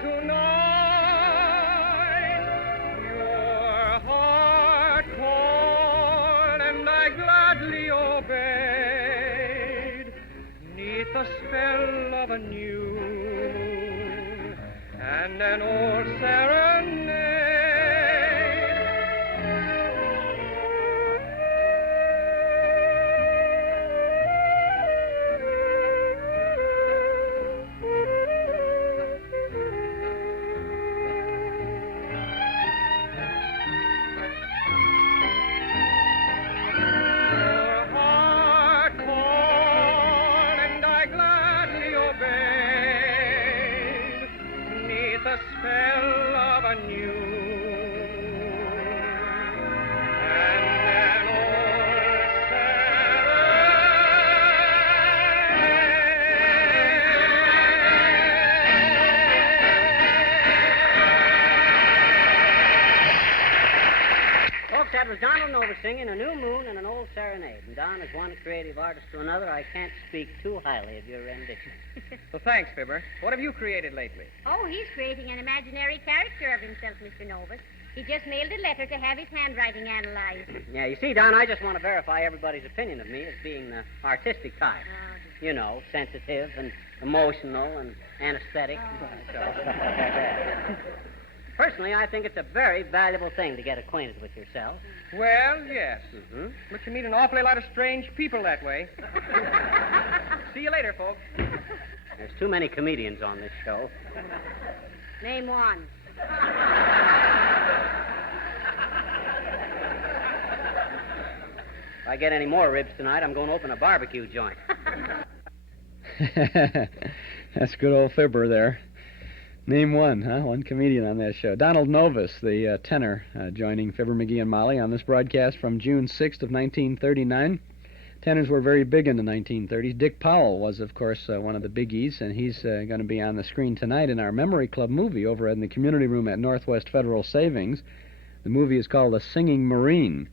tonight. Your heart called, and I gladly obeyed, 'neath the spell of a new moon and an old serenade. Your heart called, and I gladly obeyed, 'neath the spell was Donald Novis singing A New Moon and an Old Serenade. And Don, as one creative artist to another, I can't speak too highly of your rendition. Well, thanks, Fibber. What have you created lately? Oh, he's creating an imaginary character of himself, Mr. Novis. He just mailed a letter to have his handwriting analyzed. Yeah, you see, Don, I just want to verify everybody's opinion of me as being the artistic type. You know, sensitive and emotional and anesthetic. So, stuff like that. Personally, I think it's a very valuable thing to get acquainted with yourself. Well, yes. Mm-hmm. But you meet an awfully lot of strange people that way. See you later, folks. There's too many comedians on this show. Name one. If I get any more ribs tonight, I'm going to open a barbecue joint. That's good old Fibber there. Name one, huh? One comedian on that show. Donald Novis, the tenor, joining Fibber, McGee, and Molly on this broadcast from June 6th of 1939. Tenors were very big in the 1930s. Dick Powell was, of course, one of the biggies, and he's going to be on the screen tonight in our Memory Club movie over in the community room at Northwest Federal Savings. The movie is called The Singing Marine,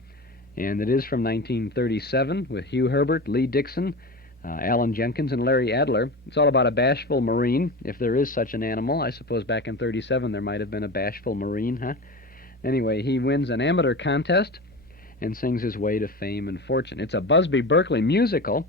and it is from 1937 with Hugh Herbert, Lee Dixon, Alan Jenkins, and Larry Adler. It's all about a bashful Marine, if there is such an animal. I suppose back in 37 there might have been a bashful Marine, huh? Anyway, he wins an amateur contest and sings his way to fame and fortune. It's a Busby Berkeley musical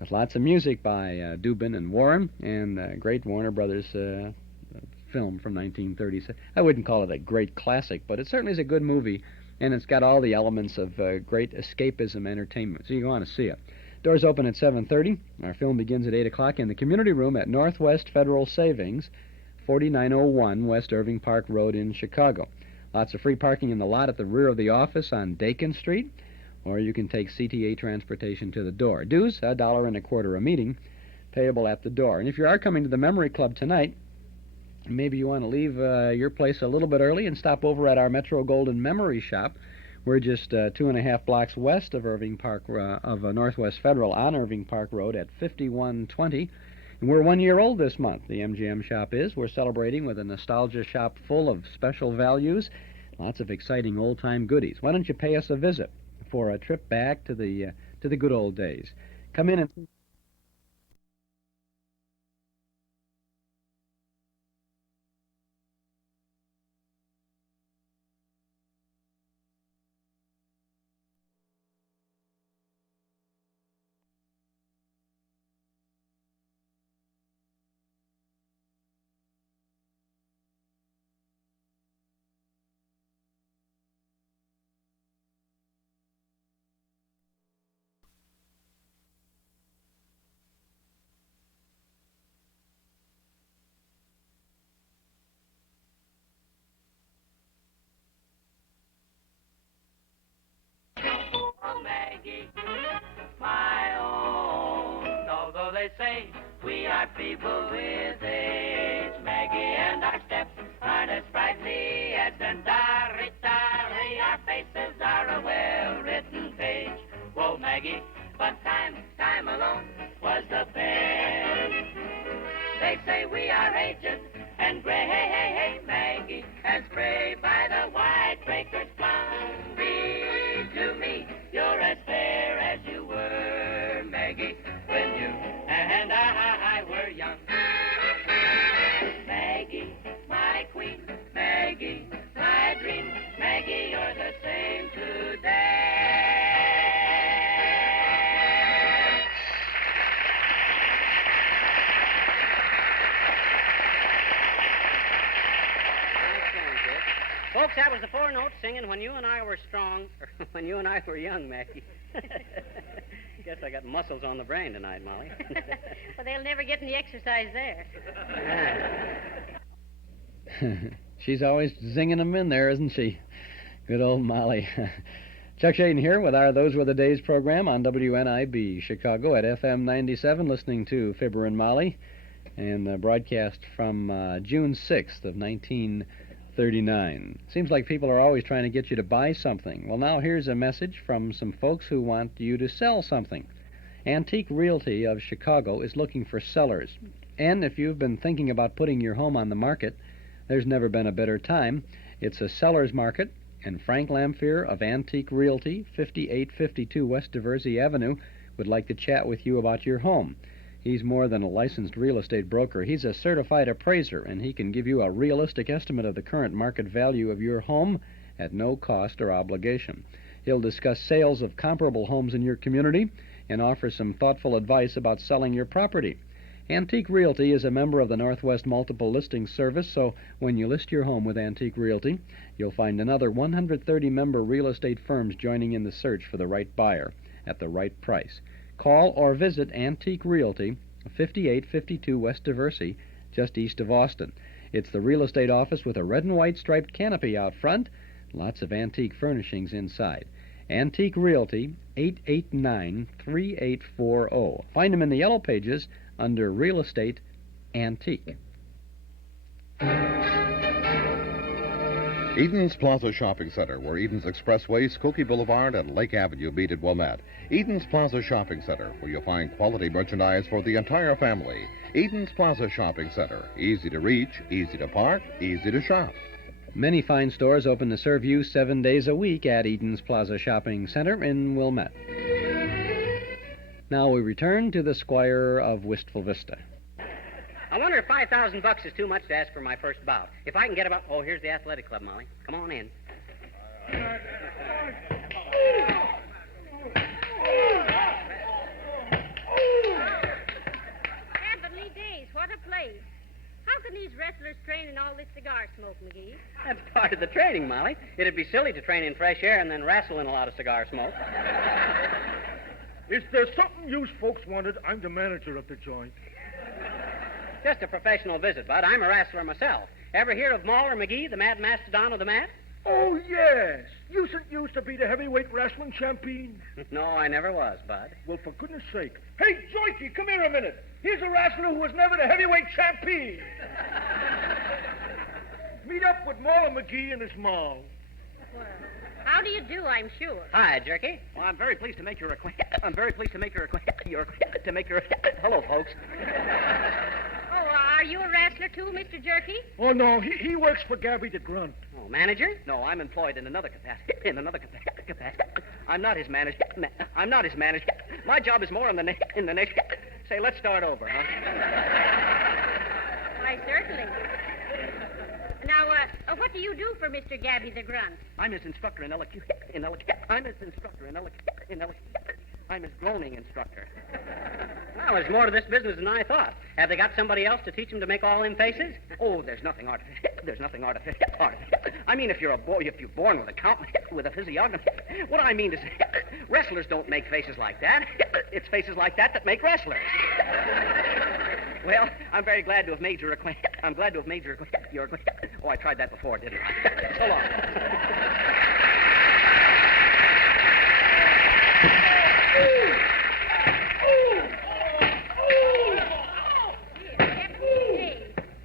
with lots of music by Dubin and Warren, and great Warner Brothers film from 1937. I wouldn't call it a great classic, but it certainly is a good movie, and it's got all the elements of great escapism entertainment, so you want to see it. Doors open at 7:30. Our film begins at 8 o'clock in the community room at Northwest Federal Savings, 4901 West Irving Park Road in Chicago. Lots of free parking in the lot at the rear of the office on Dakin Street, or you can take CTA transportation to the door. Dues, $1.25 a meeting, payable at the door. And if you are coming to the Memory Club tonight, maybe you want to leave your place a little bit early and stop over at our Metro Golden Memory Shop. We're just 2.5 blocks west of Irving Park, of Northwest Federal on Irving Park Road at 5120. And we're 1 year old this month, the MGM shop is. We're celebrating with a nostalgia shop full of special values, lots of exciting old-time goodies. Why don't you pay us a visit for a trip back to the good old days? Come in and... My own. Although they say we are people with age, Maggie and our steps aren't as sprightly as Dendari. Our faces are a well-written page. Whoa, Maggie, but time alone was the best. They say we are aged and gray, hey, Maggie, and sprayed by the white breakers blonde. To me, you're as fair as you were, Maggie, when you and I were young. Maggie, my queen, Maggie, my dream, Maggie, you're the same today. Folks, that was the four notes singing when you and I were strong, or when you and I were young, Maggie. Guess I got muscles on the brain tonight, Molly. Well, they'll never get any exercise there. She's always zinging them in there, isn't she? Good old Molly. Chuck Shaden here with our Those Were the Days program on WNIB Chicago at FM 97, listening to Fibber and Molly, and broadcast from June 6th of 1939. Seems like people are always trying to get you to buy something. Well, now here's a message from some folks who want you to sell something. Antique Realty of Chicago is looking for sellers. And if you've been thinking about putting your home on the market, there's never been a better time. It's a seller's market, And Frank Lamphere of Antique Realty, 5852 West Diversey Avenue, would like to chat with you about your home. He's more than a licensed real estate broker. He's a certified appraiser, and he can give you a realistic estimate of the current market value of your home at no cost or obligation. He'll discuss sales of comparable homes in your community and offer some thoughtful advice about selling your property. Antique Realty is a member of the Northwest Multiple Listing Service, so when you list your home with Antique Realty, you'll find another 130 member real estate firms joining in the search for the right buyer at the right price. Call or visit Antique Realty, 5852 West Diversey, just east of Austin. It's the real estate office with a red and white striped canopy out front, lots of antique furnishings inside. Antique Realty, 889-3840. Find them in the Yellow Pages under Real Estate Antique. Eden's Plaza Shopping Center, where Eden's Expressway, Skokie Boulevard, and Lake Avenue meet at Wilmette. Eden's Plaza Shopping Center, where you'll find quality merchandise for the entire family. Eden's Plaza Shopping Center, easy to reach, easy to park, easy to shop. Many fine stores open to serve you 7 days a week at Eden's Plaza Shopping Center in Wilmette. Now we return to the Squire of Wistful Vista. I wonder if $5,000 is too much to ask for my first bout. If I can get about... Oh, here's the athletic club, Molly. Come on in. Heavenly days, what a place. How can these wrestlers train in all this cigar smoke, McGee? That's part of the training, Molly. It'd be silly to train in fresh air and then wrestle in a lot of cigar smoke. Is there something you folks wanted? I'm the manager of the joint. Just a professional visit, Bud. I'm a wrestler myself. Ever hear of Mauler McGee, the mad mastodon of the mat? Oh, yes. You used to be the heavyweight wrestling champion. No, I never was, Bud. Well, for goodness sake. Hey, Joycey, come here a minute. Here's a wrestler who was never the heavyweight champion. Meet up with Mauler McGee and his mall. Well, how do you do, I'm sure. Hi, Jerky. Well, I'm very pleased to make your acquaintance. Hello, folks. Oh, are you a wrestler too, Mr. Jerky? Oh, no, he works for Gabby the Grunt. Oh, manager? No, I'm employed in another capacity. I'm not his manager. My job is more in the nation. Say, let's start over, huh? Why, certainly. Now, what do you do for Mr. Gabby the Grunt? I'm his instructor in elocution. I'm his groaning instructor. Well, there's more to this business than I thought. Have they got somebody else to teach them to make all them faces? Oh, there's nothing artificial. I mean, if you're born with a physiognomy. What I mean to say, wrestlers don't make faces like that. It's faces like that make wrestlers. Well, I'm glad to have made your acquaintance. Oh, I tried that before, didn't I? So long.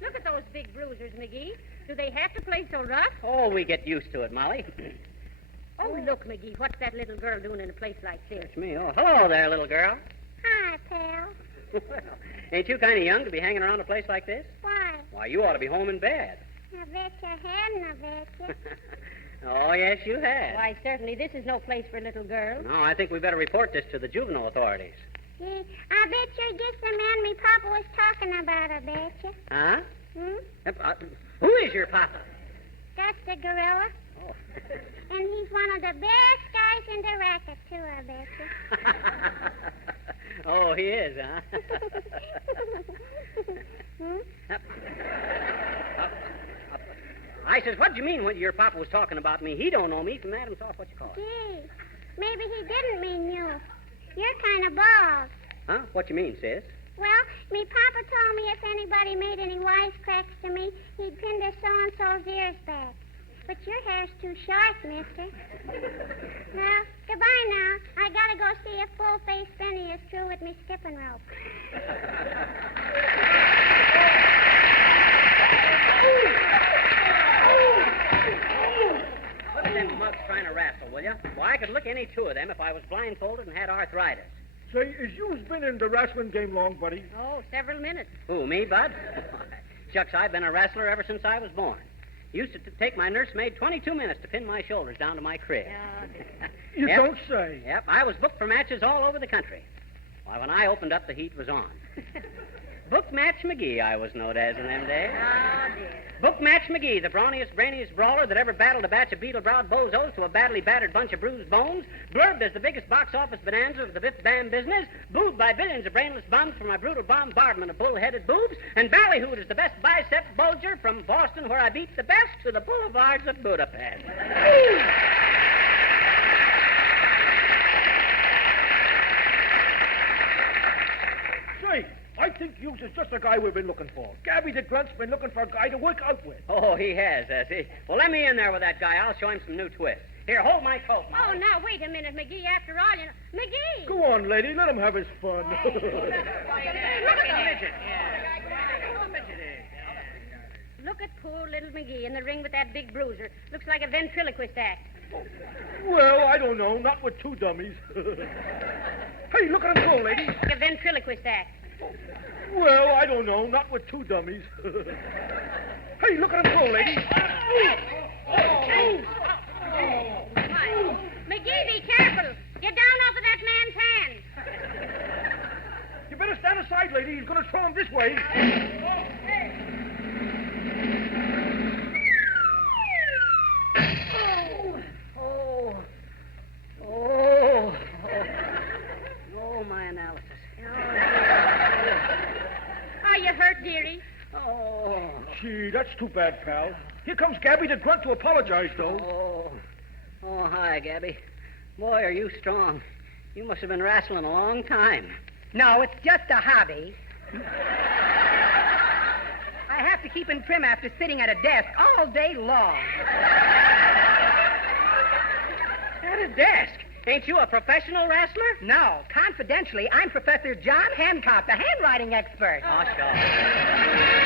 Look at those big bruisers, McGee. Do they have to play so rough? Oh, we get used to it, Molly. Oh, look, McGee, what's that little girl doing in a place like this? It's me. Oh, hello there, little girl. Hi, pal. Well, ain't you kind of young to be hanging around a place like this? Why? Why, you ought to be home in bed. I bet you hadn't, I bet you. Oh, yes, you had. Why, certainly, this is no place for little girls. No, I think we better report this to the juvenile authorities. Gee, I bet you're just the man me papa was talking about, I bet you. Huh? Who is your papa? That's the gorilla. Oh. And he's one of the best guys in the racket, too, I bet you. Oh, he is, huh? I says, what do you mean when your papa was talking about me? He don't know me from Adam's off, what you call it? Gee, maybe he didn't mean you. You're kind of bald. Huh? What you mean, sis? Well, me papa told me if anybody made any wisecracks to me, he'd pin their so-and-so's ears back. But your hair's too short, mister. Now, goodbye now. I gotta go see if Full-Face Benny is through with me skipping rope. Look at them mugs trying to wrestle, will you? Well, I could lick any two of them if I was blindfolded and had arthritis. Say, is you's been in the wrestling game long, buddy? Oh, several minutes. Who, me, Bud? Shucks, I've been a wrestler ever since I was born. Used to take my nursemaid 22 minutes to pin my shoulders down to my crib. You Yep. don't say. Yep, I was booked for matches all over the country. Why, when I opened up, the heat was on. Book Match McGee, I was known as in them days. Oh, dear. Book Match McGee, the brawniest, brainiest brawler that ever battled a batch of beetle-browed bozos to a badly battered bunch of bruised bones, blurbed as the biggest box office bonanza of the Biff Bam business, booed by billions of brainless bums for my brutal bombardment of bull-headed boobs, and ballyhooed as the best bicep bulger from Boston, where I beat the best, to the boulevards of Budapest. Say, I think Hughes is just the guy we've been looking for. Gabby the Grunt's been looking for a guy to work out with. Oh, he has he? Well, let me in there with that guy. I'll show him some new twists. Here, hold my coat, Oh, Molly. now, wait a minute, McGee. After all, you know... McGee! Go on, lady. Let him have his fun. Look at the midget. Look at poor little McGee in the ring with that big bruiser. Looks like a ventriloquist act. Well, I don't know. Not with two dummies. Hey, look at him go, lady. Like a ventriloquist act. Well, I don't know. Not with two dummies. Hey, look at him go, lady. McGee, be careful. Get down off of that man's hand. You better stand aside, lady. He's going to throw him this way. Oh, my analysis. Are you hurt, dearie? Oh. Gee, that's too bad, pal. Here comes Gabby the Grunt to apologize, though. Oh, hi, Gabby. Boy, are you strong. You must have been wrestling a long time. No, it's just a hobby. I have to keep in trim after sitting at a desk all day long. At a desk? Ain't you a professional wrestler? No, confidentially, I'm Professor John Hancock, the handwriting expert. Oh, sure.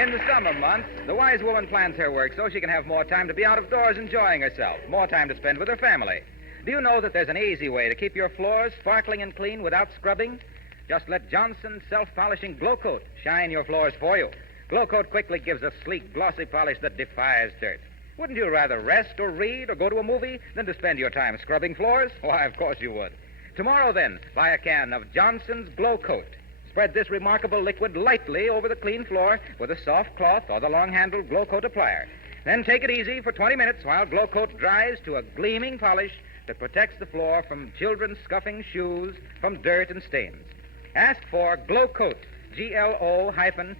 In the summer months, the wise woman plans her work so she can have more time to be out of doors enjoying herself, more time to spend with her family. Do you know that there's an easy way to keep your floors sparkling and clean without scrubbing? Just let Johnson's self-polishing Glow Coat shine your floors for you. Glow Coat quickly gives a sleek, glossy polish that defies dirt. Wouldn't you rather rest or read or go to a movie than to spend your time scrubbing floors? Why, of course you would. Tomorrow, then, buy a can of Johnson's Glow Coat. Spread this remarkable liquid lightly over the clean floor with a soft cloth or the long-handled Glow Coat applier. Then take it easy for 20 minutes while Glow Coat dries to a gleaming polish that protects the floor from children's scuffing shoes, from dirt and stains. Ask for Glow Coat, Glocoat,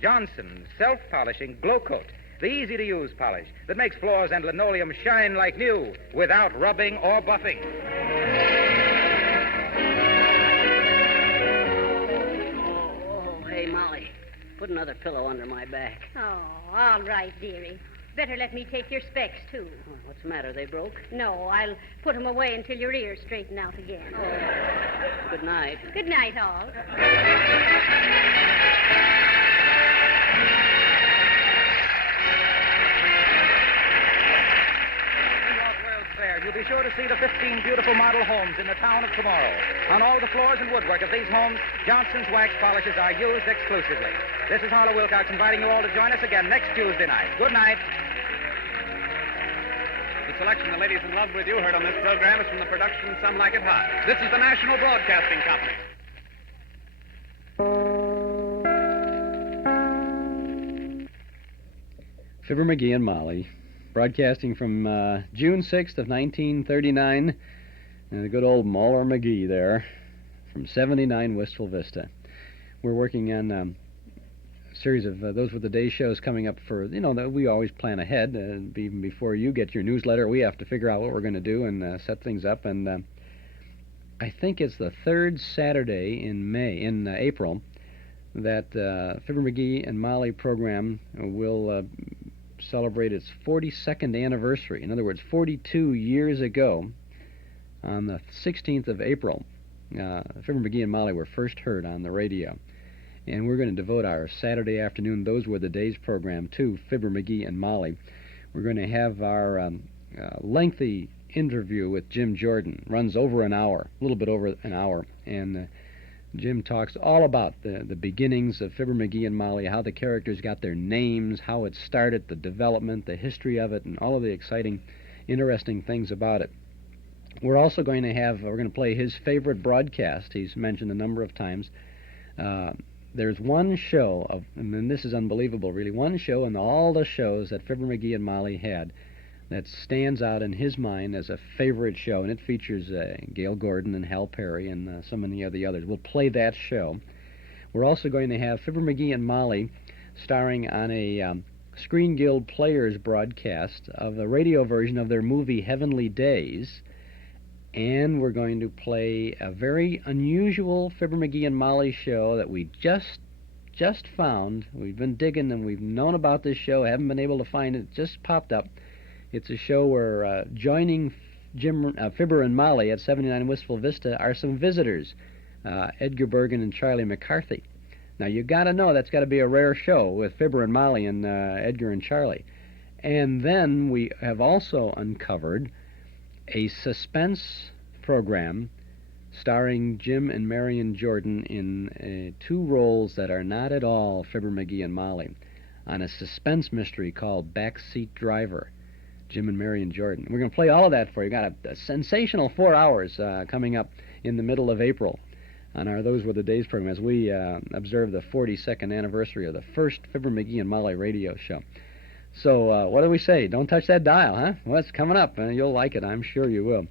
Johnson's self-polishing Glow Coat, the easy-to-use polish that makes floors and linoleum shine like new without rubbing or buffing. Hey, Molly, put another pillow under my back. Oh, all right, dearie. Better let me take your specs, too. Oh, what's the matter? They broke? No, I'll put them away until your ears straighten out again. Good night. Good night, all. You'll be sure to see the 15 beautiful model homes in the town of tomorrow. On all the floors and woodwork of these homes, Johnson's wax polishes are used exclusively. This is Harlow Wilcox inviting you all to join us again next Tuesday night. Good night. The selection the ladies in love with you heard on this program is from the production Some Like It Hot. This is the National Broadcasting Company. Fibber McGee and Molly, broadcasting from June 6th of 1939, and the good old Mauler McGee there, from 79 Wistful Vista. We're working on a series of, those were the day shows coming up for, that we always plan ahead, even before you get your newsletter. We have to figure out what we're going to do and set things up, and I think it's the third Saturday in April, that Fibber McGee and Molly program will celebrate its 42nd anniversary. In other words, 42 years ago, on the 16th of April, Fibber McGee and Molly were first heard on the radio. And we're going to devote our Saturday afternoon, those were the days program, to Fibber McGee and Molly. We're going to have our lengthy interview with Jim Jordan. Runs over an hour, a little bit over an hour. And Jim talks all about the beginnings of Fibber McGee and Molly, how the characters got their names, how it started, the development, the history of it, and all of the exciting, interesting things about it. We're also going to play his favorite broadcast he's mentioned a number of times. There's one show, and this is unbelievable really, one show in all the shows that Fibber McGee and Molly had that stands out in his mind as a favorite show, and it features Gail Gordon and Hal Perry and so many of the others. We'll play that show. We're also going to have Fibber McGee and Molly starring on a Screen Guild Players broadcast of the radio version of their movie Heavenly Days. And we're going to play a very unusual Fibber McGee and Molly show that we just found. We've been digging and we've known about this show, haven't been able to find it. It just popped up. It's a show where joining Fibber and Molly at 79 Wistful Vista are some visitors, Edgar Bergen and Charlie McCarthy. Now, you got to know that's got to be a rare show with Fibber and Molly and Edgar and Charlie. And then we have also uncovered a suspense program starring Jim and Marion Jordan in two roles that are not at all Fibber McGee and Molly, on a suspense mystery called Backseat Driver. Jim and Marion Jordan. We're going to play all of that for you. Got a sensational 4 hours coming up in the middle of April on our Those Were the Days program as we observe the 42nd anniversary of the first Fibber McGee and Molly radio show. So what do we say? Don't touch that dial, huh? Well, it's coming up, and you'll like it. I'm sure you will.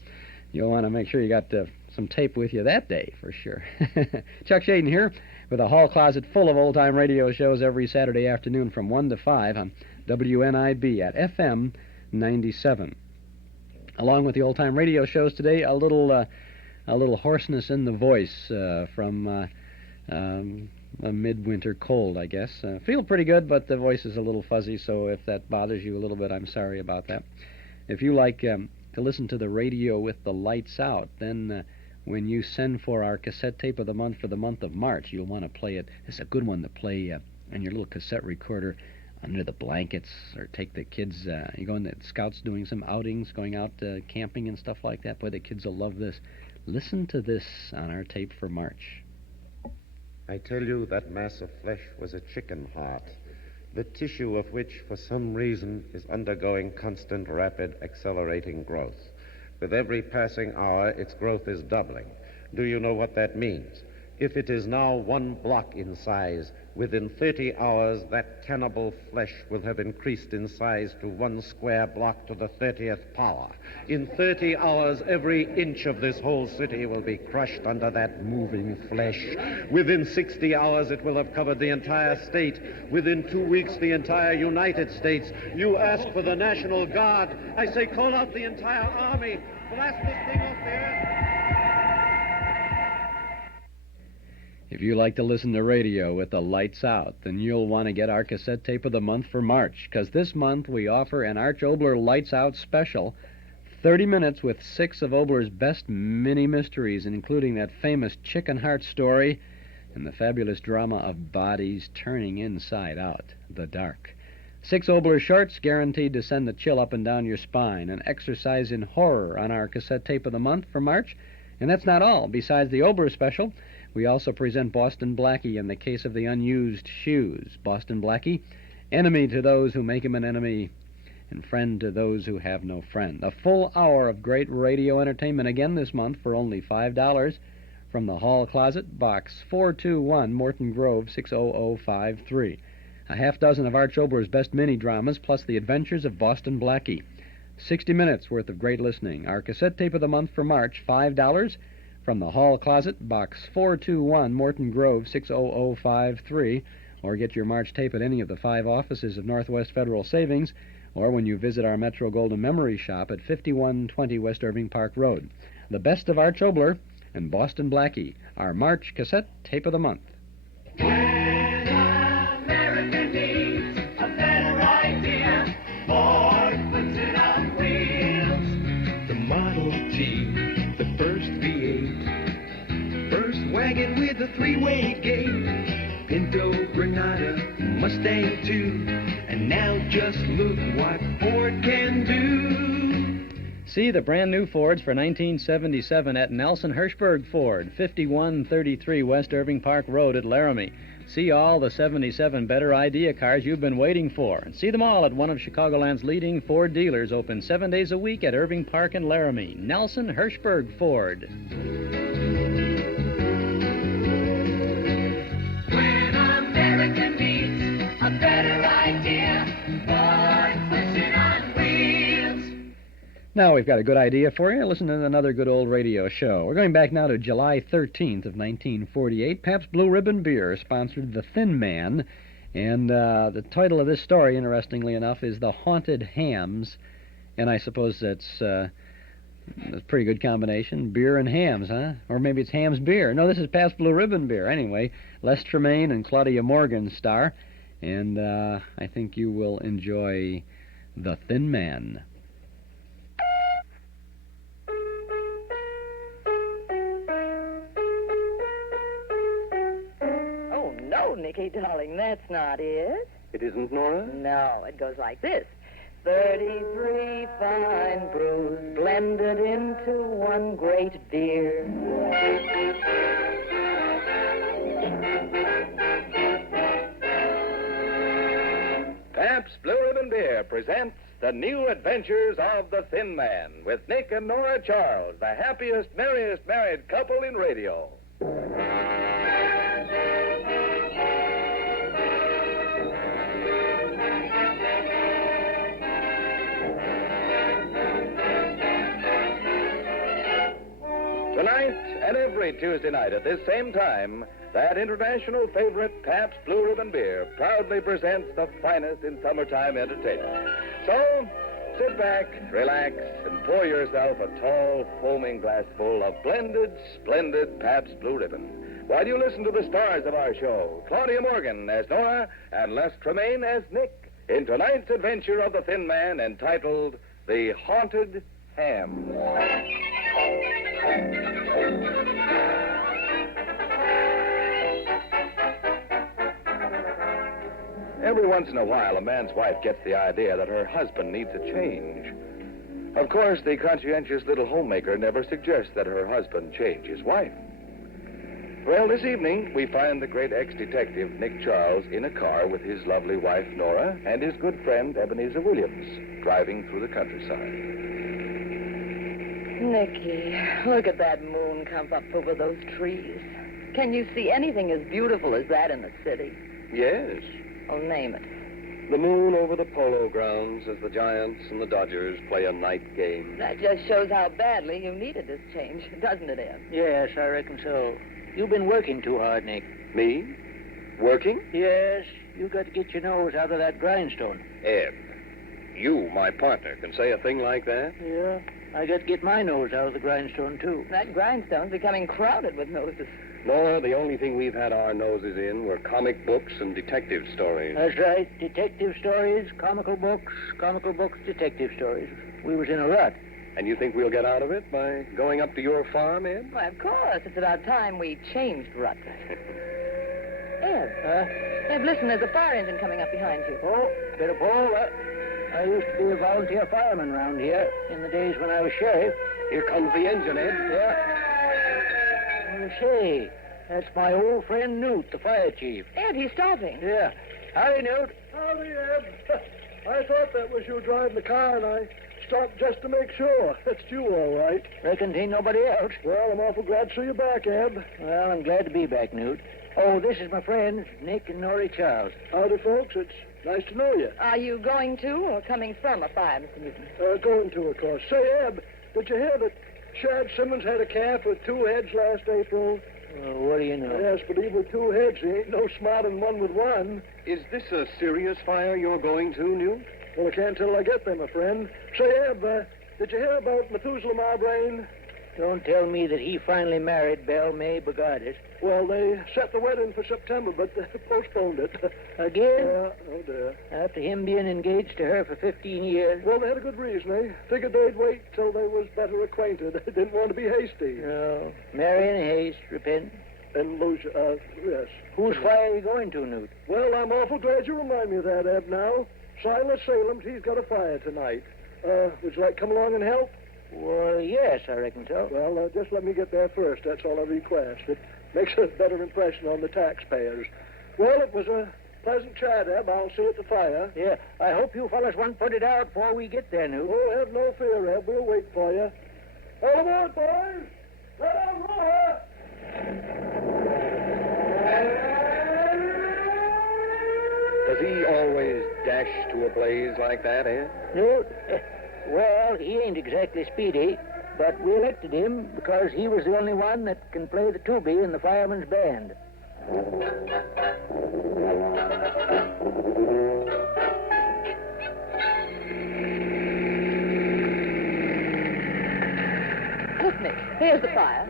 You'll want to make sure you got some tape with you that day, for sure. Chuck Shaden here with a hall closet full of old-time radio shows every Saturday afternoon from 1 to 5 on WNIB at FM 97. Along with the old-time radio shows today, a little hoarseness in the voice from a midwinter cold, I guess. Feel pretty good, but the voice is a little fuzzy, so if that bothers you a little bit, I'm sorry about that. If you like to listen to the radio with the lights out, then when you send for our cassette tape of the month for the month of March, you'll want to play it. It's a good one to play on your little cassette recorder under the blankets, or take the kids. You go in the Scouts doing some outings, going out camping and stuff like that. Boy, the kids will love this. Listen to this on our tape for March. I tell you that mass of flesh was a chicken heart, the tissue of which, for some reason, is undergoing constant, rapid, accelerating growth. With every passing hour, its growth is doubling. Do you know what that means? If it is now 1 block in size, within 30 hours, that cannibal flesh will have increased in size to 1 square block to the 30th power. In 30 hours, every inch of this whole city will be crushed under that moving flesh. Within 60 hours, it will have covered the entire state. Within 2 weeks, the entire United States. You ask for the National Guard. I say call out the entire army. Blast this thing off there. If you like to listen to radio with the lights out, then you'll want to get our cassette tape of the month for March, because this month we offer an Arch Oboler Lights Out special, 30 minutes with 6 of Oboler's best mini mysteries, including that famous chicken heart story and the fabulous drama of bodies turning inside out, The Dark. 6 Oboler shorts guaranteed to send the chill up and down your spine, an exercise in horror on our cassette tape of the month for March. And that's not all. Besides the Oboler special, we also present Boston Blackie in the case of the unused shoes. Boston Blackie, enemy to those who make him an enemy, and friend to those who have no friend. A full hour of great radio entertainment again this month for only $5 from the Hall Closet, Box 421, Morton Grove, 60053. A half dozen of Arch Oboler's best mini-dramas, plus the adventures of Boston Blackie. 60 minutes worth of great listening. Our cassette tape of the month for March, $5 from the Hall Closet, Box 421, Morton Grove, 60053, or get your March tape at any of the 5 offices of Northwest Federal Savings, or when you visit our Metro Golden Memory Shop at 5120 West Irving Park Road. The best of Arch Oboler and Boston Blackie, our March cassette tape of the month. America needs a better idea. Ford puts it on wheels. The Model T, the first V8, first wagon with a 3-way gate, Pinto, Granada, Mustang too, and now just look what Ford can do. See the brand new Fords for 1977 at Nelson Hirschberg Ford, 5133 West Irving Park Road at Laramie. See all the 77 better idea cars you've been waiting for. And see them all at one of Chicagoland's leading Ford dealers, open 7 days a week at Irving Park and Laramie. Nelson Hirschberg Ford. When America needs a better idea, Ford puts it on wheels. Now we've got a good idea for you. Listen to another good old radio show. We're going back now to July 13th of 1948. Pabst Blue Ribbon Beer sponsored The Thin Man. And the title of this story, interestingly enough, is The Haunted Hams. And I suppose that's a pretty good combination. Beer and hams, huh? Or maybe it's hams beer. No, this is Pabst Blue Ribbon Beer. Anyway, Les Temayne and Claudia Morgan star. And I think you will enjoy The Thin Man. Nicky, darling, that's not it. It isn't, Nora? No, it goes like this. 33 fine brews blended into one great beer. Pabst Blue Ribbon Beer presents the new adventures of the Thin Man with Nick and Nora Charles, the happiest, merriest married couple in radio. Tonight and every Tuesday night at this same time, that international favorite Pabst Blue Ribbon Beer proudly presents the finest in summertime entertainment. So, sit back, relax, and pour yourself a tall, foaming glassful of blended, splendid Pabst Blue Ribbon while you listen to the stars of our show, Claudia Morgan as Nora and Les Temayne as Nick, in tonight's adventure of the Thin Man entitled The Haunted Hams. Every once in a while, a man's wife gets the idea that her husband needs a change. Of course, the conscientious little homemaker never suggests that her husband change his wife. Well, this evening, we find the great ex-detective, Nick Charles, in a car with his lovely wife, Nora, and his good friend, Ebenezer Williams, driving through the countryside. Nicky, look at that moon come up over those trees. Can you see anything as beautiful as that in the city? Yes. Oh, name it. The moon over the polo grounds as the Giants and the Dodgers play a night game. That just shows how badly you needed this change, doesn't it, Ed? Yes, I reckon so. You've been working too hard, Nick. Me? Working? Yes, you got to get your nose out of that grindstone. Ed, you, my partner, can say a thing like that? Yeah, I got to get my nose out of the grindstone, too. That grindstone's becoming crowded with noses. Nora, the only thing we've had our noses in were comic books and detective stories. That's right. Detective stories, comical books, detective stories. We was in a rut. And you think we'll get out of it by going up to your farm, Ed? Why, of course. It's about time we changed ruts. Ed, listen, there's a fire engine coming up behind you. Oh, bit of Paul. I used to be a volunteer fireman around here in the days when I was sheriff. Here comes the engine, Ed. Yeah. Well, say, that's my old friend Newt, the fire chief. Ed, he's stopping. Yeah. Howdy, Newt. Howdy, Ed. I thought that was you driving the car, and I stopped just to make sure. That's you, all right. Reckon ain't nobody else. Well, I'm awful glad to see you back, Ed. Well, I'm glad to be back, Newt. Oh, this is my friends, Nick and Nora Charles. Howdy, folks. It's nice to know you. Are you going to or coming from a fire, Mr. Newton? Going to, of course. Say, Ed, did you hear that Shad Simmons had a calf with 2 heads last April? What do you know? Yes, but even with 2 heads, he ain't no smarter than one with one. Is this a serious fire you're going to, Newt? Well, I can't till I get there, my friend. Say, Eb, did you hear about Methuselah Marbrain? Don't tell me that he finally married Belle May Bogardus. Well, they set the wedding for September, but they postponed it. Again? Yeah, oh dear. After him being engaged to her for 15 years? Well, they had a good reason. They figured they'd wait till they was better acquainted. They didn't want to be hasty. No. Marry in haste, repent. And lose, yes. Whose fire are you going to, Newt? Well, I'm awful glad you remind me of that, Eb, now. Silas Salem's, he's got a fire tonight. Would you like to come along and help? Well, yes, I reckon so. Well, just let me get there first. That's all I request. It makes a better impression on the taxpayers. Well, it was a pleasant chat, Eb. I'll see you at the fire. Yeah, I hope you fellas won't put it out before we get there, Newt. Oh, have no fear, Eb. We'll wait for you. All aboard, boys! Let out roar! Does he always dash to a blaze like that, eh? Newt, well, he ain't exactly speedy, but we elected him because he was the only one that can play the tubie in the fireman's band. Look, Nick, here's the fire.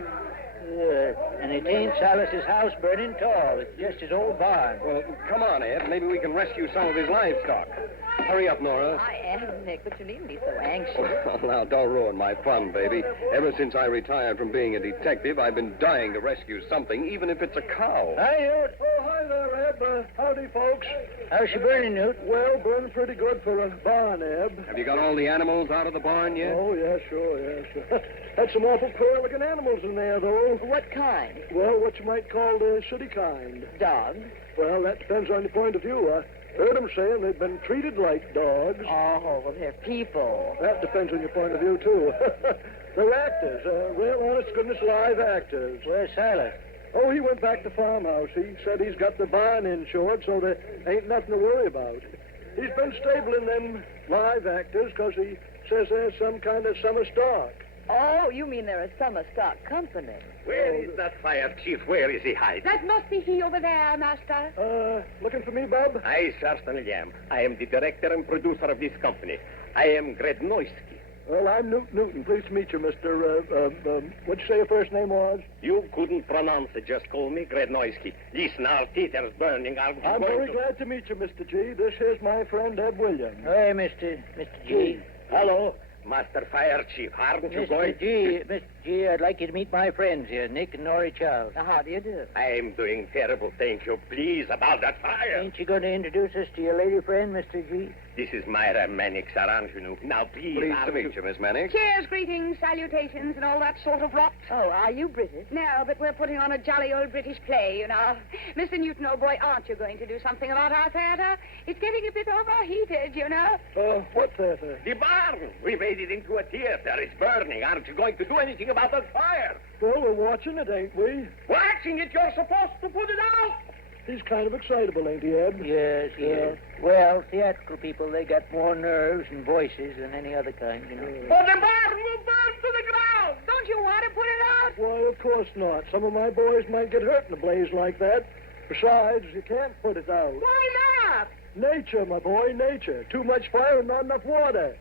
And it ain't Silas's house burning tall. It's just his old barn. Well, come on, Ed. Maybe we can rescue some of his livestock. Hurry up, Nora. I am, Nick, but you needn't be so anxious. Oh, now, don't ruin my fun, baby. Ever since I retired from being a detective, I've been dying to rescue something, even if it's a cow. Hi, Newt. Oh, hi there, Eb. Howdy, folks. How's she burning, Newt? Well, burning pretty good for a barn, Eb. Have you got all the animals out of the barn yet? Oh, yeah, sure, yeah. Had some awful queer-looking animals in there, though. What kind? Well, what you might call the city kind. Dogs? Well, that depends on your point of view. I heard them saying they've been treated like dogs. Oh, well, they're people. That depends on your point of view, too. They're actors, real honest-goodness live actors. Where's Silas? Oh, he went back to farmhouse. He said he's got the barn insured, so there ain't nothing to worry about. He's been stabling them live actors because he says there's some kind of summer stock. Oh, you mean they're a summer stock company. Where is that fire chief? Where is he hiding? That must be he over there, Master. Looking for me, Bob? I certainly am. I am the director and producer of this company. I am Grednoisky. Well, I'm Newton. Pleased to meet you, Mr. What'd you say your first name was? You couldn't pronounce it. Just call me Grednoisky. Listen, our theater's burning. I'm very glad to meet you, Mr. G. This is my friend Ed Williams. Hey, Mr. G. Hello, Master Fire Chief. Aren't you going? Mr. G, I'd like you to meet my friends here, Nick and Nora Charles. Now, how do you do? I am doing terrible, thank you. Please, about that fire. Ain't you going to introduce us to your lady friend, Mr. G? This is Myra Mannix Arrangenu. Now, please. Pleased to meet you, Miss Mannix. Cheers, greetings, salutations, and all that sort of rot. Oh, are you British? No, but we're putting on a jolly old British play, you know. Mr. Newton, old boy, aren't you going to do something about our theater? It's getting a bit overheated, you know. What theater? The barn. We made it into a theater. It's burning. Aren't you going to do anything about the fire? Well, we're watching it, ain't we? Watching it? You're supposed to put it out. He's kind of excitable, ain't he, Ed? Yes. Well, theatrical people, they got more nerves and voices than any other kind, you know. But the barn will burn to the ground. Don't you want to put it out? Why, of course not. Some of my boys might get hurt in a blaze like that. Besides, you can't put it out. Why not? Nature, my boy, nature. Too much fire and not enough water.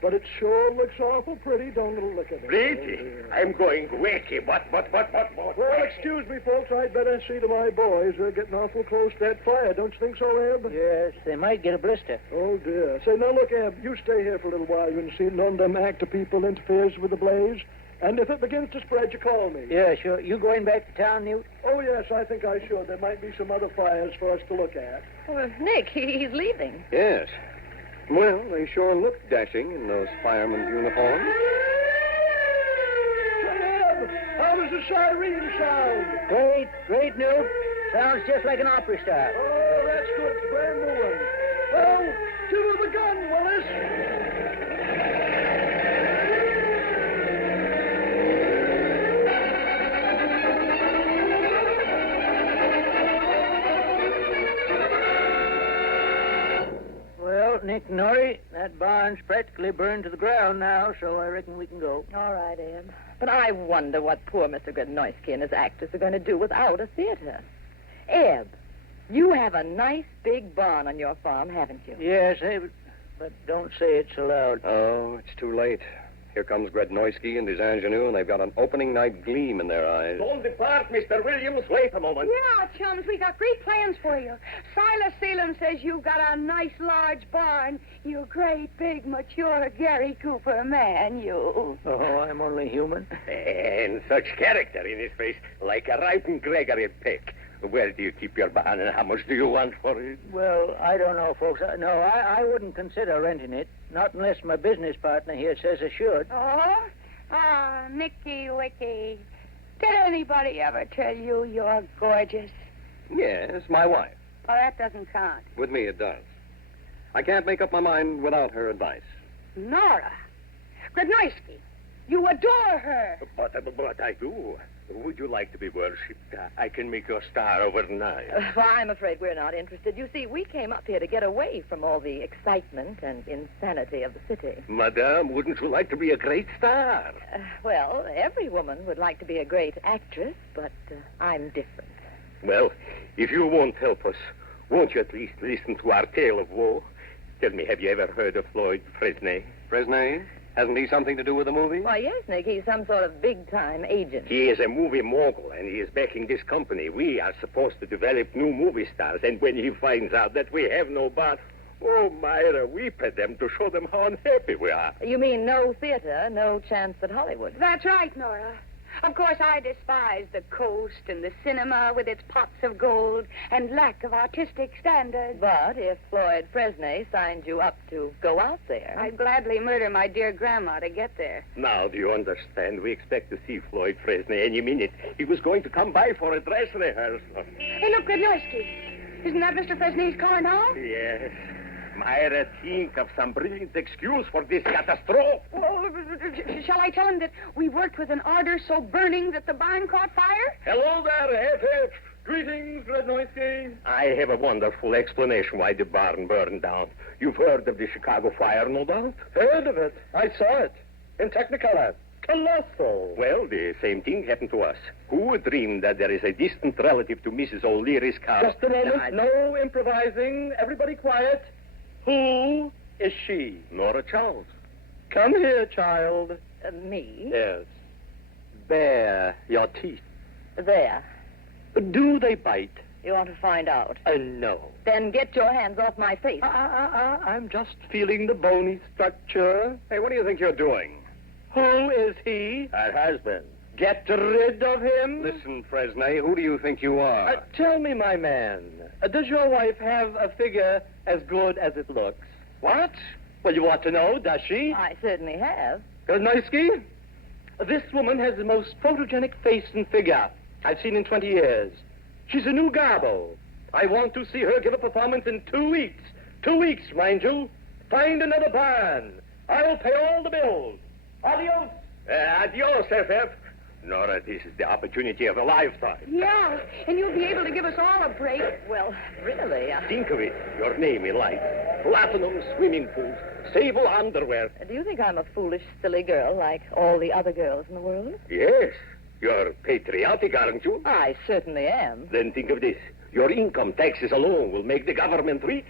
But it sure looks awful pretty, don't it? Look at it. Pretty? I'm going wacky, but. Well, excuse me, folks. I'd better see to my boys. They're getting awful close to that fire. Don't you think so, Eb? Yes, they might get a blister. Oh, dear. Say, now, look, Eb, you stay here for a little while. You can see none of them actor people interferes with the blaze. And if it begins to spread, you call me. Yeah, sure. You going back to town, Newt? Oh, yes, I think I should. There might be some other fires for us to look at. Well, Nick, he's leaving. Yes. Well, they sure look dashing in those firemen's uniforms. Eb, how does the siren sound? Great, Newt. Sounds just like an opera star. Oh, that's good. It's a brand new one. Well, to the gun, Willis. Well, Nick and Nori, that barn's practically burned to the ground now, so I reckon we can go. All right, Eb. But I wonder what poor Mr. Grednoisky and his actors are going to do without a theater. Eb, you have a nice big barn on your farm, haven't you? Yes, but don't say it so loud. Oh, it's too late. Here comes Grednoisky and his ingenue, and they've got an opening night gleam in their eyes. Don't depart, Mr. Williams. Wait a moment. Yeah, chums, we got great plans for you. Silas Salem says you've got a nice large barn. You great, big, mature Gary Cooper man, you. Oh, I'm only human. And such character in his face, like a ripened Gregory Peck. Where do you keep your barn, and how much do you want for it? Well, I don't know, folks. I wouldn't consider renting it. Not unless my business partner here says I should. Oh? Ah, Nicky Wicky. Did anybody ever tell you you're gorgeous? Yes, my wife. Well, that doesn't count. With me, it does. I can't make up my mind without her advice. Nora. Grodnoisky. You adore her. But I do. Would you like to be worshipped? I can make you a star overnight. Well, I'm afraid we're not interested. You see, we came up here to get away from all the excitement and insanity of the city. Madame, wouldn't you like to be a great star? Well, every woman would like to be a great actress, but I'm different. Well, if you won't help us, won't you at least listen to our tale of woe? Tell me, have you ever heard of Floyd Fresnay? Fresnay? Hasn't he something to do with the movie? Why, yes, Nick. He's some sort of big-time agent. He is a movie mogul, and he is backing this company. We are supposed to develop new movie stars, and when he finds out that we have no bar, oh, Myra, weep at them to show them how unhappy we are. You mean no theater, no chance at Hollywood? That's right, Nora. Of course, I despise the coast and the cinema with its pots of gold and lack of artistic standards. But if Floyd Fresnay signed you up to go out there... I'd gladly murder my dear grandma to get there. Now, do you understand? We expect to see Floyd Fresnay any minute. He was going to come by for a dress rehearsal. Hey, look, Grodnoisky. Isn't that Mr. Fresnay's car now? Yes. Myra, think of some brilliant excuse for this catastrophe. Oh, shall I tell him that we worked with an ardor so burning that the barn caught fire? Hello there, F.F. Greetings, Grodnoisky. I have a wonderful explanation why the barn burned down. You've heard of the Chicago fire, no doubt? Heard of it. I saw it. In Technicolor. Colossal. Well, the same thing happened to us. Who would dream that there is a distant relative to Mrs. O'Leary's car? Just a moment. No improvising. Everybody quiet. Who is she? Nora Charles. Come here, child. Me? Yes. Bare your teeth. There. Do they bite? You want to find out? No. Then get your hands off my face. I'm just feeling the bony structure. Hey, what do you think you're doing? Who is he? Her husband. Get rid of him. Listen, Fresnay, who do you think you are? Tell me, my man, does your wife have a figure as good as it looks? What? Well, you ought to know, does she? I certainly have. Grodnoisky, this woman has the most photogenic face and figure I've seen in 20 years. She's a new Garbo. I want to see her give a performance in 2 weeks. 2 weeks, mind you. Find another barn. I'll pay all the bills. Adios. Adios, F.F. Nora, this is the opportunity of a lifetime. Yeah, and you'll be able to give us all a break. Well, really. Think of it. Your name in life. Platinum swimming pools. Sable underwear. Do you think I'm a foolish, silly girl like all the other girls in the world? Yes. You're patriotic, aren't you? I certainly am. Then think of this. Your income taxes alone will make the government rich.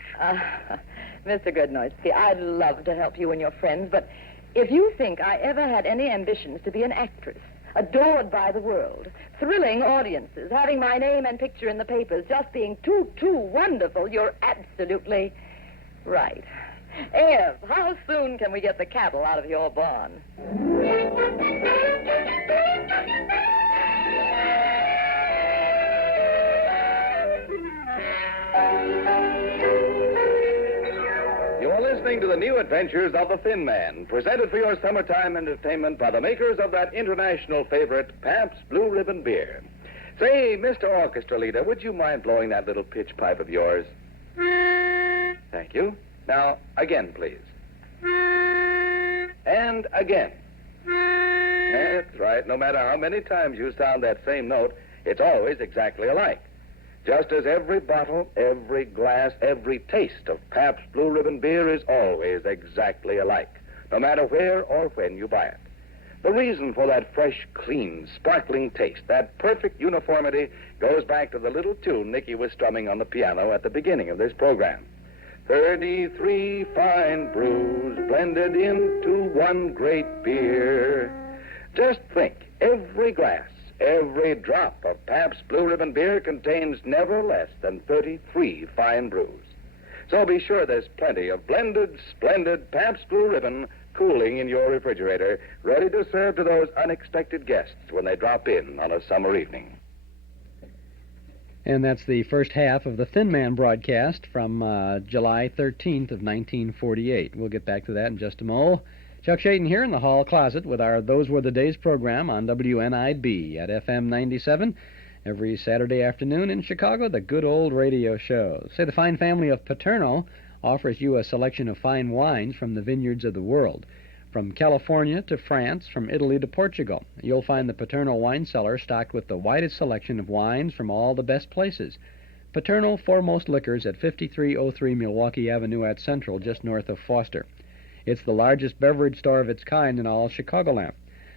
Mr. Grodnoisky, I'd love to help you and your friends, but if you think I ever had any ambitions to be an actress, adored by the world, thrilling audiences, having my name and picture in the papers, just being too wonderful, you're absolutely right. Ev, how soon can we get the cattle out of your barn? You're listening to the new adventures of the Thin Man, presented for your summertime entertainment by the makers of that international favorite, Pabst Blue Ribbon Beer. Say, Mr. Orchestra Leader, would you mind blowing that little pitch pipe of yours? Thank you. Now, again, please. And again. That's right. No matter how many times you sound that same note, it's always exactly alike. Just as every bottle, every glass, every taste of Pabst Blue Ribbon Beer is always exactly alike, no matter where or when you buy it. The reason for that fresh, clean, sparkling taste, that perfect uniformity, goes back to the little tune Nicky was strumming on the piano at the beginning of this program. 33 fine brews blended into one great beer. Just think, every glass, every drop of Pabst Blue Ribbon Beer contains never less than 33 fine brews. So be sure there's plenty of blended, splendid Pabst Blue Ribbon cooling in your refrigerator, ready to serve to those unexpected guests when they drop in on a summer evening. And that's the first half of the Thin Man broadcast from July 13th of 1948. We'll get back to that in just a moment. Chuck Shaden here in the hall closet with our Those Were the Days program on WNIB at FM 97 every Saturday afternoon in Chicago, the good old radio show. Say, the fine family of Paterno offers you a selection of fine wines from the vineyards of the world. From California to France, from Italy to Portugal, you'll find the Paterno wine cellar stocked with the widest selection of wines from all the best places. Paterno Foremost Liquors at 5303 Milwaukee Avenue at Central, just north of Foster. It's the largest beverage store of its kind in all Chicagoland.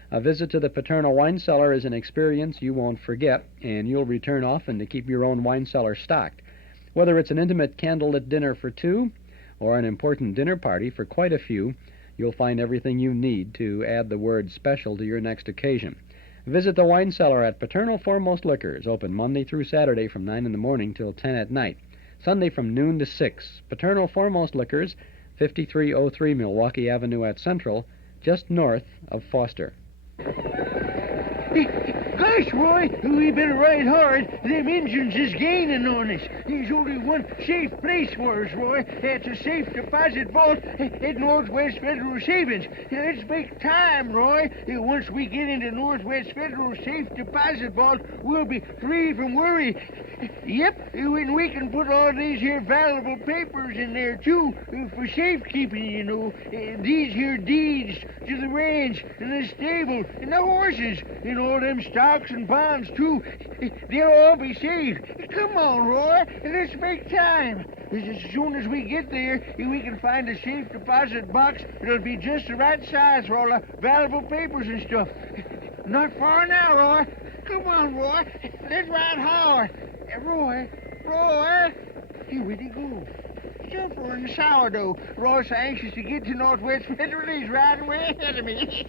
A visit to the Paterno wine cellar is an experience you won't forget, and you'll return often to keep your own wine cellar stocked. Whether it's an intimate candlelit dinner for two or an important dinner party for quite a few, you'll find everything you need to add the word special to your next occasion. Visit the wine cellar at Paterno Foremost Liquors, open Monday through Saturday from 9 in the morning till 10 at night. Sunday from noon to 6. Paterno Foremost Liquors, 5303 Milwaukee Avenue at Central, just north of Foster. Gosh, Roy, we better ride hard. Them engines is gaining on us. There's only one safe place for us, Roy. That's a safe deposit vault at Northwest Federal Savings. Let's make time, Roy. Once we get into Northwest Federal Safe Deposit Vault, we'll be free from worry. Yep, and we can put all these here valuable papers in there, too, for safekeeping, you know. These here deeds to the ranch and the stable and the horses and all them stocks and bonds, too. They'll all be safe. Come on, Roy, let's make time. As soon as we get there, we can find a safe deposit box that'll be just the right size for all the valuable papers and stuff. Not far now, Roy. Come on, Roy. Let's ride hard. Roy. Where'd he go? Jumper and sourdough. Roy's so anxious to get to Northwest Federal, he's riding way ahead of me.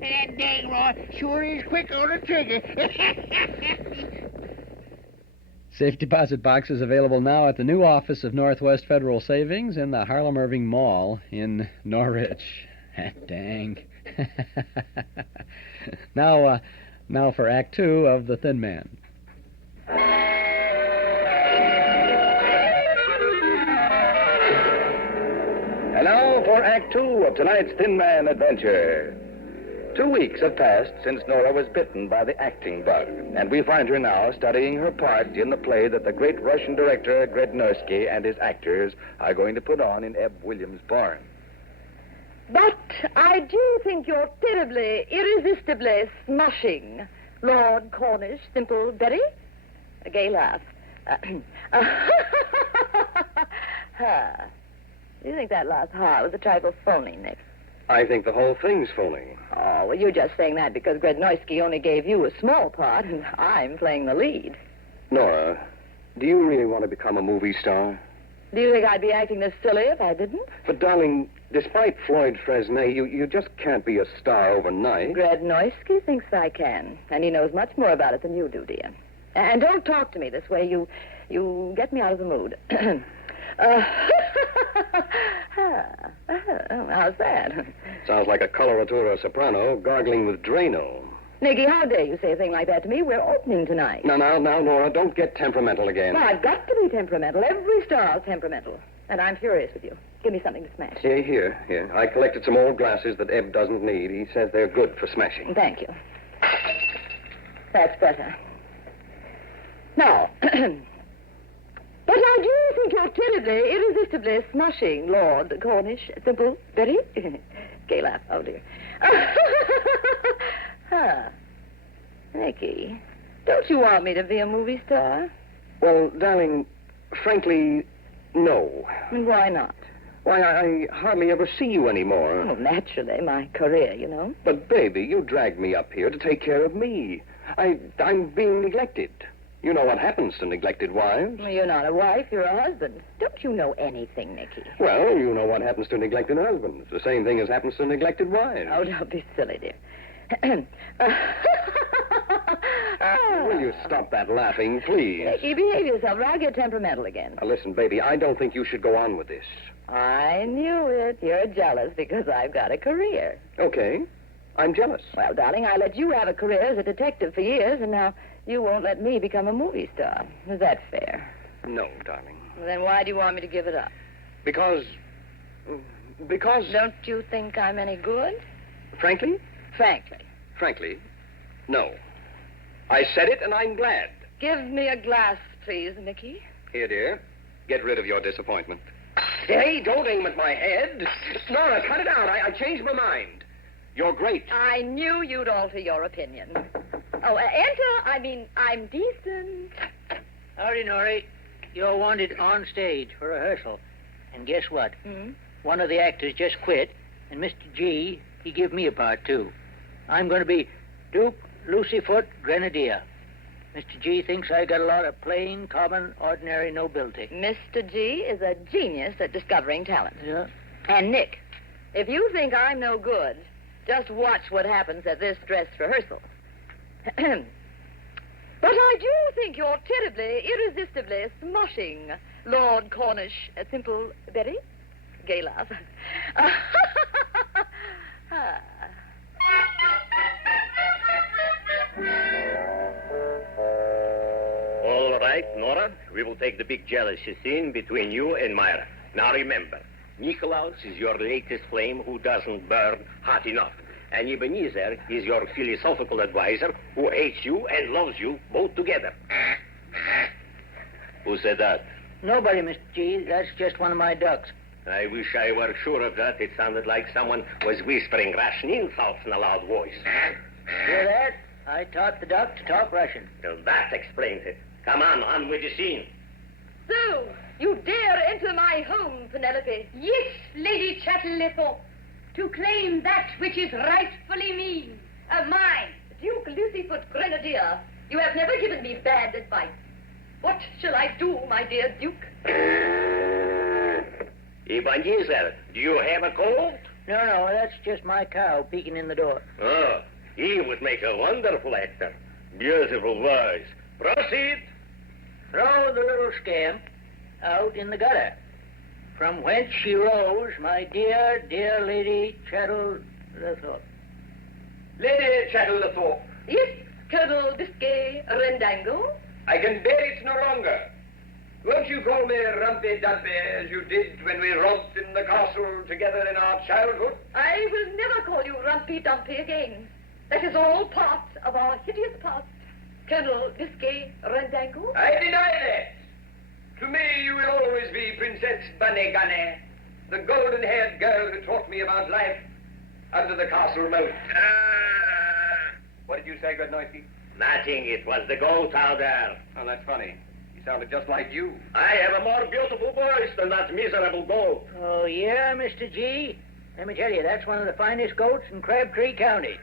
That dang Roy sure is quick on the trigger. Safe deposit box is available now at the new office of Northwest Federal Savings in the Harlow Irving Mall in Norwich. Dang. Now for Act Two of The Thin Man. And now for Act Two of tonight's Thin Man adventure. 2 weeks have passed since Nora was bitten by the acting bug, and we find her now studying her part in the play that the great Russian director Grednorsky and his actors are going to put on in Ebb Williams' barn. But I do think you're terribly, irresistibly smashing, Lord Cornish, Simple Betty. A gay laugh. Do you think that last ha was a trifle phony, Nick? I think the whole thing's phony. Oh, well, you're just saying that because Grednorsky only gave you a small part and I'm playing the lead. Nora, do you really want to become a movie star? Do you think I'd be acting this silly if I didn't? But, darling, despite Floyd Fresnay, you just can't be a star overnight. Grednorsky thinks I can, and he knows much more about it than you do, dear. And don't talk to me this way. You get me out of the mood. How's that? Sounds like a coloratura soprano gargling with Drano. Nicky, how dare you say a thing like that to me? We're opening tonight. Now, Nora, don't get temperamental again. Well, I've got to be temperamental. Every star's temperamental. And I'm furious with you. Give me something to smash. Here. I collected some old glasses that Ebb doesn't need. He says they're good for smashing. Thank you. That's better. Now, but I do think you're terribly, irresistibly smashing, Lord Cornish. Simple, Betty. Gay laugh. Oh, dear. Nicky, don't you want me to be a movie star? Well, darling, frankly, no. And why not? Why, I hardly ever see you anymore. Well, naturally, my career, you know. But, baby, you dragged me up here to take care of me. I'm being neglected. You know what happens to neglected wives. Well, you're not a wife, you're a husband. Don't you know anything, Nicky? Well, you know what happens to neglected husbands. The same thing as happens to neglected wives. Oh, don't be silly, dear. Will you stop that laughing, please? Nicky, behave yourself or I'll get temperamental again. Now, listen, baby, I don't think you should go on with this. I knew it. You're jealous because I've got a career. Okay. I'm jealous. Well, darling, I let you have a career as a detective for years, and now you won't let me become a movie star. Is that fair? No, darling. Well, then why do you want me to give it up? Because Because... Don't you think I'm any good? Frankly? Frankly. Frankly, no. I said it, and I'm glad. Give me a glass, please, Nicky. Here, dear. Get rid of your disappointment. Hey, don't aim at my head. Nora, cut it out. I changed my mind. You're great. I knew you'd alter your opinion. Oh, enter. I'm decent. Howdy, Nora. You're wanted on stage for rehearsal. And guess what? One of the actors just quit, and Mr. G, he give me a part, too. I'm going to be Duke Lucyfoot Grenadier. Mr. G thinks I got a lot of plain, common, ordinary nobility. Mr. G is a genius at discovering talent. Yeah. And, Nick, if you think I'm no good, just watch what happens at this dress rehearsal. But I do think you're terribly, irresistibly smoshing, Lord Cornish, Simple Betty. Gay laugh. All right, Nora. We will take the big jealousy scene between you and Myra. Now remember, Nikolaus is your latest flame who doesn't burn hot enough. And Ebenezer is your philosophical advisor who hates you and loves you both together. Who said that? Nobody, Mr. G. That's just one of my ducks. I wish I were sure of that. It sounded like someone was whispering Russian insults in a loud voice. Hear that? I taught the duck to talk Russian. Well, that explains it. Come on with the scene. So, you dare enter my home, Penelope? Yes, Lady Chatterlethorpe, to claim that which is rightfully mine. Duke Lucyfoot Grenadier, you have never given me bad advice. What shall I do, my dear Duke? Ebenezer, do you have a cold? No, that's just my cow peeking in the door. Oh, he would make a wonderful actor. Beautiful voice. Proceed. Throw the little scamp out in the gutter, from whence she rose, my dear, dear Lady Chatterlethorpe. Lady Chatterlethorpe. Yes, Colonel Biscay Rendango. I can bear it no longer. Won't you call me Rumpy Dumpy as you did when we romped in the castle together in our childhood? I will never call you Rumpy Dumpy again. That is all part of our hideous past. Colonel Biscay Rendango. I deny that. To me, you will always be Princess Bunny Gunny, the golden-haired girl who taught me about life under the castle moat. What did you say, Goodnoisky? Nothing. It was the goat out there. Oh, that's funny. He sounded just like you. I have a more beautiful voice than that miserable goat. Oh, yeah, Mr. G? Let me tell you, that's one of the finest goats in Crabtree County.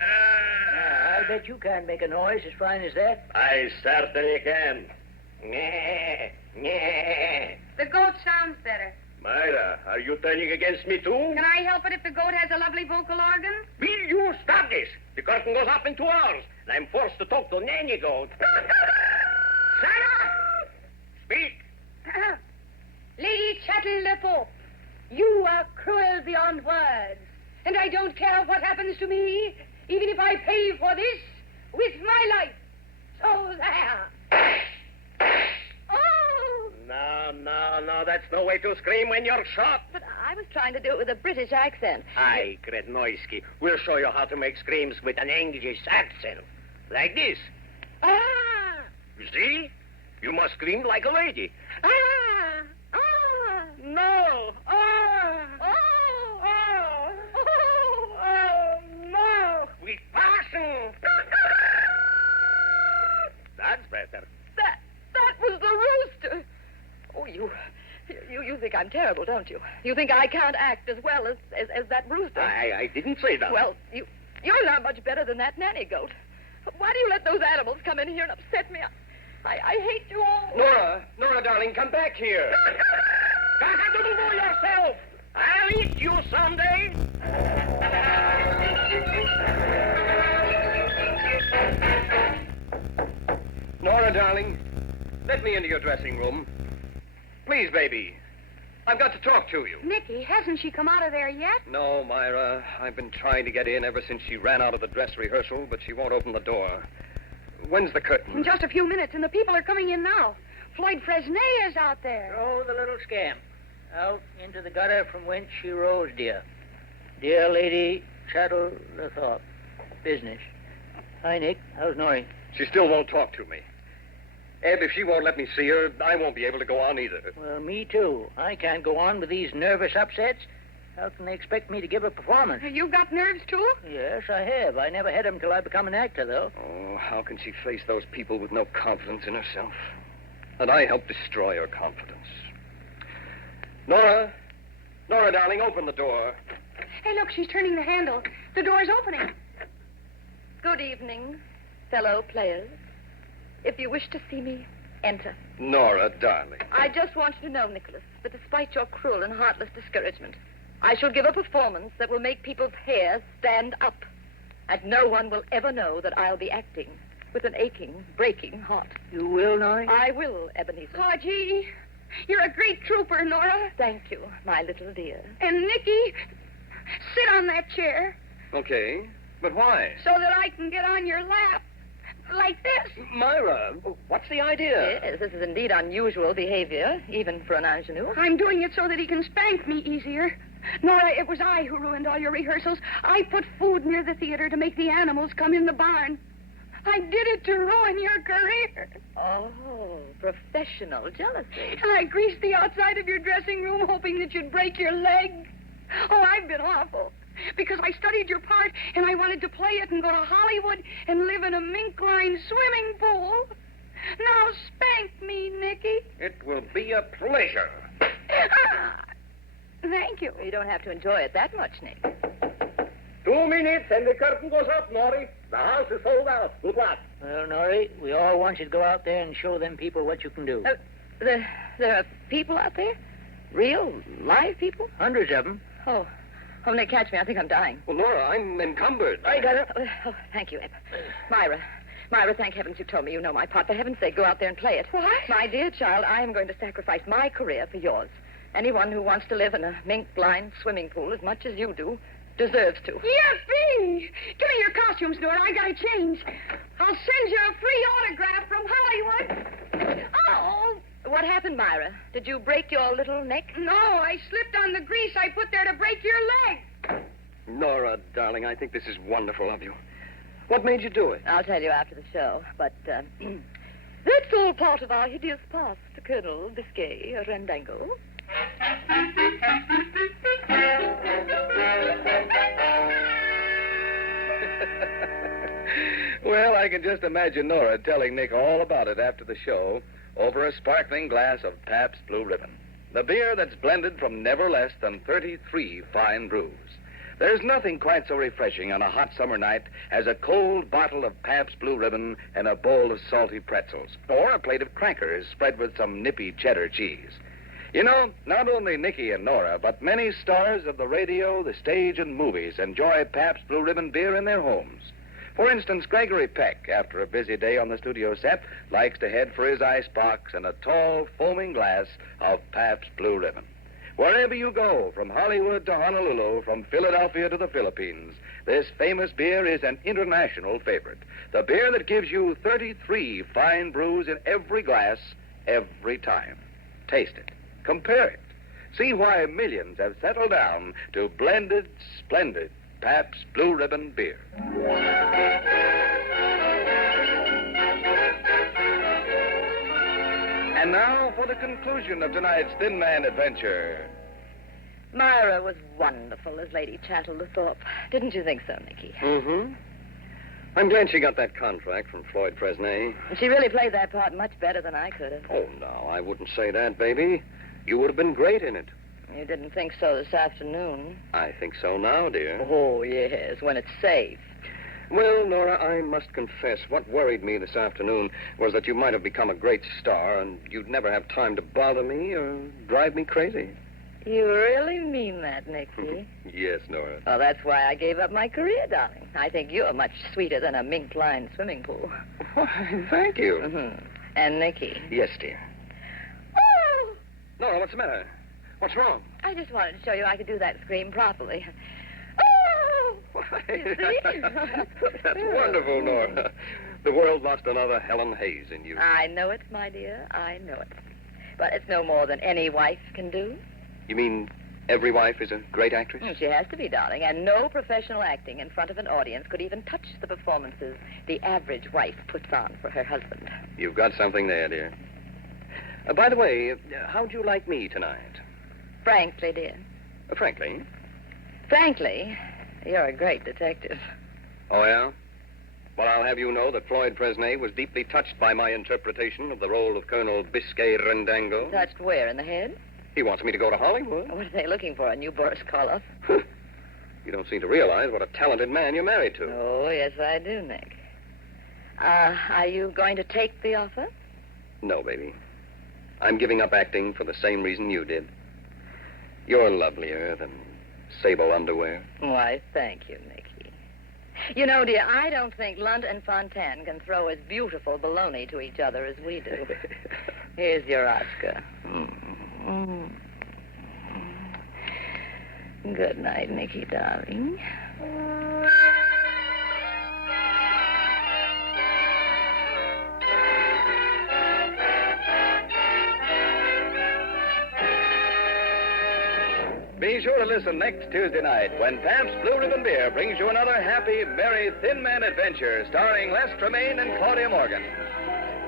I bet you can't make a noise as fine as that. I certainly can. The goat sounds better. Myra, are you turning against me, too? Can I help it if the goat has a lovely vocal organ? Will you stop this? The curtain goes up in 2 hours, and I'm forced to talk to Nanny Goat. Sarah! Speak! Lady Chatterlethorpe, you are cruel beyond words, and I don't care what happens to me, even if I pay for this with my life. So there. Oh! No, that's no way to scream when you're shot. But I was trying to do it with a British accent. Aye, Gretnoisky, we'll show you how to make screams with an English accent. Like this. Ah! You see? You must scream like a lady. Ah! Ah! No! Ah! Oh! Oh! Oh! Oh! No! With passion. That's better. That was the rooster. Oh, you think I'm terrible, don't you? You think I can't act as well as that rooster? I didn't say that. Well, you're not much better than that nanny goat. Why do you let those animals come in here and upset me? I hate you all. Nora, darling, come back here. Cock-a-doodle-doo yourself. I'll eat you someday. Nora, darling, let me into your dressing room. Please, baby. I've got to talk to you. Nicky, hasn't she come out of there yet? No, Myra. I've been trying to get in ever since she ran out of the dress rehearsal, but she won't open the door. When's the curtain? In just a few minutes, and the people are coming in now. Floyd Fresnay is out there. Throw the little scamp Out into the gutter from whence she rose, dear. Dear Lady Chattel Thorpe. Business. Hi, Nick. How's Nora? She still won't talk to me. Ed, if she won't let me see her, I won't be able to go on either. Well, me too. I can't go on with these nervous upsets. How can they expect me to give a performance? You've got nerves, too? Yes, I have. I never had them till I become an actor, though. Oh, how can she face those people with no confidence in herself? And I helped destroy her confidence. Nora, darling, open the door. Hey, look, she's turning the handle. The door's opening. Good evening, fellow players. If you wish to see me, enter. Nora, darling. I just want you to know, Nicholas, that despite your cruel and heartless discouragement, I shall give a performance that will make people's hair stand up. And no one will ever know that I'll be acting with an aching, breaking heart. You will, Nora? I will, Ebenezer. Oh, gee. You're a great trooper, Nora. Thank you, my little dear. And, Nicky, sit on that chair. Okay, but why? So that I can get on your lap. Like this. Myra, what's the idea? Yes, this is indeed unusual behavior, even for an ingenue. I'm doing it so that he can spank me easier. Nora, it was I who ruined all your rehearsals. I put food near the theater to make the animals come in the barn. I did it to ruin your career. Oh, professional jealousy. And I greased the outside of your dressing room hoping that you'd break your leg. Oh, I've been awful. Because I studied your part, and I wanted to play it and go to Hollywood and live in a mink-lined swimming pool. Now spank me, Nicky. It will be a pleasure. Thank you. You don't have to enjoy it that much, Nick. 2 minutes and the curtain goes up, Nori. The house is sold out. Good luck. Well, Nora, we all want you to go out there and show them people what you can do. There are people out there? Real, live people? Hundreds of them. Oh, Nick, catch me. I think I'm dying. Well, Nora, I'm encumbered. I got it. Oh, thank you, Eb. Myra, thank heavens you told me you know my part. For heaven's sake, go out there and play it. What? My dear child, I am going to sacrifice my career for yours. Anyone who wants to live in a mink-lined swimming pool as much as you do deserves to. Yippee! Give me your costumes, Nora. I gotta change. I'll send you a free autograph from Hollywood. Oh! What happened, Myra? Did you break your little neck? No, I slipped on the grease I put there to break your leg. Nora, darling, I think this is wonderful of you. What made you do it? I'll tell you after the show, but that's all part of our hideous past, Colonel Biscay Rendangle. Well, I can just imagine Nora telling Nick all about it after the show over a sparkling glass of Pabst Blue Ribbon, the beer that's blended from never less than 33 fine brews. There's nothing quite so refreshing on a hot summer night as a cold bottle of Pabst Blue Ribbon and a bowl of salty pretzels, or a plate of crackers spread with some nippy cheddar cheese. You know, not only Nicky and Nora, but many stars of the radio, the stage, and movies enjoy Pabst Blue Ribbon beer in their homes. For instance, Gregory Peck, after a busy day on the studio set, likes to head for his ice box and a tall, foaming glass of Pabst Blue Ribbon. Wherever you go, from Hollywood to Honolulu, from Philadelphia to the Philippines, this famous beer is an international favorite. The beer that gives you 33 fine brews in every glass, every time. Taste it. Compare it. See why millions have settled down to blended, splendid Pabst Blue Ribbon beer. And now for the conclusion of tonight's Thin Man adventure. Myra was wonderful as Lady Chattel Thorpe. Didn't you think so, Nicky? Mm-hmm. I'm glad she got that contract from Floyd Fresnay. She really played that part much better than I could have. Oh, no, I wouldn't say that, baby. You would have been great in it. You didn't think so this afternoon? I think so now, dear. Oh, yes, when it's safe. Well, Nora, I must confess, what worried me this afternoon was that you might have become a great star and you'd never have time to bother me or drive me crazy. You really mean that, Nicky? Yes, Nora. Well, that's why I gave up my career, darling. I think you're much sweeter than a mink-lined swimming pool. Why, thank you. Mm-hmm. And Nicky? Yes, dear. Oh! Nora, what's the matter? What's wrong? I just wanted to show you I could do that scream properly. Oh! You see? That's wonderful, Nora. The world lost another Helen Hayes in you. I know it, my dear. I know it. But it's no more than any wife can do. You mean every wife is a great actress? She has to be, darling, and no professional acting in front of an audience could even touch the performances the average wife puts on for her husband. You've got something there, dear. By the way, how'd you like me tonight? Frankly, dear. Frankly? Frankly, you're a great detective. Oh, yeah? Well, I'll have you know that Floyd Fresnay was deeply touched by my interpretation of the role of Colonel Biscay Rendango. Touched where, in the head? He wants me to go to Hollywood. What are they looking for, a new Boris Karloff? You don't seem to realize what a talented man you're married to. Oh, yes, I do, Nick. Are you going to take the offer? No, baby. I'm giving up acting for the same reason you did. You're lovelier than sable underwear. Why, thank you, Nicky. You know, dear, I don't think Lunt and Fontaine can throw as beautiful baloney to each other as we do. Here's your Oscar. Good night, Nicky, darling. Be sure to listen next Tuesday night when Pabst Blue Ribbon Beer brings you another happy, merry Thin Man adventure starring Les Temayne and Claudia Morgan.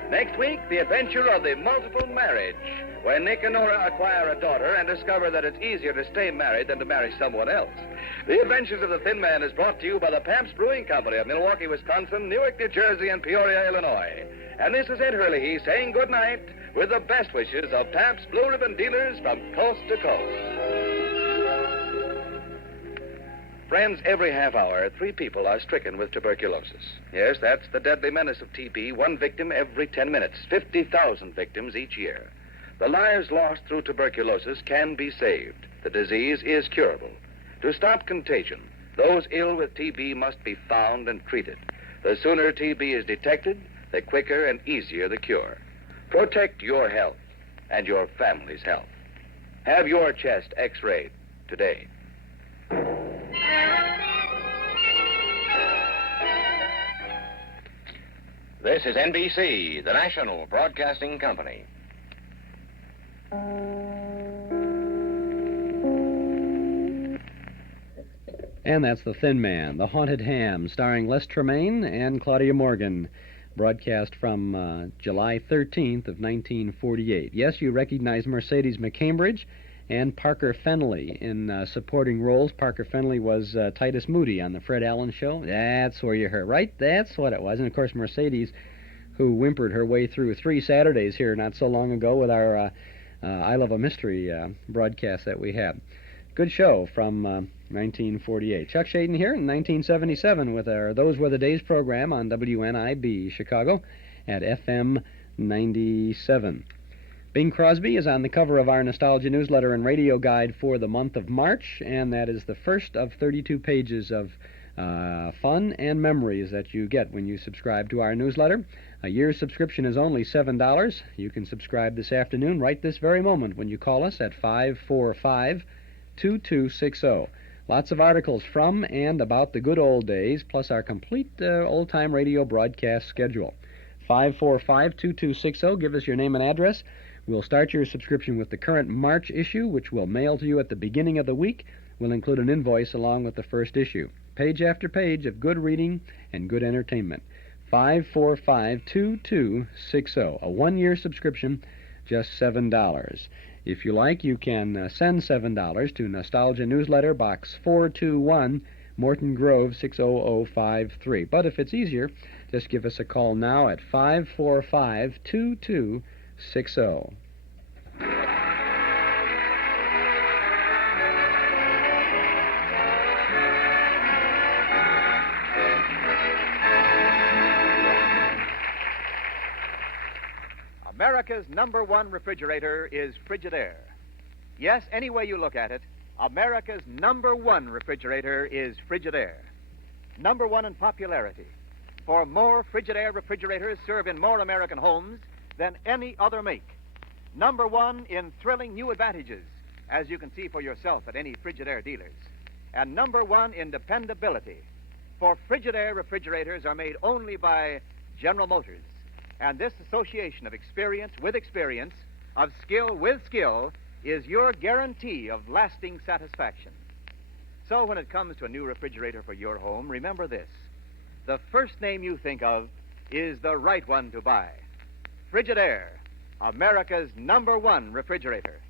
Next week, the adventure of the multiple marriage, when Nick and Nora acquire a daughter and discover that it's easier to stay married than to marry someone else. The Adventures of the Thin Man is brought to you by the Pabst Brewing Company of Milwaukee, Wisconsin, Newark, New Jersey, and Peoria, Illinois. And this is Ed Hurley saying good night with the best wishes of Pabst Blue Ribbon dealers from coast to coast. Friends, every half hour, 3 people are stricken with tuberculosis. Yes, that's the deadly menace of TB, 1 victim every 10 minutes, 50,000 victims each year. The lives lost through tuberculosis can be saved. The disease is curable. To stop contagion, those ill with TB must be found and treated. The sooner TB is detected, the quicker and easier the cure. Protect your health and your family's health. Have your chest x-rayed today. This is NBC, the National Broadcasting Company. And that's The Thin Man, The Haunted Ham, starring Les Temayne and Claudia Morgan, broadcast from July 13th of 1948. Yes, you recognize Mercedes McCambridge and Parker Fennelly in supporting roles. Parker Fennelly was Titus Moody on the Fred Allen Show. That's where you heard, right? That's what it was. And, of course, Mercedes, who whimpered her way through 3 Saturdays here not so long ago with our I Love a Mystery broadcast that we had. Good show from 1948. Chuck Shaden here in 1977 with our Those Were the Days program on WNIB Chicago at FM 97. Bing Crosby is on the cover of our Nostalgia newsletter and radio guide for the month of March, and that is the first of 32 pages of fun and memories that you get when you subscribe to our newsletter. A year's subscription is only $7. You can subscribe this afternoon, right this very moment, when you call us at 545-2260. Lots of articles from and about the good old days, plus our complete old-time radio broadcast schedule. 545-2260. Give us your name and address. We'll start your subscription with the current March issue, which we'll mail to you at the beginning of the week. We'll include an invoice along with the first issue. Page after page of good reading and good entertainment. 545-2260. A 1-year subscription, just $7. If you like, you can send $7 to Nostalgia Newsletter, Box 421, Morton Grove, 60053. But if it's easier, just give us a call now at 545-2260. America's #1 refrigerator is Frigidaire. Yes, any way you look at it, America's #1 refrigerator is Frigidaire. #1 in popularity. For more Frigidaire refrigerators serve in more American homes than any other make. #1 in thrilling new advantages, as you can see for yourself at any Frigidaire dealers. And #1 in dependability. For Frigidaire refrigerators are made only by General Motors. And this association of experience with experience, of skill with skill, is your guarantee of lasting satisfaction. So when it comes to a new refrigerator for your home, remember this. The first name you think of is the right one to buy. Frigidaire, America's #1 refrigerator.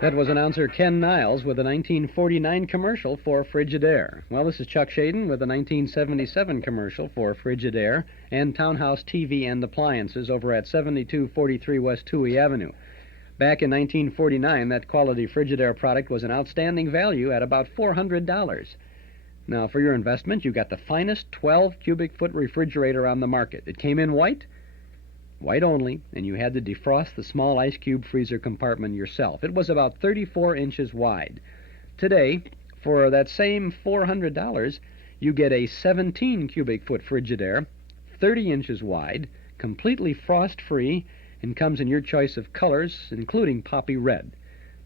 That was announcer Ken Niles with a 1949 commercial for Frigidaire. Well, this is Chuck Shaden with a 1977 commercial for Frigidaire and Townhouse TV and Appliances over at 7243 West Touhy Avenue. Back in 1949, that quality Frigidaire product was an outstanding value at about $400. Now, for your investment, you got the finest 12-cubic-foot refrigerator on the market. It came in white only, and you had to defrost the small ice cube freezer compartment yourself. It was about 34 inches wide. Today, for that same $400, you get a 17-cubic-foot Frigidaire, 30 inches wide, completely frost-free, and comes in your choice of colors, including poppy red.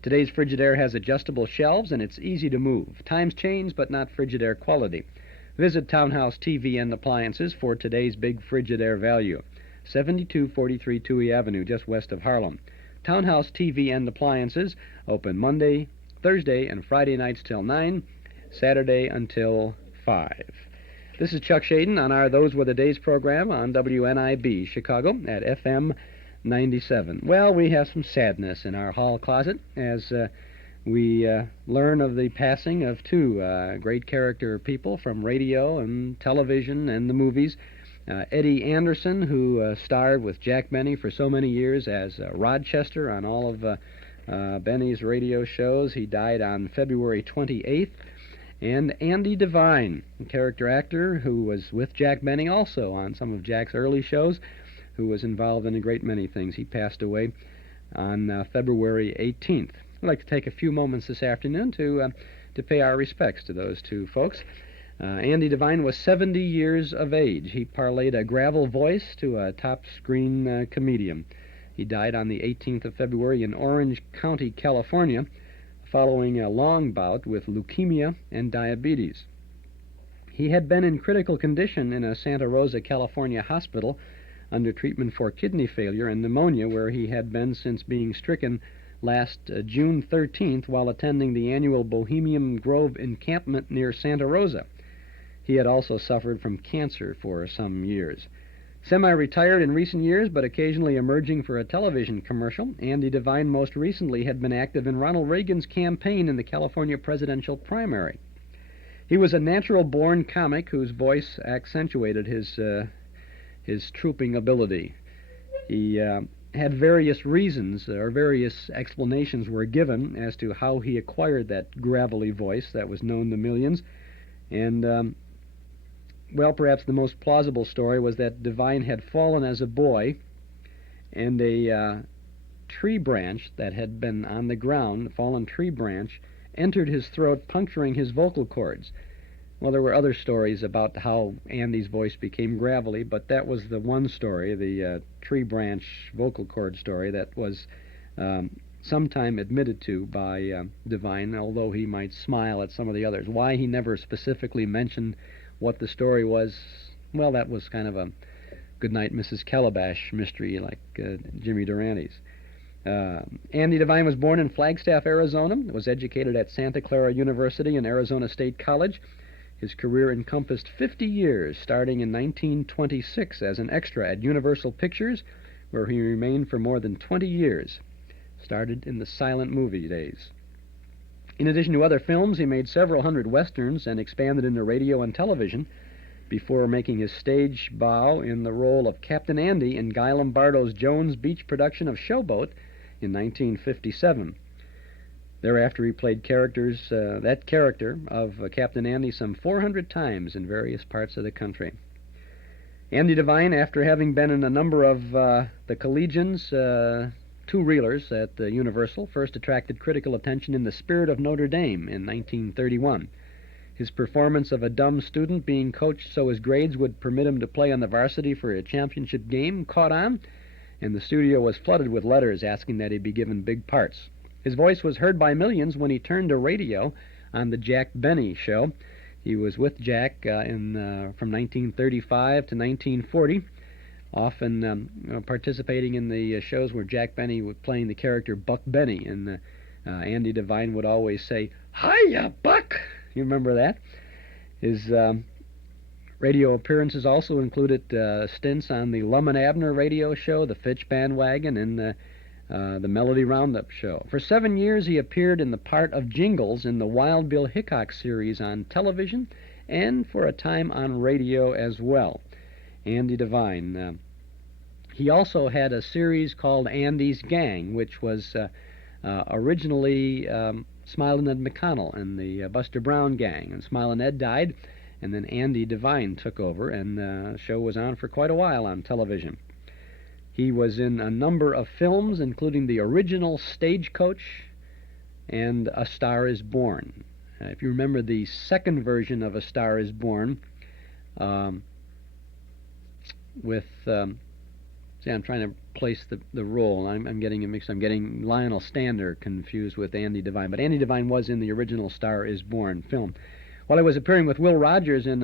Today's Frigidaire has adjustable shelves, and it's easy to move. Times change, but not Frigidaire quality. Visit Townhouse TV and Appliances for today's big Frigidaire value. 7243 Touhy Avenue, just west of Harlem. Townhouse TV and Appliances, open Monday, Thursday, and Friday nights till 9, Saturday until 5. This is Chuck Shaden on our Those Were the Days program on WNIB, Chicago, at FM 97. Well, we have some sadness in our hall closet as we learn of the passing of two great character people from radio and television and the movies. Eddie Anderson, who starred with Jack Benny for so many years as Rochester on all of Benny's radio shows. He died on February 28th. And Andy Devine, a character actor who was with Jack Benny also on some of Jack's early shows, who was involved in a great many things. He passed away on February 18th. I'd like to take a few moments this afternoon to pay our respects to those two folks. Andy Devine was 70 years of age. He parlayed a gravel voice to a top-screen comedian. He died on the 18th of February in Orange County, California, following a long bout with leukemia and diabetes. He had been in critical condition in a Santa Rosa, California hospital under treatment for kidney failure and pneumonia, where he had been since being stricken last June 13th while attending the annual Bohemian Grove encampment near Santa Rosa. He had also suffered from cancer for some years. Semi-retired in recent years, but occasionally emerging for a television commercial, Andy Devine most recently had been active in Ronald Reagan's campaign in the California presidential primary. He was a natural-born comic whose voice accentuated his trooping ability. He had various reasons, or various explanations were given as to how he acquired that gravelly voice that was known to millions, and well, perhaps the most plausible story was that Devine had fallen as a boy, and a tree branch that had been on the ground, a fallen tree branch, entered his throat, puncturing his vocal cords. Well, there were other stories about how Andy's voice became gravelly, but that was the one story, the tree branch vocal cord story, that was sometime admitted to by Devine, although he might smile at some of the others. Why he never specifically mentioned what the story was, well, that was kind of a Goodnight Mrs. Calabash mystery like Jimmy Durante's. Andy Devine was born in Flagstaff, Arizona, was educated at Santa Clara University and Arizona State College. His career encompassed 50 years, starting in 1926 as an extra at Universal Pictures, where he remained for more than 20 years. Started in the silent movie days. In addition to other films, he made several hundred westerns and expanded into radio and television before making his stage bow in the role of Captain Andy in Guy Lombardo's Jones Beach production of Showboat in 1957. Thereafter, he played that character of Captain Andy some 400 times in various parts of the country. Andy Devine, after having been in a number of the Collegians, two-reelers at the Universal, first attracted critical attention in The Spirit of Notre Dame in 1931. His performance of a dumb student being coached so his grades would permit him to play on the varsity for a championship game caught on, and the studio was flooded with letters asking that he be given big parts. His voice was heard by millions when he turned to radio on the Jack Benny Show. He was with Jack from 1935 to 1940. often participating in the shows where Jack Benny was playing the character Buck Benny, and Andy Devine would always say, "Hiya, Buck!" You remember that? His radio appearances also included stints on the Lum and Abner radio show, the Fitch Bandwagon, and the Melody Roundup show. For 7 years, he appeared in the part of Jingles in the Wild Bill Hickok series on television, and for a time on radio as well. Andy Devine. He also had a series called Andy's Gang, which was originally Smilin' Ed McConnell and the Buster Brown Gang. And Smilin' Ed died, and then Andy Devine took over, and the show was on for quite a while on television. He was in a number of films, including the original Stagecoach and A Star is Born. If you remember the second version of A Star is Born, with... See, I'm trying to place the role. I'm getting it mixed. I'm getting Lionel Stander confused with Andy Devine. But Andy Devine was in the original Star is Born film. While he was appearing with Will Rogers in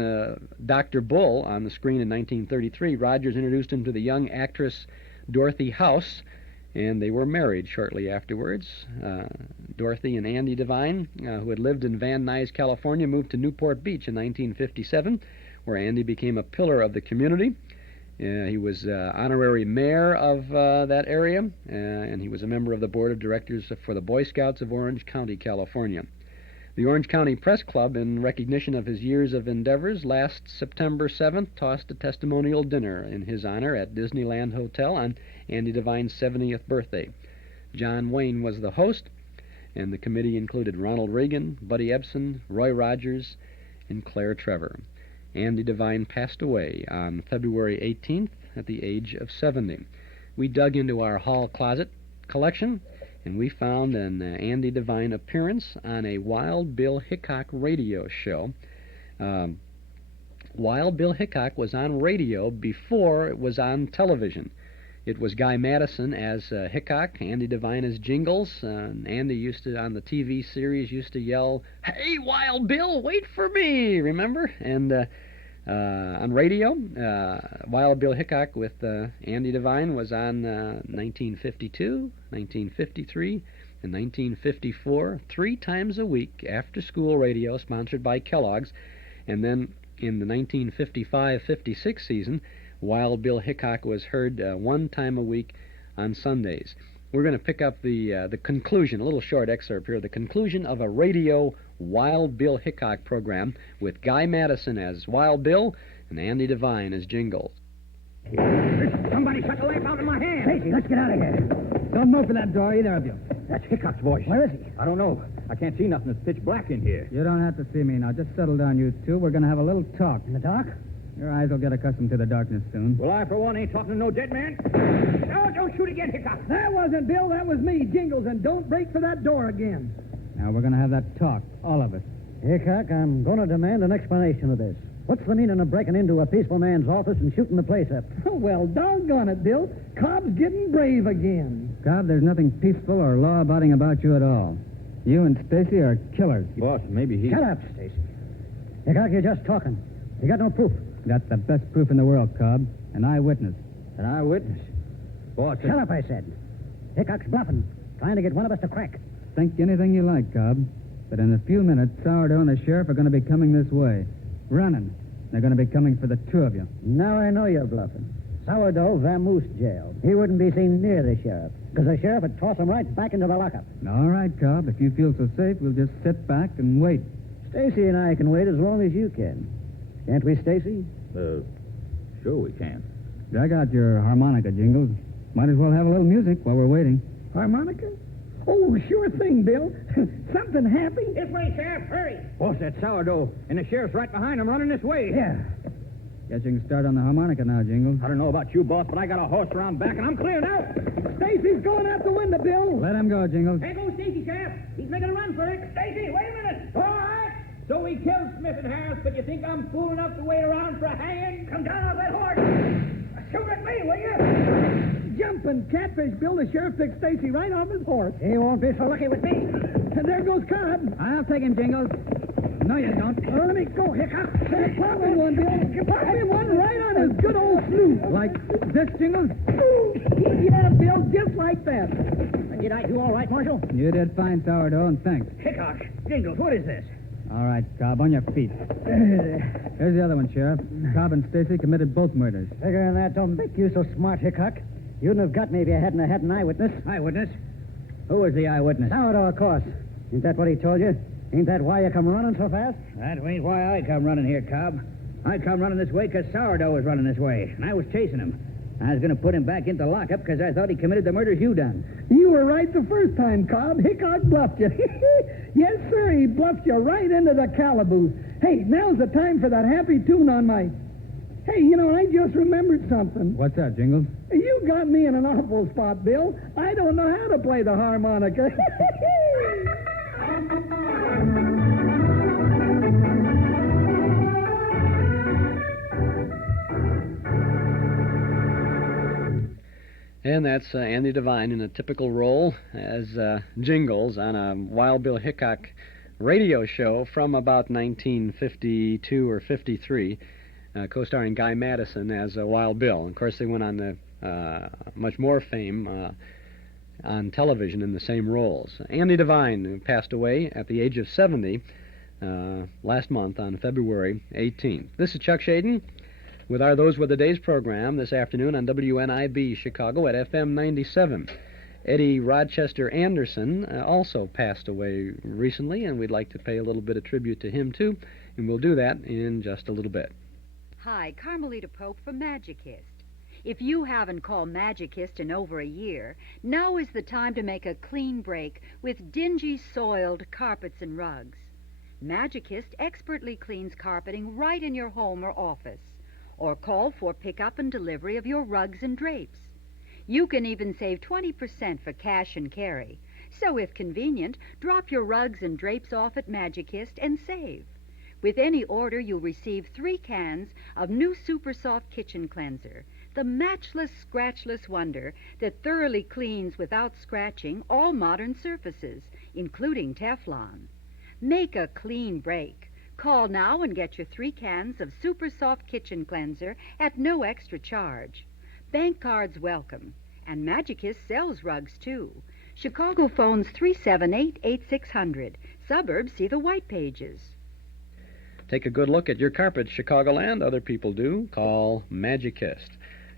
Dr. Bull on the screen in 1933, Rogers introduced him to the young actress Dorothy House, and they were married shortly afterwards. Dorothy and Andy Devine, who had lived in Van Nuys, California, moved to Newport Beach in 1957, where Andy became a pillar of the community. He was honorary mayor of that area, and he was a member of the board of directors for the Boy Scouts of Orange County, California. The Orange County Press Club, in recognition of his years of endeavors, last September 7th tossed a testimonial dinner in his honor at Disneyland Hotel on Andy Devine's 70th birthday. John Wayne was the host, and the committee included Ronald Reagan, Buddy Ebsen, Roy Rogers, and Claire Trevor. Andy Devine passed away on February 18th at the age of 70. We dug into our hall closet collection, and we found an Andy Devine appearance on a Wild Bill Hickok radio show. Wild Bill Hickok was on radio before it was on television. It was Guy Madison as Hickok, Andy Devine as Jingles, and Andy used to, on the TV series, used to yell, "Hey, Wild Bill, wait for me," remember? And on radio, Wild Bill Hickok with Andy Devine was on 1952, 1953, and 1954, 3 times a week, after-school radio sponsored by Kellogg's. And then in the 1955-56 season, Wild Bill Hickok was heard 1 time a week on Sundays. We're going to pick up the conclusion, a little short excerpt here, the conclusion of a radio Wild Bill Hickok program with Guy Madison as Wild Bill and Andy Devine as Jingles. Somebody shut the lamp out of my hand. Casey, let's get out of here. Don't move for that door, either of you. That's Hickok's voice. Where is he? I don't know. I can't see nothing. It's pitch black in here. You don't have to see me now. Just settle down, you two. We're going to have a little talk. In the dark? Your eyes will get accustomed to the darkness soon. Well, I, for one, ain't talking to no dead man. No, don't shoot again, Hickok. That wasn't Bill. That was me, Jingles. And don't break for that door again. Now, we're going to have that talk, all of us. Hickok, I'm going to demand an explanation of this. What's the meaning of breaking into a peaceful man's office and shooting the place up? Oh, well, doggone it, Bill. Cobb's getting brave again. Cobb, there's nothing peaceful or law-abiding about you at all. You and Stacy are killers. Boss, maybe he... Shut up, Stacy. Hickok, you're just talking. You got no proof. Got the best proof in the world, Cobb. An eyewitness. An eyewitness? Boss... Shut up, I said. Hickok's bluffing, trying to get one of us to crack. Think anything you like, Cobb. But in a few minutes, Sourdough and the sheriff are going to be coming this way. Running. They're going to be coming for the 2 of you. Now I know you're bluffing. Sourdough vamoosed jail. He wouldn't be seen near the sheriff, because the sheriff would toss him right back into the lockup. All right, Cobb. If you feel so safe, we'll just sit back and wait. Stacy and I can wait as long as you can. Can't we, Stacy? Sure we can. Drag out your harmonica, Jingles. Might as well have a little music while we're waiting. Harmonica? Oh, sure thing, Bill. Something happy? This way, Sheriff. Hurry. Boss, that's Sourdough. And the sheriff's right behind him, running this way. Yeah. Guess you can start on the harmonica now, Jingles. I don't know about you, boss, but I got a horse around back, and I'm clearing out. Stacy's going out the window, Bill. Let him go, Jingles. There goes Stacy, Sheriff. He's making a run for it. Stacy, wait a minute. All right. So he killed Smith and Harris, but you think I'm fool enough to wait around for a hanging? Come down off that horse. Shoot at me, will you? Jumping catfish, Bill. The sheriff took Stacy right off his horse. He won't be so lucky with me. And there goes Cobb. I'll take him, Jingles. No, you don't. Oh, let me go, Hickok. Pop me one, Bill. Pop me one right on his good old snoot. Like this, Jingles? Yeah, Bill, just like that. Did I do all right, Marshal? You did fine, Sourdough, and thanks. Hickok, Jingles, what is this? All right, Cobb, on your feet. Here's the other one, Sheriff. Cobb and Stacy committed both murders. Figuring that don't make you so smart, Hickok. You wouldn't have got me if you hadn't had an eyewitness. Eyewitness? Who was the eyewitness? Sourdough, of course. Ain't that what he told you? Ain't that why you come running so fast? That ain't why I come running here, Cobb. I come running this way because Sourdough was running this way, and I was chasing him. I was going to put him back into lockup because I thought he committed the murders you done. You were right the first time, Cobb. Hickok bluffed you. Yes, sir, he bluffed you right into the calaboose. Hey, now's the time for that happy tune on my... Hey, you know, I just remembered something. What's that, Jingles? You got me in an awful spot, Bill. I don't know how to play the harmonica. And that's Andy Devine in a typical role as Jingles on a Wild Bill Hickok radio show from about 1952 or 53, co-starring Guy Madison as Wild Bill. Of course, they went on to much more fame on television in the same roles. Andy Devine, who passed away at the age of 70 last month on February 18th. This is Chuck Shaden with our Those Were the Days program this afternoon on WNIB Chicago at FM 97. Eddie Rochester Anderson also passed away recently, and we'd like to pay a little bit of tribute to him, too, and we'll do that in just a little bit. Hi, Carmelita Pope from Magicist. If you haven't called Magicist in over a year, now is the time to make a clean break with dingy, soiled carpets and rugs. Magicist expertly cleans carpeting right in your home or office, or call for pickup and delivery of your rugs and drapes. You can even save 20% for cash and carry. So if convenient, drop your rugs and drapes off at Magicist and save. With any order, you'll receive 3 cans of new Super Soft Kitchen Cleanser, the matchless, scratchless wonder that thoroughly cleans without scratching all modern surfaces, including Teflon. Make a clean break. Call now and get your 3 cans of Super Soft Kitchen Cleanser at no extra charge. Bank cards welcome. And Magicist sells rugs, too. Chicago phones 378-8600. Suburbs see the white pages. Take a good look at your carpet, Chicagoland. Other people do. Call Magicist.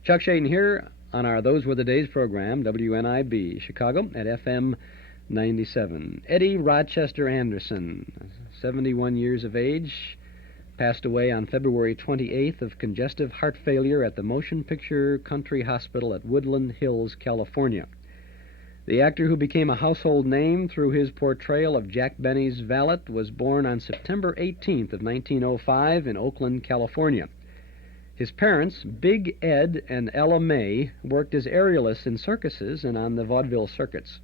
Chuck Shaden here on our Those Were the Days program, WNIB Chicago at FM 97. Eddie Rochester Anderson, 71 years of age, passed away on February 28th of congestive heart failure at the Motion Picture Country Hospital at Woodland Hills, California. The actor who became a household name through his portrayal of Jack Benny's valet was born on September 18th of 1905 in Oakland, California. His parents, Big Ed and Ella May, worked as aerialists in circuses and on the vaudeville circuits.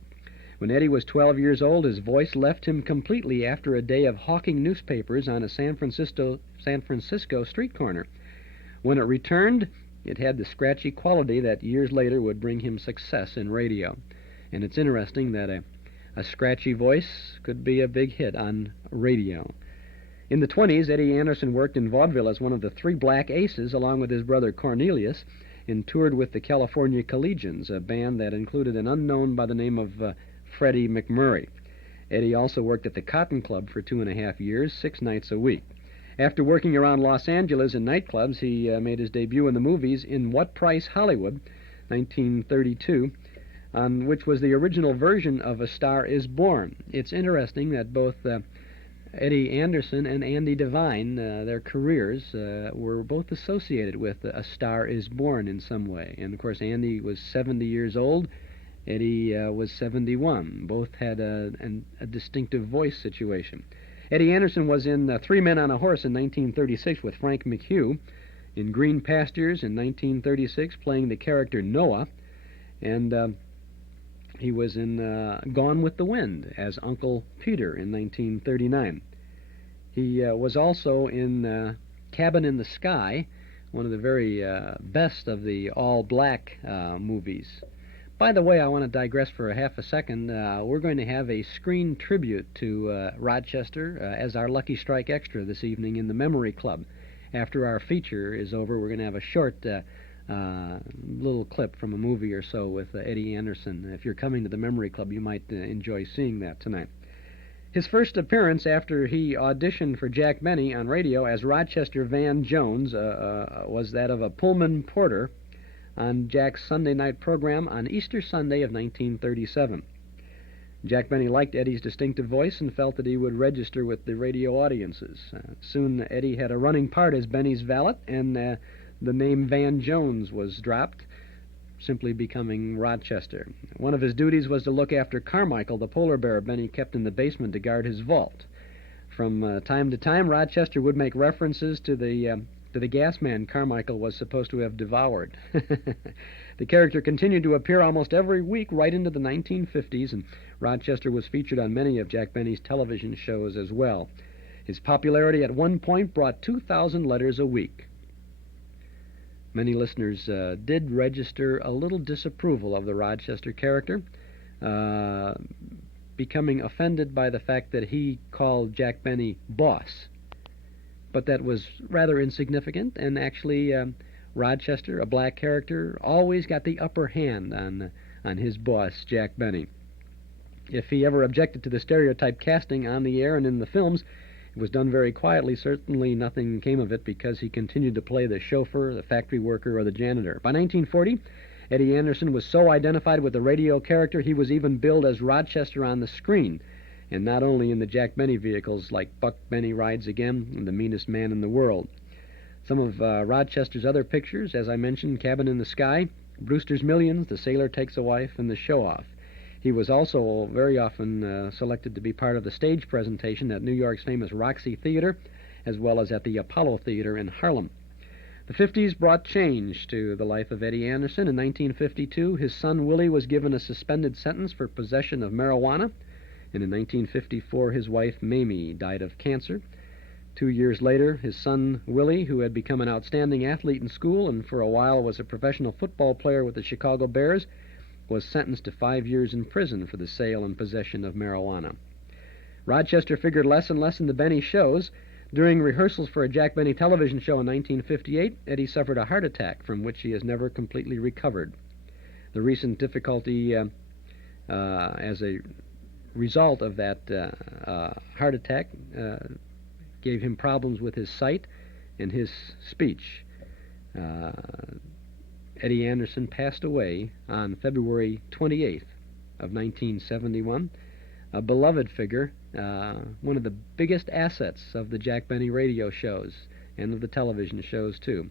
When Eddie was 12 years old, his voice left him completely after a day of hawking newspapers on a San Francisco street corner. When it returned, it had the scratchy quality that years later would bring him success in radio. And it's interesting that a scratchy voice could be a big hit on radio. In the 20s, Eddie Anderson worked in vaudeville as one of the 3 Black Aces, along with his brother Cornelius, and toured with the California Collegians, a band that included an unknown by the name of Freddie McMurray. Eddie also worked at the Cotton Club for 2.5 years, 6 nights a week. After working around Los Angeles in nightclubs, he made his debut in the movies In What Price Hollywood, 1932, which was the original version of A Star Is Born. It's interesting that both Eddie Anderson and Andy Devine, their careers were both associated with A Star Is Born in some way. And, of course, Andy was 70 years old. Eddie was 71. Both had a distinctive voice situation. Eddie Anderson was in 3 Men on a Horse in 1936 with Frank McHugh, in Green Pastures in 1936 playing the character Noah, and he was in Gone with the Wind as Uncle Peter in 1939. He was also in Cabin in the Sky, one of the very best of the all-black movies. By the way, I want to digress for a half a second. We're going to have a screen tribute to Rochester as our Lucky Strike Extra this evening in the Memory Club. After our feature is over, we're going to have a short little clip from a movie or so with Eddie Anderson. If you're coming to the Memory Club, you might enjoy seeing that tonight. His first appearance after he auditioned for Jack Benny on radio as Rochester Van Jones was that of a Pullman porter on Jack's Sunday night program on Easter Sunday of 1937. Jack Benny liked Eddie's distinctive voice and felt that he would register with the radio audiences. Soon Eddie had a running part as Benny's valet, and the name Van Jones was dropped, simply becoming Rochester. One of his duties was to look after Carmichael, the polar bear Benny kept in the basement to guard his vault. From time to time, Rochester would make references to the gas man Carmichael was supposed to have devoured. The character continued to appear almost every week right into the 1950s, and Rochester was featured on many of Jack Benny's television shows as well. His popularity at one point brought 2,000 letters a week. Many listeners did register a little disapproval of the Rochester character, becoming offended by the fact that he called Jack Benny boss. But that was rather insignificant, and actually Rochester, a black character, always got the upper hand on his boss, Jack Benny. If he ever objected to the stereotype casting on the air and in the films, it was done very quietly. Certainly nothing came of it because he continued to play the chauffeur, the factory worker, or the janitor. By 1940, Eddie Anderson was so identified with the radio character he was even billed as Rochester on the screen, and not only in the Jack Benny vehicles like Buck Benny Rides Again and The Meanest Man in the World. Some of Rochester's other pictures, as I mentioned, Cabin in the Sky, Brewster's Millions, The Sailor Takes a Wife, and The Show-Off. He was also very often selected to be part of the stage presentation at New York's famous Roxy Theater, as well as at the Apollo Theater in Harlem. The 50s brought change to the life of Eddie Anderson. In 1952, his son Willie was given a suspended sentence for possession of marijuana, and in 1954, his wife Mamie died of cancer. 2 years later, his son Willie, who had become an outstanding athlete in school and for a while was a professional football player with the Chicago Bears, was sentenced to 5 years in prison for the sale and possession of marijuana. Rochester figured less and less in the Benny shows. During rehearsals for a Jack Benny television show in 1958, Eddie suffered a heart attack from which he has never completely recovered. The recent difficulty as a result of that heart attack gave him problems with his sight and his speech. Eddie Anderson passed away on February 28th of 1971, a beloved figure, one of the biggest assets of the Jack Benny radio shows and of the television shows, too.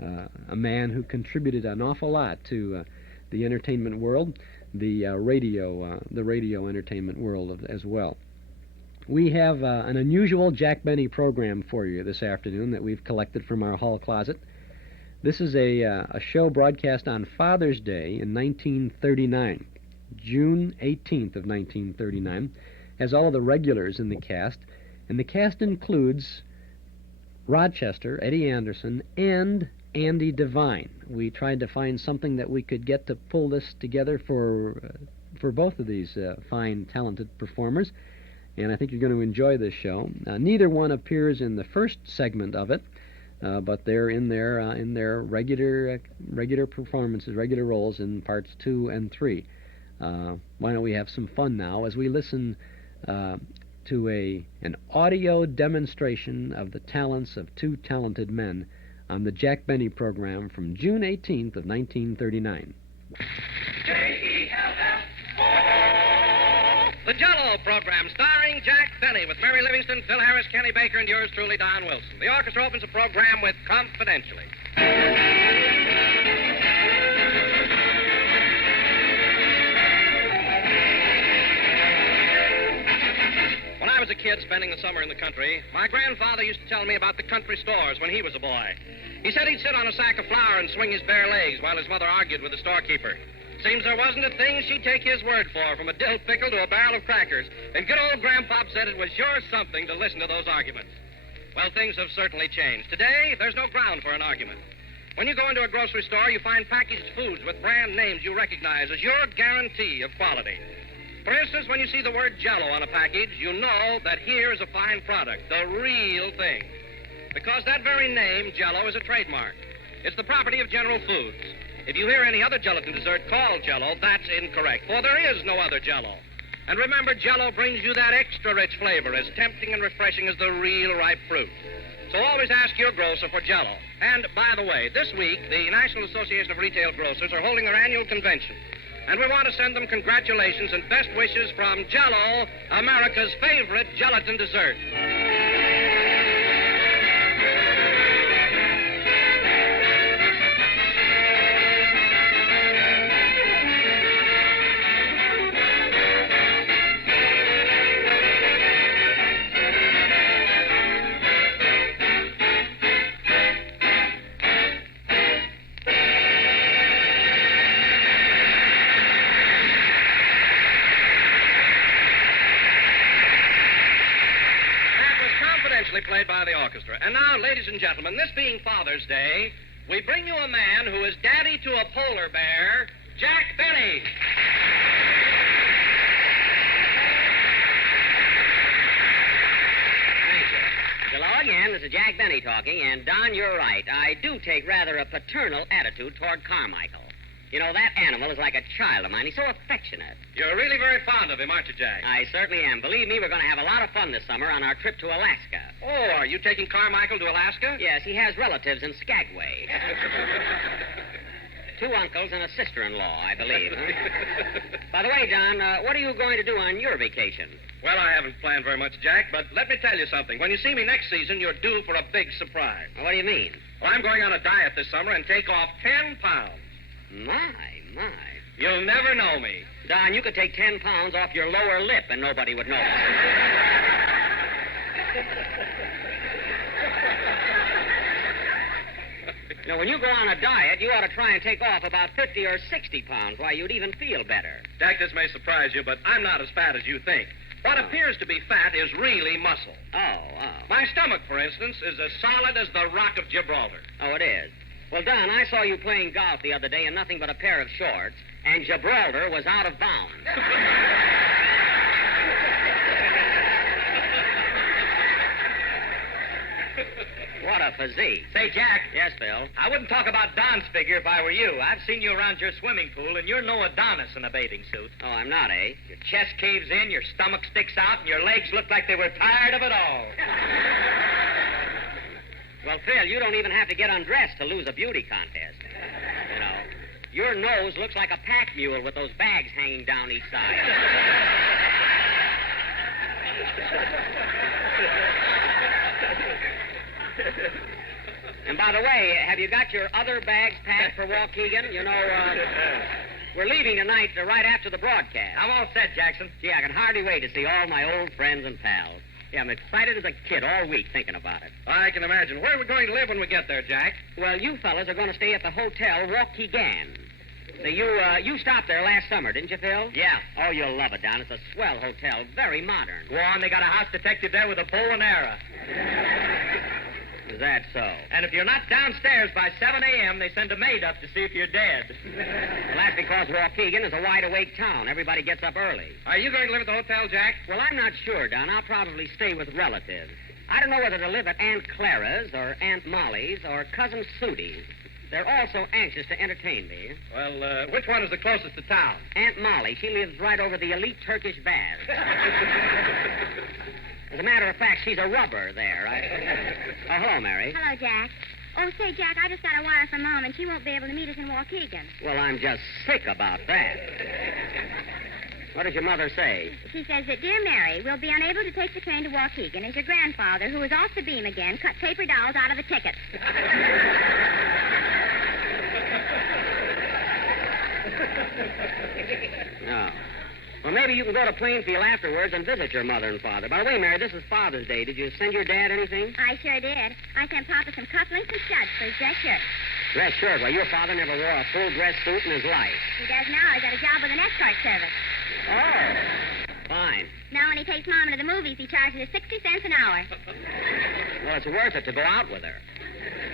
A man who contributed an awful lot to the entertainment world, the radio entertainment world as well. We have an unusual Jack Benny program for you this afternoon that we've collected from our hall closet. This is a show broadcast on Father's Day in 1939, June 18th of 1939, has all of the regulars in the cast, and the cast includes Rochester, Eddie Anderson, and Andy Devine. We tried to find something that we could get to pull this together for both of these fine, talented performers, and I think you're going to enjoy this show. Neither one appears in the first segment of it, but they're in their regular performances, regular roles in parts 2 and 3. Why don't we have some fun now as we listen to an audio demonstration of the talents of two talented men on the Jack Benny program from June 18th of 1939. The Jell-O program, starring Jack Benny, with Mary Livingston, Phil Harris, Kenny Baker, and yours truly, Don Wilson. The orchestra opens the program with Confidentially. When I was a kid spending the summer in the country, my grandfather used to tell me about the country stores when he was a boy. He said he'd sit on a sack of flour and swing his bare legs while his mother argued with the storekeeper. Seems there wasn't a thing she'd take his word for, from a dill pickle to a barrel of crackers. And good old Grandpop said it was sure something to listen to those arguments. Well, things have certainly changed. Today, there's no ground for an argument. When you go into a grocery store, you find packaged foods with brand names you recognize as your guarantee of quality. For instance, when you see the word Jell-O on a package, you know that here is a fine product, the real thing. Because that very name, Jell-O, is a trademark. It's the property of General Foods. If you hear any other gelatin dessert called Jell-O, that's incorrect, for there is no other Jell-O. And remember, Jell-O brings you that extra rich flavor, as tempting and refreshing as the real ripe fruit. So always ask your grocer for Jell-O. And, by the way, this week, the National Association of Retail Grocers are holding their annual convention. And we want to send them congratulations and best wishes from Jell-O, America's favorite gelatin dessert. Played by the orchestra. And now, ladies and gentlemen, this being Father's Day, we bring you a man who is daddy to a polar bear, Jack Benny. Thank you. Hello again, this is Jack Benny talking, and Don, you're right. I do take rather a paternal attitude toward Carmichael. You know, that animal is like a child of mine. He's so affectionate. You're really very fond of him, aren't you, Jack? I certainly am. Believe me, we're going to have a lot of fun this summer on our trip to Alaska. Oh, are you taking Carmichael to Alaska? Yes, he has relatives in Skagway. 2 uncles and a sister-in-law, I believe. Huh? By the way, Don, what are you going to do on your vacation? Well, I haven't planned very much, Jack, but let me tell you something. When you see me next season, you're due for a big surprise. What do you mean? Well, I'm going on a diet this summer and take off 10 pounds. My. You'll never know me. Don, you could take 10 pounds off your lower lip and nobody would notice. Now, when you go on a diet, you ought to try and take off about 50 or 60 pounds. Why, you'd even feel better. Jack, this may surprise you, but I'm not as fat as you think. What appears to be fat is really muscle. Oh. My stomach, for instance, is as solid as the Rock of Gibraltar. Oh, it is. Well, Don, I saw you playing golf the other day in nothing but a pair of shorts, and Gibraltar was out of bounds. What a physique. Say, Jack. Yes, Phil? I wouldn't talk about Don's figure if I were you. I've seen you around your swimming pool, and you're no Adonis in a bathing suit. Oh, I'm not, eh? Your chest caves in, your stomach sticks out, and your legs look like they were tired of it all. Well, Phil, you don't even have to get undressed to lose a beauty contest. You know, your nose looks like a pack mule with those bags hanging down each side. And by the way, have you got your other bags packed for Waukegan? You know, we're leaving tonight right after the broadcast. I'm all set, Jackson. Gee, I can hardly wait to see all my old friends and pals. Yeah, I'm excited as a kid all week thinking about it. I can imagine. Where are we going to live when we get there, Jack? Well, you fellas are going to stay at the Hotel Waukegan. Now, you stopped there last summer, didn't you, Phil? Yeah. Oh, you'll love it, Don. It's a swell hotel, very modern. Go on, they got a house detective there with a bow and arrow. Is that so? And if you're not downstairs by 7 a.m., they send a maid up to see if you're dead. Well, that's because Waukegan is a wide-awake town. Everybody gets up early. Are you going to live at the hotel, Jack? Well, I'm not sure, Don. I'll probably stay with relatives. I don't know whether to live at Aunt Clara's or Aunt Molly's or Cousin Sudie's. They're all so anxious to entertain me. Well, which one is the closest to town? Aunt Molly. She lives right over the elite Turkish baths. As a matter of fact, she's a rubber there. Oh, hello, Mary. Hello, Jack. Oh, say, Jack, I just got a wire from Mom, and she won't be able to meet us in Waukegan. Well, I'm just sick about that. What does your mother say? She says that, Dear Mary, we'll be unable to take the train to Waukegan as your grandfather, who is off the beam again, cut paper dolls out of the tickets. No. Well, maybe you can go to Plainfield afterwards and visit your mother and father. By the way, Mary, this is Father's Day. Did you send your dad anything? I sure did. I sent Papa some cufflinks and studs for his dress shirt. Dress shirt? Well, your father never wore a full dress suit in his life. He does now. He's got a job with an escort service. Oh. Fine. Now, when he takes Mom to the movies, he charges her 60 cents an hour. Well, it's worth it to go out with her.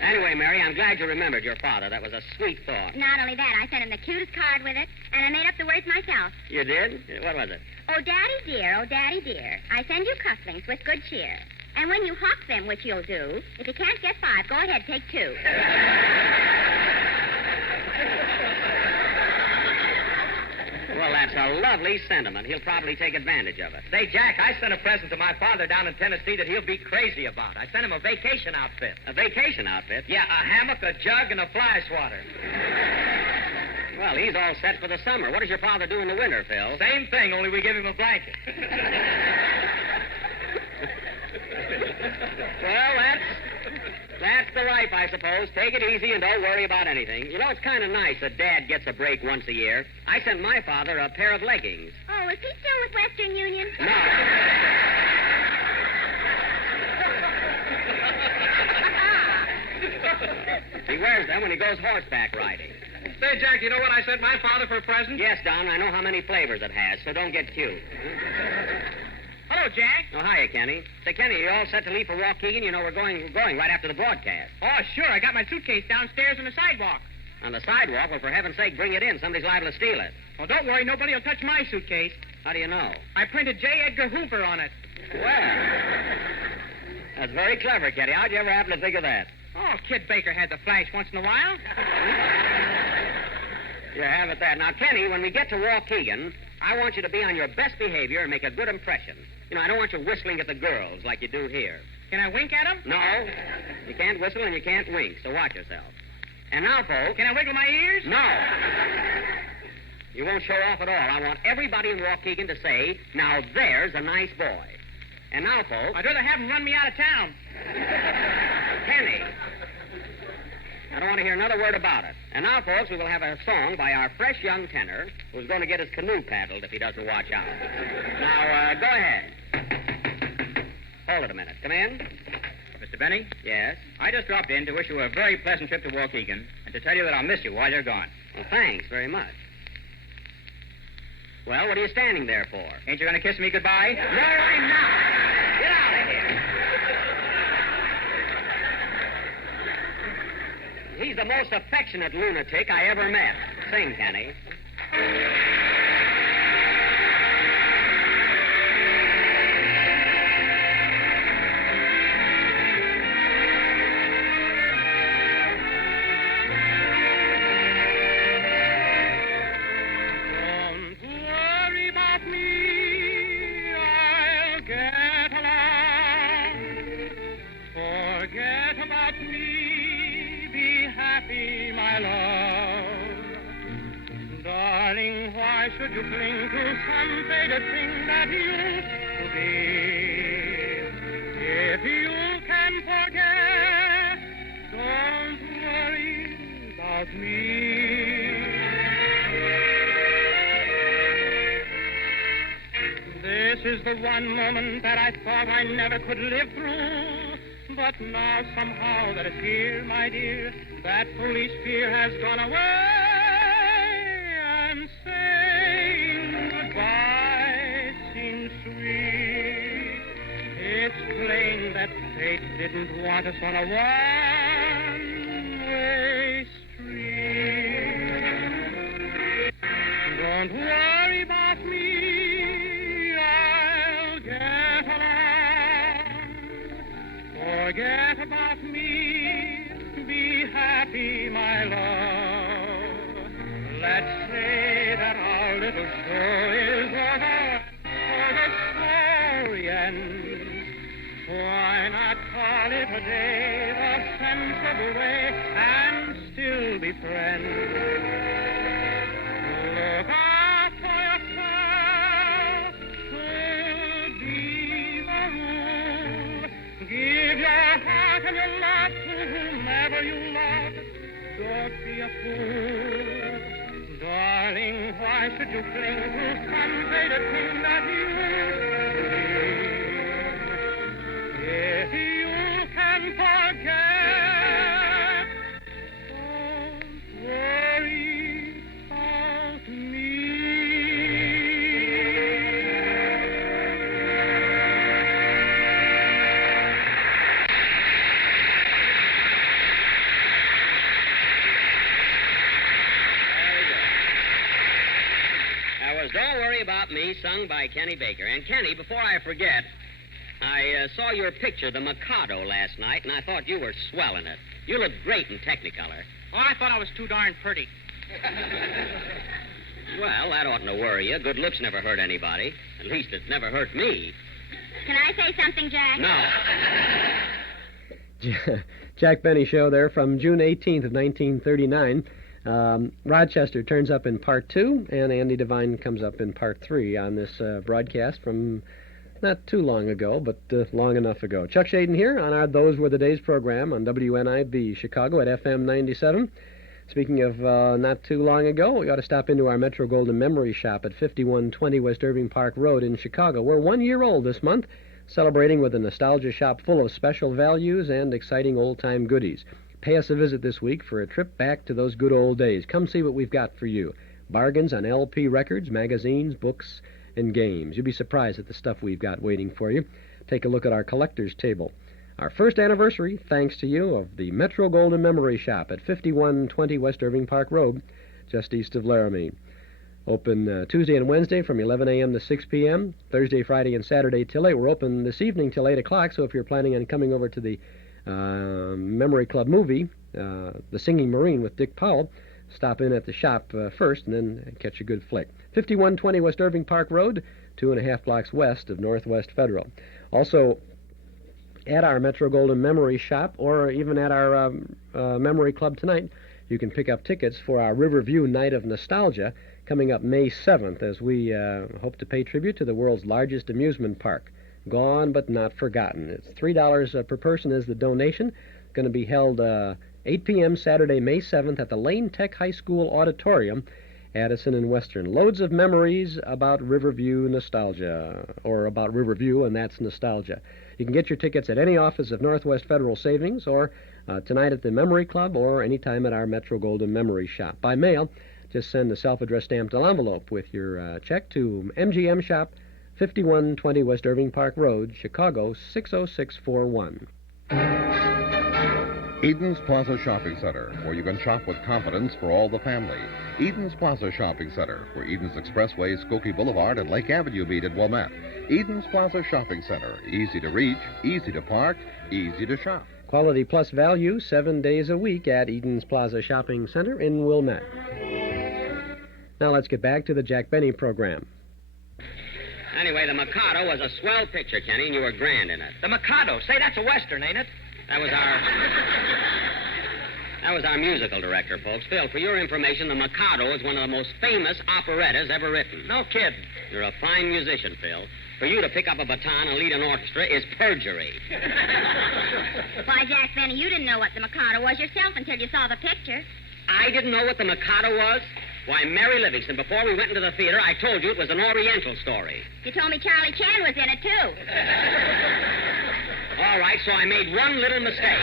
Anyway, Mary, I'm glad you remembered your father. That was a sweet thought. Not only that, I sent him the cutest card with it, and I made up the words myself. You did? What was it? Oh, Daddy dear, I send you cufflinks with good cheer. And when you hawk them, which you'll do, if you can't get 5, go ahead, take 2. Well, that's a lovely sentiment. He'll probably take advantage of it. Say, Jack, I sent a present to my father down in Tennessee that he'll be crazy about. I sent him a vacation outfit. A vacation outfit? Yeah, a hammock, a jug, and a fly swatter. Well, he's all set for the summer. What does your father do in the winter, Phil? Same thing, only we give him a blanket. Well, that's the life, I suppose. Take it easy and don't worry about anything. You know, it's kind of nice that Dad gets a break once a year. I sent my father a pair of leggings. Oh, is he still with Western Union? No. He wears them when he goes horseback riding. Say, Jack, you know what I sent my father for a present? Yes, Don, I know how many flavors it has, so don't get cute. Hello, Jack. Oh, hiya, Kenny. Say, Kenny, you all set to leave for Waukegan? You know, we're going right after the broadcast. Oh, sure. I got my suitcase downstairs on the sidewalk. On the sidewalk? Well, for heaven's sake, bring it in. Somebody's liable to steal it. Well, don't worry. Nobody will touch my suitcase. How do you know? I printed J. Edgar Hoover on it. Well, that's very clever, Kenny. How'd you ever happen to think of that? Oh, Kid Baker had the flash once in a while. You have it there. Now, Kenny, when we get to Waukegan, I want you to be on your best behavior and make a good impression. You know, I don't want you whistling at the girls like you do here. Can I wink at them? No. You can't whistle and you can't wink, so watch yourself. And now, folks... Can I wiggle my ears? No. You won't show off at all. I want everybody in Waukegan to say, now there's a nice boy. And now, folks... I'd rather have them run me out of town. Kenny. I don't want to hear another word about it. And now, folks, we will have a song by our fresh young tenor who's going to get his canoe paddled if he doesn't watch out. Now, go ahead. Hold it a minute. Come in. Mr. Benny? Yes? I just dropped in to wish you a very pleasant trip to Waukegan and to tell you that I'll miss you while you're gone. Well, thanks very much. Well, what are you standing there for? Ain't you going to kiss me goodbye? No, I'm not. Get out of here. He's the most affectionate lunatic I ever met. Sing, Kenny. Don't worry about me, I'll get along. Forget about me, be happy, my love. Darling, why should you cling to some faded thing that used to be? If you can forget, don't worry about me. This is the one moment that I thought I never could live through. But now somehow that it's here, my dear, that foolish fear has gone away. And saying goodbye seems sweet. It's plain that fate didn't want us on a one-way street. Don't worry about me. Forget about me, be happy, my love. Let's say that our little show is over, or the story ends. Why not call it a day, the sensible way, and still be friends? Look out for yourself, should be the rule. Give your heart and your love to whomever you love. Don't be a fool. Darling, why should you cling to some faded thing that used to be? If you can forget, don't worry about me. About Me, sung by Kenny Baker. And, Kenny, before I forget, I saw your picture, the Mikado, last night, and I thought you were swell in it. You look great in Technicolor. Oh, I thought I was too darn pretty. Well, that oughtn't to worry you. Good looks never hurt anybody. At least it never hurt me. Can I say something, Jack? No. Jack Benny Show there from June 18th of 1939. Rochester turns up in Part 2, and Andy Devine comes up in Part 3 on this broadcast from not too long ago, but long enough ago. Chuck Shaden here on our Those Were the Days program on WNIB Chicago at FM 97. Speaking of not too long ago, we ought to stop into our Metro Golden Memory Shop at 5120 West Irving Park Road in Chicago. We're 1 year old this month, celebrating with a nostalgia shop full of special values and exciting old-time goodies. Pay us a visit this week for a trip back to those good old days. Come see what we've got for you. Bargains on LP records, magazines, books, and games. You'll be surprised at the stuff we've got waiting for you. Take a look at our collector's table. Our first anniversary, thanks to you, of the Metro Golden Memory Shop at 5120 West Irving Park Road, just east of Laramie. Open Tuesday and Wednesday from 11 a.m. to 6 p.m., Thursday, Friday, and Saturday till 8. We're open this evening till 8 o'clock, so if you're planning on coming over to the Memory Club movie, The Singing Marine with Dick Powell, stop in at the shop first and then catch a good flick. 5120 West Irving Park Road, 2.5 blocks west of Northwest Federal. Also, at our Metro Golden Memory Shop, or even at our Memory Club tonight, you can pick up tickets for our Riverview Night of Nostalgia coming up May 7th, as we hope to pay tribute to the world's largest amusement park. Gone but not forgotten. It's $3 per person is the donation. Going to be held 8 p.m. Saturday, May 7th at the Lane Tech High School Auditorium, Addison and Western. Loads of memories about Riverview nostalgia, or about Riverview, and that's nostalgia. You can get your tickets at any office of Northwest Federal Savings, or tonight at the Memory Club, or anytime at our Metro Golden Memory Shop. By mail, just send a self-addressed stamped envelope with your check to MGM Shop, 5120 West Irving Park Road, Chicago, 60641. Eden's Plaza Shopping Center, where you can shop with confidence for all the family. Eden's Plaza Shopping Center, where Eden's Expressway, Skokie Boulevard, and Lake Avenue meet at Wilmette. Eden's Plaza Shopping Center, easy to reach, easy to park, easy to shop. Quality plus value 7 days a week at Eden's Plaza Shopping Center in Wilmette. Now let's get back to the Jack Benny program. Anyway, the Mikado was a swell picture, Kenny, and you were grand in it. The Mikado. Say, that's a Western, ain't it? That was our musical director, folks. Phil, for your information, the Mikado is one of the most famous operettas ever written. No kidding. You're a fine musician, Phil. For you to pick up a baton and lead an orchestra is perjury. Why, Jack Benny, you didn't know what the Mikado was yourself until you saw the picture. I didn't know what the Mikado was? Why, Mary Livingston, before we went into the theater, I told you it was an Oriental story. You told me Charlie Chan was in it, too. All right, so I made one little mistake.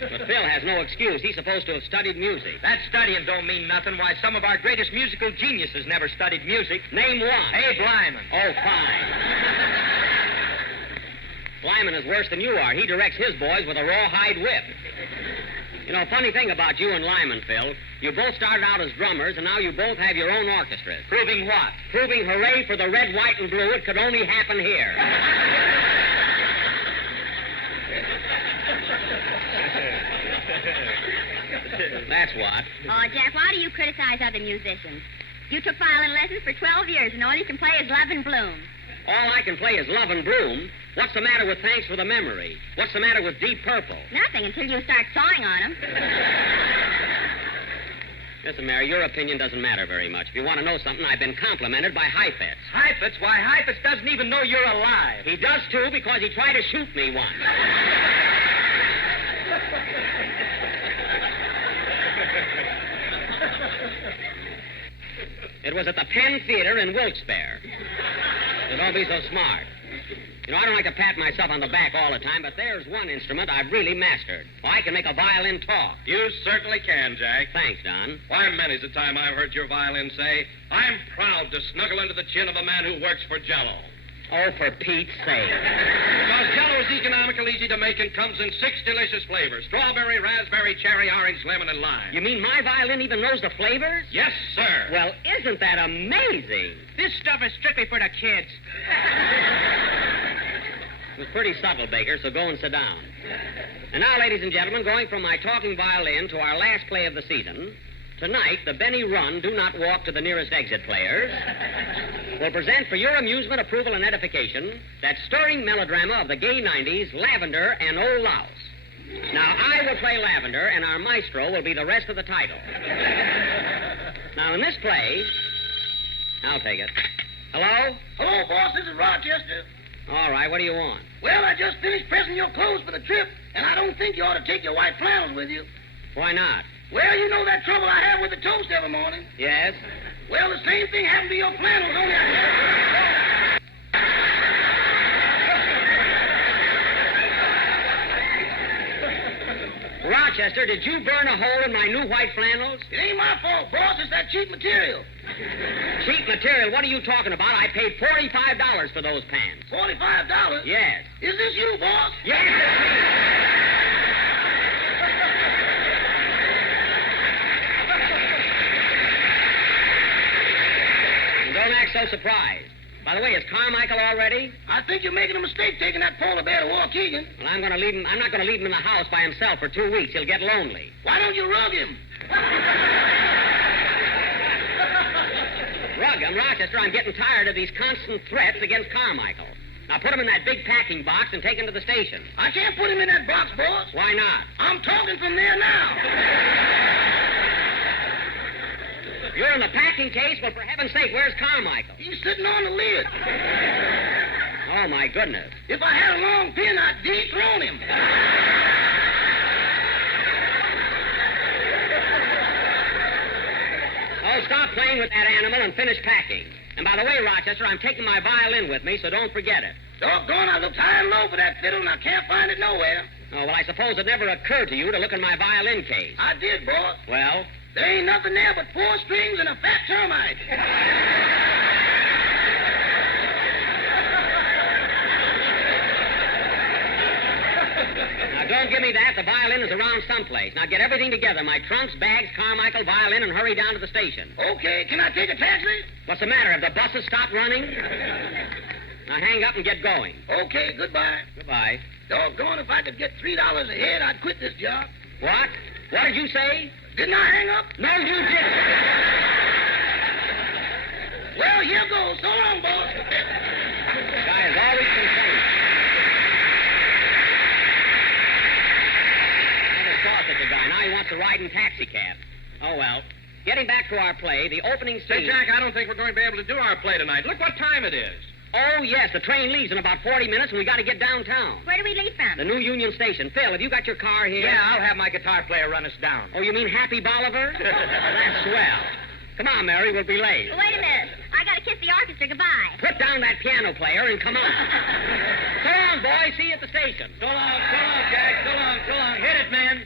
But Phil has no excuse. He's supposed to have studied music. That studying don't mean nothing. Why, some of our greatest musical geniuses never studied music. Name one. Abe Lyman. Oh, fine. Lyman is worse than you are. He directs his boys with a rawhide whip. You know, funny thing about you and Lyman, Phil, you both started out as drummers, and now you both have your own orchestras. Proving what? Proving hooray for the red, white, and blue. It could only happen here. That's what. Oh, Jack, why do you criticize other musicians? You took violin lessons for 12 years, and all you can play is Love and Bloom. All I can play is Love and Bloom. What's the matter with Thanks for the Memory? What's the matter with Deep Purple? Nothing until you start sawing on them. Listen, Mary, your opinion doesn't matter very much. If you want to know something, I've been complimented by Heifetz. Heifetz? Why, Heifetz doesn't even know you're alive. He does, too, because he tried to shoot me once. It was at the Penn Theater in Wilkes-Barre. So don't be so smart. You know, I don't like to pat myself on the back all the time, but there's one instrument I've really mastered. Oh, I can make a violin talk. You certainly can, Jack. Thanks, Don. Why, many's the time I've heard your violin say, I'm proud to snuggle under the chin of a man who works for Jell-O. Oh, for Pete's sake. Because Jell-O is economical, easy to make, and comes in 6 delicious flavors. Strawberry, raspberry, cherry, orange, lemon, and lime. You mean my violin even knows the flavors? Yes, sir. Well, isn't that amazing? This stuff is strictly for the kids. It was pretty subtle, Baker, so go and sit down. And now, ladies and gentlemen, going from my talking violin to our last play of the season, tonight, the Benny Run Do Not Walk to the Nearest Exit players will present for your amusement, approval, and edification that stirring melodrama of the gay 90s, Lavender and Old Louse. Now, I will play Lavender, and our maestro will be the rest of the title. Now, in this play, I'll take it. Hello? Hello, boss. This is Rochester. All right, what do you want? Well, I just finished pressing your clothes for the trip, and I don't think you ought to take your white flannels with you. Why not? Well, you know that trouble I have with the toast every morning? Yes? Well, the same thing happened to your flannels, only Rochester, did you burn a hole in my new white flannels? It ain't my fault, boss. It's that cheap material. Cheap material? What are you talking about? I paid $45 for those pants. $45? Yes. Is this you, boss? Yes, it's me. And don't act so surprised. By the way, is Carmichael all ready? I think you're making a mistake taking that polar bear to Waukegan. Well, I'm not going to leave him in the house by himself for 2 weeks. He'll get lonely. Why don't you rug him? Rug him, Rochester. I'm getting tired of these constant threats against Carmichael. Now put him in that big packing box and take him to the station. I can't put him in that box, boss. Why not? I'm talking from there now. You're in the packing case? Well, for heaven's sake, where's Carmichael? He's sitting on the lid. Oh, my goodness. If I had a long pin, I'd dethrone him. Oh, stop playing with that animal and finish packing. And by the way, Rochester, I'm taking my violin with me, so don't forget it. Doggone, I looked high and low for that fiddle, and I can't find it nowhere. Oh, well, I suppose it never occurred to you to look in my violin case. I did, boss. Well? There ain't nothing there but 4 strings and a fat termite. Now, don't give me that. The violin is around someplace. Now, get everything together. My trunks, bags, Carmichael, violin, and hurry down to the station. Okay, can I take a taxi? What's the matter? Have the buses stopped running? Now, hang up and get going. Okay, goodbye. Goodbye. Doggone, if I could get $3 a head, I'd quit this job. What? What did you say? Didn't I hang up? No, you didn't. Well, here goes. So long, boss. The guy is always complaining. I saw such a guy. Now he wants to ride in taxicab. Oh, well. Getting back to our play, the opening scene... Say, Jack, I don't think we're going to be able to do our play tonight. Look what time it is. Oh, yes, the train leaves in about 40 minutes, and we got to get downtown. Where do we leave from? The new Union Station. Phil, have you got your car here? Yeah, I'll have my guitar player run us down. Oh, you mean Happy Bolivar? That's swell. Come on, Mary, we'll be late. Wait a minute. I gotta kiss the orchestra goodbye. Put down that piano player and come on. So long, boy. See you at the station. So long, Jack. So long. Hit it, man.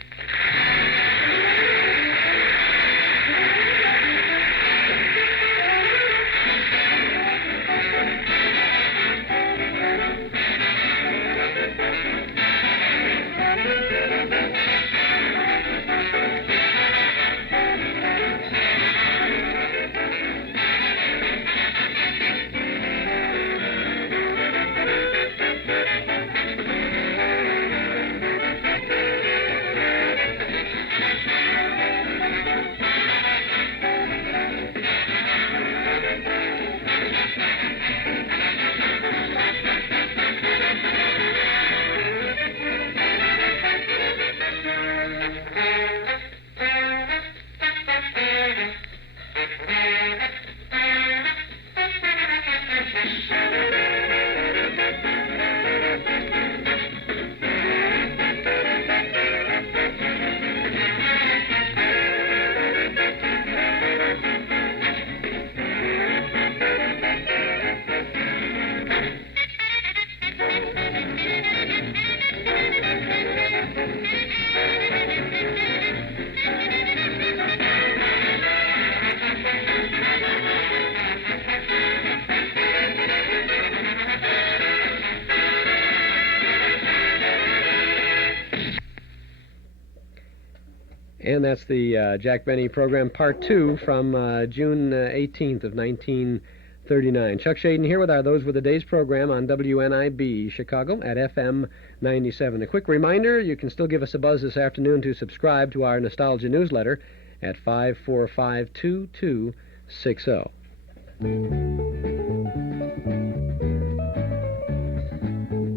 And that's the Jack Benny program, Part 2, from June 18th of 1939. Chuck Shaden here with our Those Were the Days program on WNIB Chicago at FM 97. A quick reminder, you can still give us a buzz this afternoon to subscribe to our Nostalgia newsletter at 545-2260.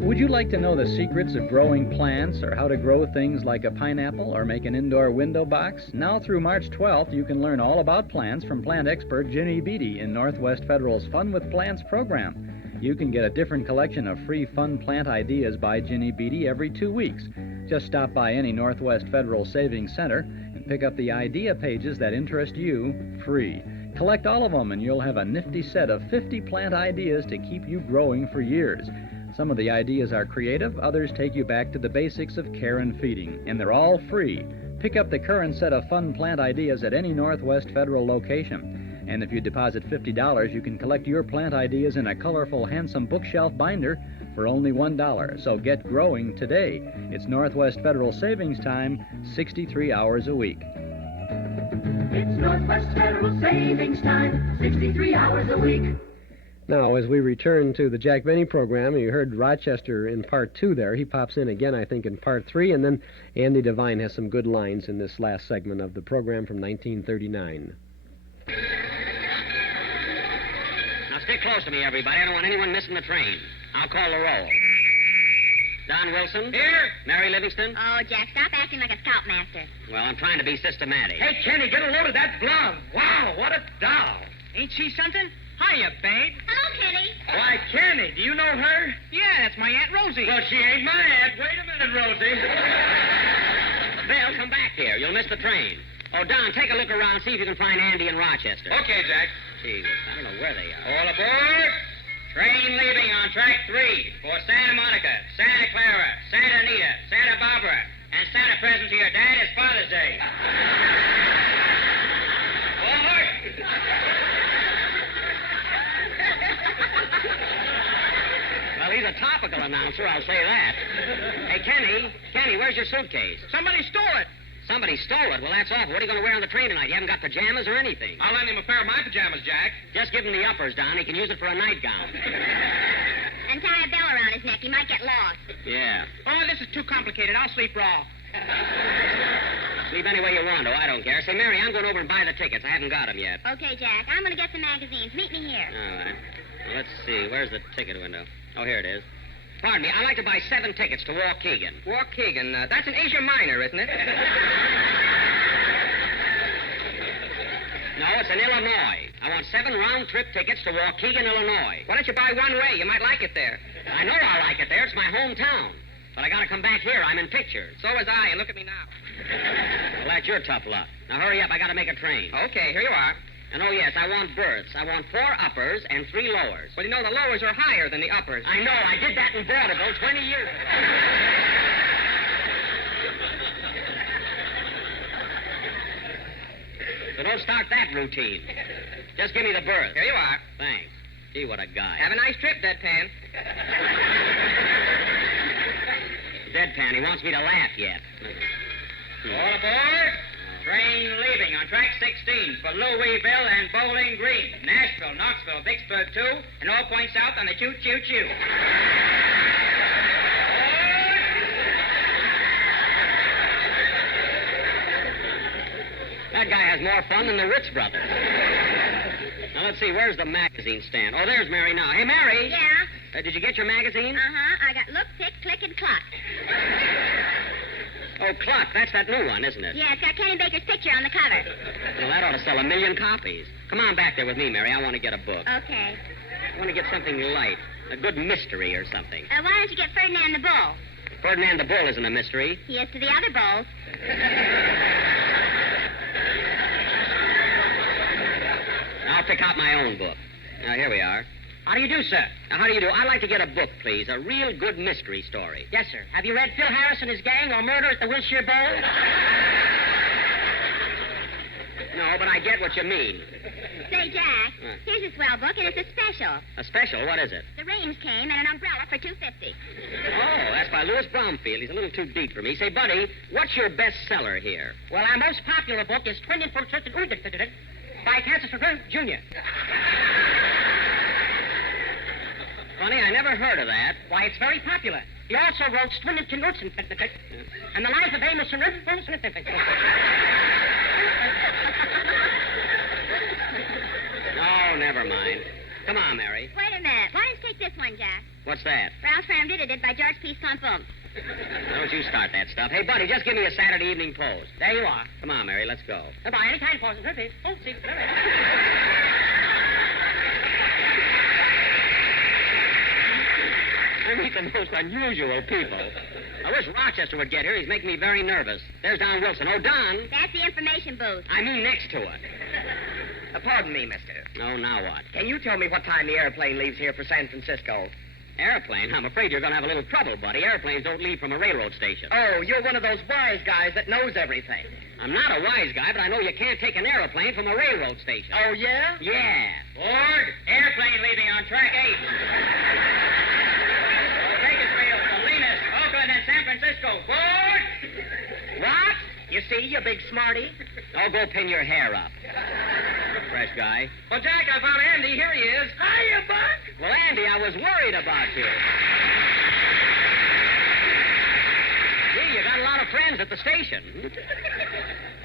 Would you like to know the secrets of growing plants or how to grow things like a pineapple or make an indoor window box? Now through March 12th, you can learn all about plants from plant expert Ginny Beattie in Northwest Federal's Fun with Plants program. You can get a different collection of free fun plant ideas by Ginny Beattie every 2 weeks. Just stop by any Northwest Federal Savings Center and pick up the idea pages that interest you free. Collect all of them and you'll have a nifty set of 50 plant ideas to keep you growing for years. Some of the ideas are creative, others take you back to the basics of care and feeding, and they're all free. Pick up the current set of fun plant ideas at any Northwest Federal location. And if you deposit $50, you can collect your plant ideas in a colorful, handsome bookshelf binder for only $1. So get growing today. It's Northwest Federal Savings Time, 63 hours a week. It's Northwest Federal Savings Time, 63 hours a week. Now, as we return to the Jack Benny program, you heard Rochester in Part 2 there. He pops in again, I think, in Part 3, and then Andy Devine has some good lines in this last segment of the program from 1939. Now, stick close to me, everybody. I don't want anyone missing the train. I'll call the roll. Don Wilson? Here. Mary Livingston? Oh, Jack, stop acting like a scoutmaster. Well, I'm trying to be systematic. Hey, Kenny, get a load of that blonde. Wow, what a doll. Ain't she something? Hiya, babe. Hello, Kenny. Why, Kenny, do you know her? Yeah, that's my Aunt Rosie. Well, she ain't my aunt. Wait a minute, Rosie. Bill, come back here. You'll miss the train. Oh, Don, take a look around and see if you can find Andy in Rochester. Okay, Jack. Gee, I don't know where they are. All aboard. Train leaving on track 3 for Santa Monica, Santa Clara, Santa Anita, Santa Barbara, and Santa present to your dad is Father's Day. Forward. Well, he's a topical announcer, I'll say that. Hey, Kenny, where's your suitcase? Somebody stole it. Somebody stole it? Well, that's awful. What are you going to wear on the train tonight? You haven't got pajamas or anything. I'll lend him a pair of my pajamas, Jack. Just give him the uppers, Don. He can use it for a nightgown. And tie a bell around his neck. He might get lost. Yeah. Oh, this is too complicated. I'll sleep raw. Sleep any way you want to. I don't care. Say, Mary, I'm going over and buy the tickets. I haven't got them yet. Okay, Jack. I'm going to get some magazines. Meet me here. All right. Well, let's see. Where's the ticket window? Oh, here it is. Pardon me. I'd like to buy 7 tickets to Waukegan. Waukegan. That's in Asia Minor, isn't it? No, it's in Illinois. I want 7 round-trip tickets to Waukegan, Illinois. Why don't you buy one way? You might like it there. I know I like it there. It's my hometown. But I got to come back here. I'm in pictures. So was I, and look at me now. Well, that's your tough luck. Now, hurry up. I got to make a train. Okay, here you are. And, oh, yes, I want berths. I want 4 uppers and 3 lowers. Well, you know, the lowers are higher than the uppers. I know. I did that in vaudeville 20 years ago. So don't start that routine. Just give me the berth. Here you are. Thanks. Gee, what a guy. Have a nice trip, Deadpan. Deadpan, he wants me to laugh yet. All aboard. Train leaving on track 16 for Louisville and Bowling Green, Nashville, Knoxville, Vicksburg 2, and all points south on the choo-choo-choo. That guy has more fun than the Ritz brothers. Now, let's see, where's the magazine stand? Oh, there's Mary now. Hey, Mary. Yeah? Did you get your magazine? Uh-huh. I got Look, Tick, Click, and Cluck. Oh, Cluck, that's that new one, isn't it? Yeah, it's got Kenny Baker's picture on the cover. Well, that ought to sell 1 million copies. Come on back there with me, Mary. I want to get a book. Okay. I want to get something light. A good mystery or something. Why don't you get Ferdinand the Bull? Ferdinand the Bull isn't a mystery. He is to the other bulls. I'll pick out my own book. Now, here we are. How do you do, sir? Now, how do you do? I'd like to get a book, please. A real good mystery story. Yes, sir. Have you read Phil Harris and his gang or Murder at the Wilshire Bowl? No, but I get what you mean. Say, Jack, here's a swell book, and it's a special. A special? What is it? The rains came and an umbrella for $2.50. Oh, that's by Louis Bromfield. He's a little too deep for me. Say, Buddy, what's your best seller here? Well, our most popular book is Twin Infiltrated by Kansas Jr. Funny, I never heard of that. Why, it's very popular. He also wrote Twin Infiltrated and the Life of Amos No, never mind. Come on, Mary. Wait a minute. Why don't you take this one, Jack? What's that? Ralph Fram did it by George P. Confum. Don't you start that stuff. Hey, Buddy, just give me a Saturday Evening Post. There you are. Come on, Mary, let's go. Goodbye. Any time, Post. Oh, see. I meet the most unusual people. I wish Rochester would get here. He's making me very nervous. There's Don Wilson. Oh, Don. That's the information booth. I mean next to it. Pardon me, mister. Oh, now what? Can you tell me what time the airplane leaves here for San Francisco? Airplane? I'm afraid you're going to have a little trouble, Buddy. Airplanes don't leave from a railroad station. Oh, you're one of those wise guys that knows everything. I'm not a wise guy, but I know you can't take an airplane from a railroad station. Oh, yeah? Yeah. Board, airplane leaving on track 8. Bakersfield, Salinas, Oakland, and San Francisco. Board! What? You see, you big smarty? Oh, go pin your hair up. Fresh guy. Well, Jack, I found Andy. Here he is. Hiya, Buck. Well, Andy, I was worried about you. Gee, you got a lot of friends at the station.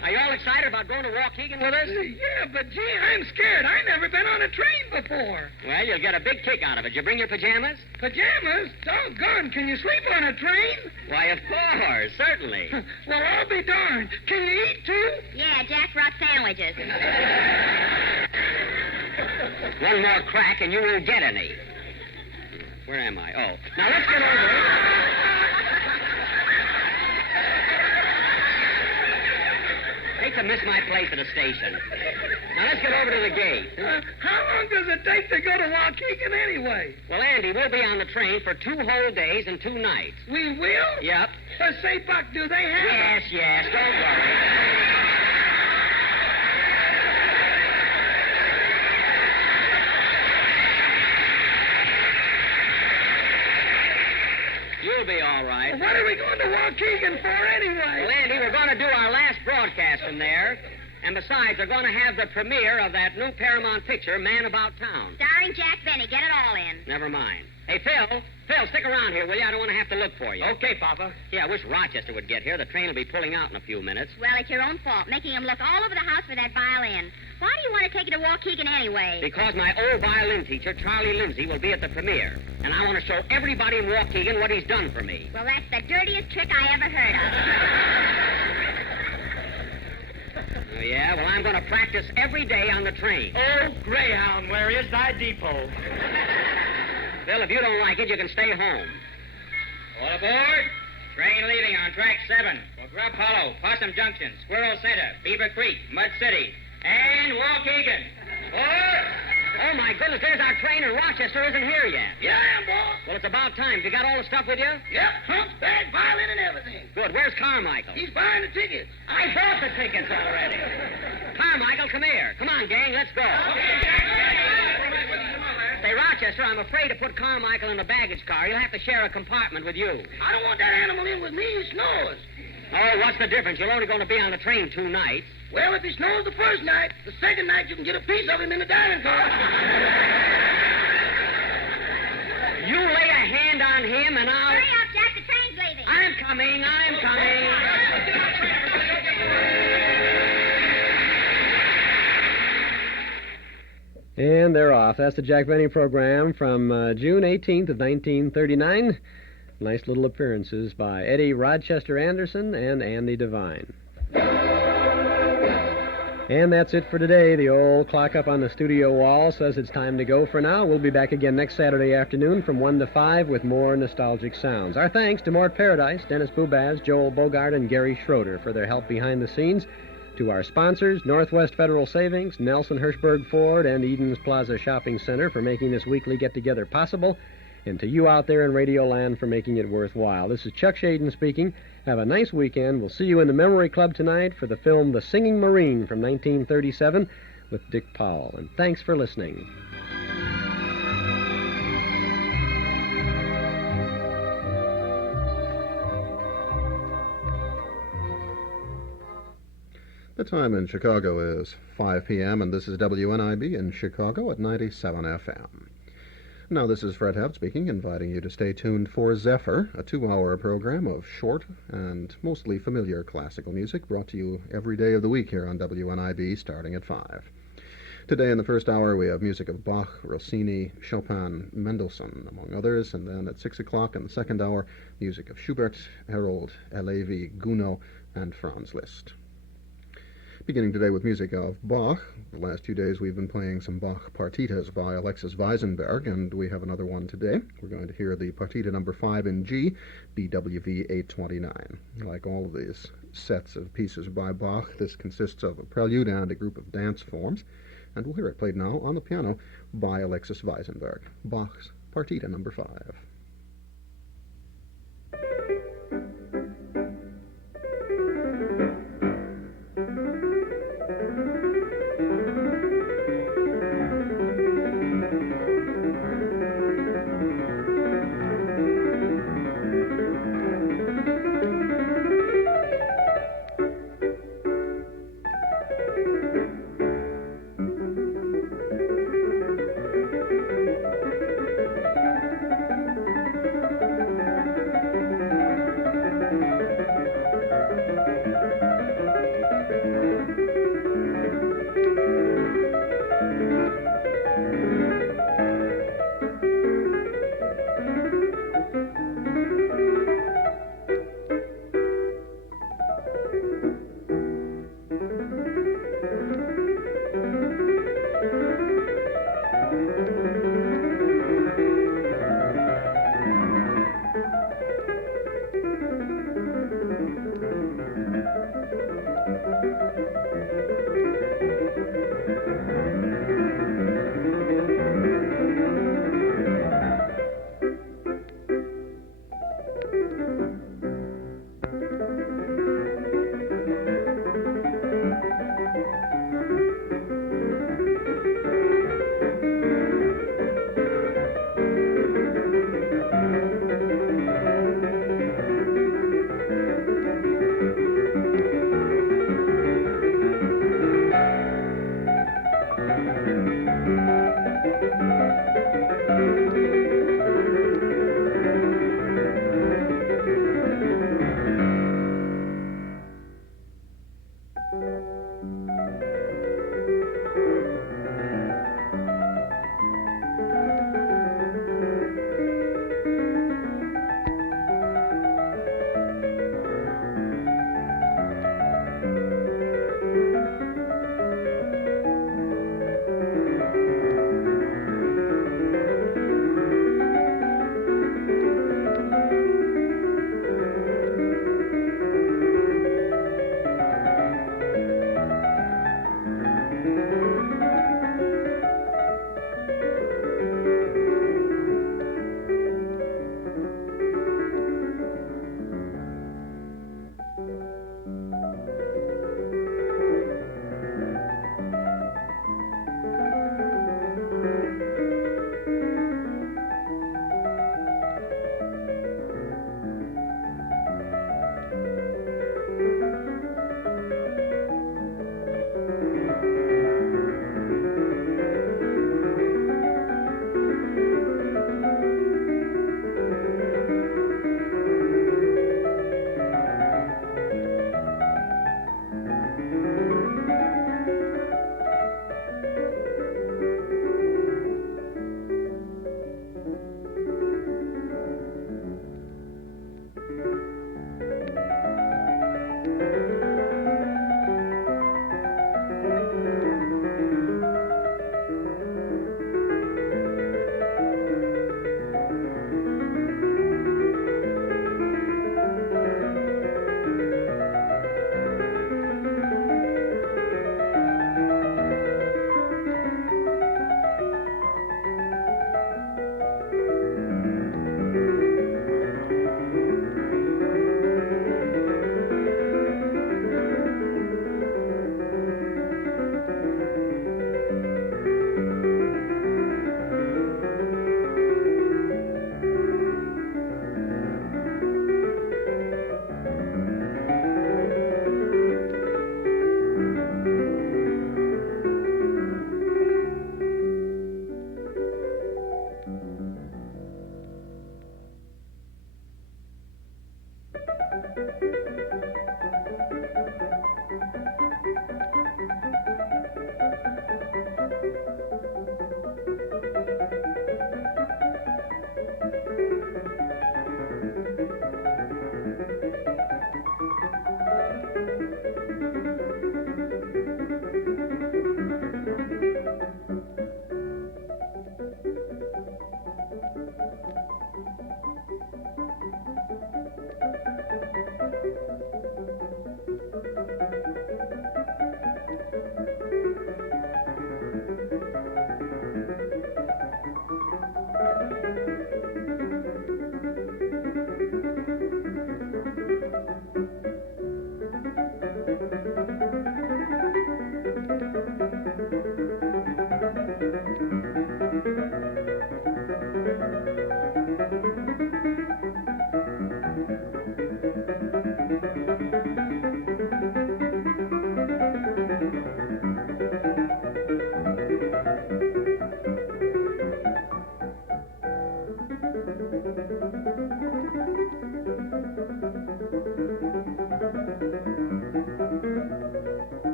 Are you all excited about going to Waukegan with us? Yeah, but gee, I'm scared. I've never been on a train before. Well, you'll get a big kick out of it. Did you bring your pajamas? Pajamas? Doggone, can you sleep on a train? Why, of course, certainly. Well, I'll be darned. Can you eat, too? Yeah, Jack brought sandwiches. One more crack and you won't get any. Where am I? Oh, now let's get over it. Hate to miss my place at the station. Now let's get over to the gate. How long does it take to go to Waukegan anyway? Well, Andy, we'll be on the train for 2 whole days and 2 nights. We will? Yep. Say, Buck, do they have... Yes, don't worry. You'll be all right. Well, what are we going to Waukegan for anyway? Well, Andy, we're going to do our last broadcast from there. And besides, they're going to have the premiere of that new Paramount picture, Man About Town. Starring Jack Benny. Get it all in. Never mind. Hey, Phil, stick around here, will you? I don't want to have to look for you. Okay, Papa. Yeah, I wish Rochester would get here. The train will be pulling out in a few minutes. Well, it's your own fault, making him look all over the house for that violin. Why do you want to take it to Waukegan anyway? Because my old violin teacher, Charlie Lindsay, will be at the premiere. And I want to show everybody in Waukegan what he's done for me. Well, that's the dirtiest trick I ever heard of. Oh, yeah? Well, I'm going to practice every day on the train. Oh, Greyhound, where is thy depot? Phil, if you don't like it, you can stay home. All aboard. Train leaving on track 7 for Grub Hollow, Possum Junction, Squirrel Center, Beaver Creek, Mud City, and Waukegan. Oh, my goodness, there's our train, and Rochester isn't here yet. Yeah, I am, boss. Well, it's about time. You got all the stuff with you? Yep, hump, bag, violin, and everything. Good. Where's Carmichael? He's buying the tickets. I bought the tickets already. Carmichael, come here. Come on, gang, let's go. Say, Rochester, I'm afraid to put Carmichael in the baggage car. He'll have to share a compartment with you. I don't want that animal in with me. He snores. Oh, what's the difference? You're only going to be on the train 2 nights. Well, if he snores the first night, the second night you can get a piece of him in the dining car. You lay a hand on him and I'll... Hurry up, Jack. The train's leaving. I'm coming. And they're off. That's the Jack Benny program from June 18th of 1939. Nice little appearances by Eddie Rochester Anderson and Andy Devine. And that's it for today. The old clock up on the studio wall says it's time to go for now. We'll be back again next Saturday afternoon from 1 to 5 with more nostalgic sounds. Our thanks to Mort Paradise, Dennis Bubaz, Joel Bogart, and Gary Schroeder for their help behind the scenes. To our sponsors, Northwest Federal Savings, Nelson Hirschberg Ford, and Eden's Plaza Shopping Center for making this weekly get-together possible. And to you out there in Radio Land for making it worthwhile. This is Chuck Shaden speaking. Have a nice weekend. We'll see you in the Memory Club tonight for the film The Singing Marine from 1937 with Dick Powell. And thanks for listening. The time in Chicago is 5 p.m., and this is WNIB in Chicago at 97 FM. Now, this is Fred Hebb speaking, inviting you to stay tuned for Zephyr, a 2-hour program of short and mostly familiar classical music brought to you every day of the week here on WNIB, starting at 5. Today in the first hour, we have music of Bach, Rossini, Chopin, Mendelssohn, among others, and then at 6 o'clock in the second hour, music of Schubert, Herold, Halevi, Gounod, and Franz Liszt. Beginning today with music of Bach. The last 2 days we've been playing some Bach partitas by Alexis Weisenberg, and we have another one today. We're going to hear the partita number 5 in G, BWV 829. Like all of these sets of pieces by Bach, this consists of a prelude and a group of dance forms, and we'll hear it played now on the piano by Alexis Weisenberg. Bach's partita number 5.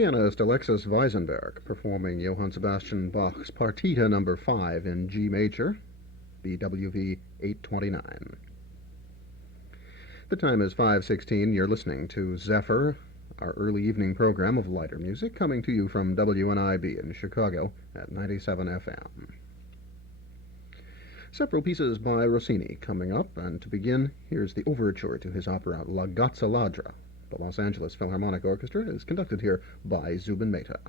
Pianist Alexis Weisenberg performing Johann Sebastian Bach's Partita No. 5 in G major, BWV 829. The time is 5:16. You're listening to Zephyr, our early evening program of lighter music, coming to you from WNIB in Chicago at 97 FM. Several pieces by Rossini coming up, and to begin, here's the overture to his opera La Gazza Ladra. The Los Angeles Philharmonic Orchestra is conducted here by Zubin Mehta.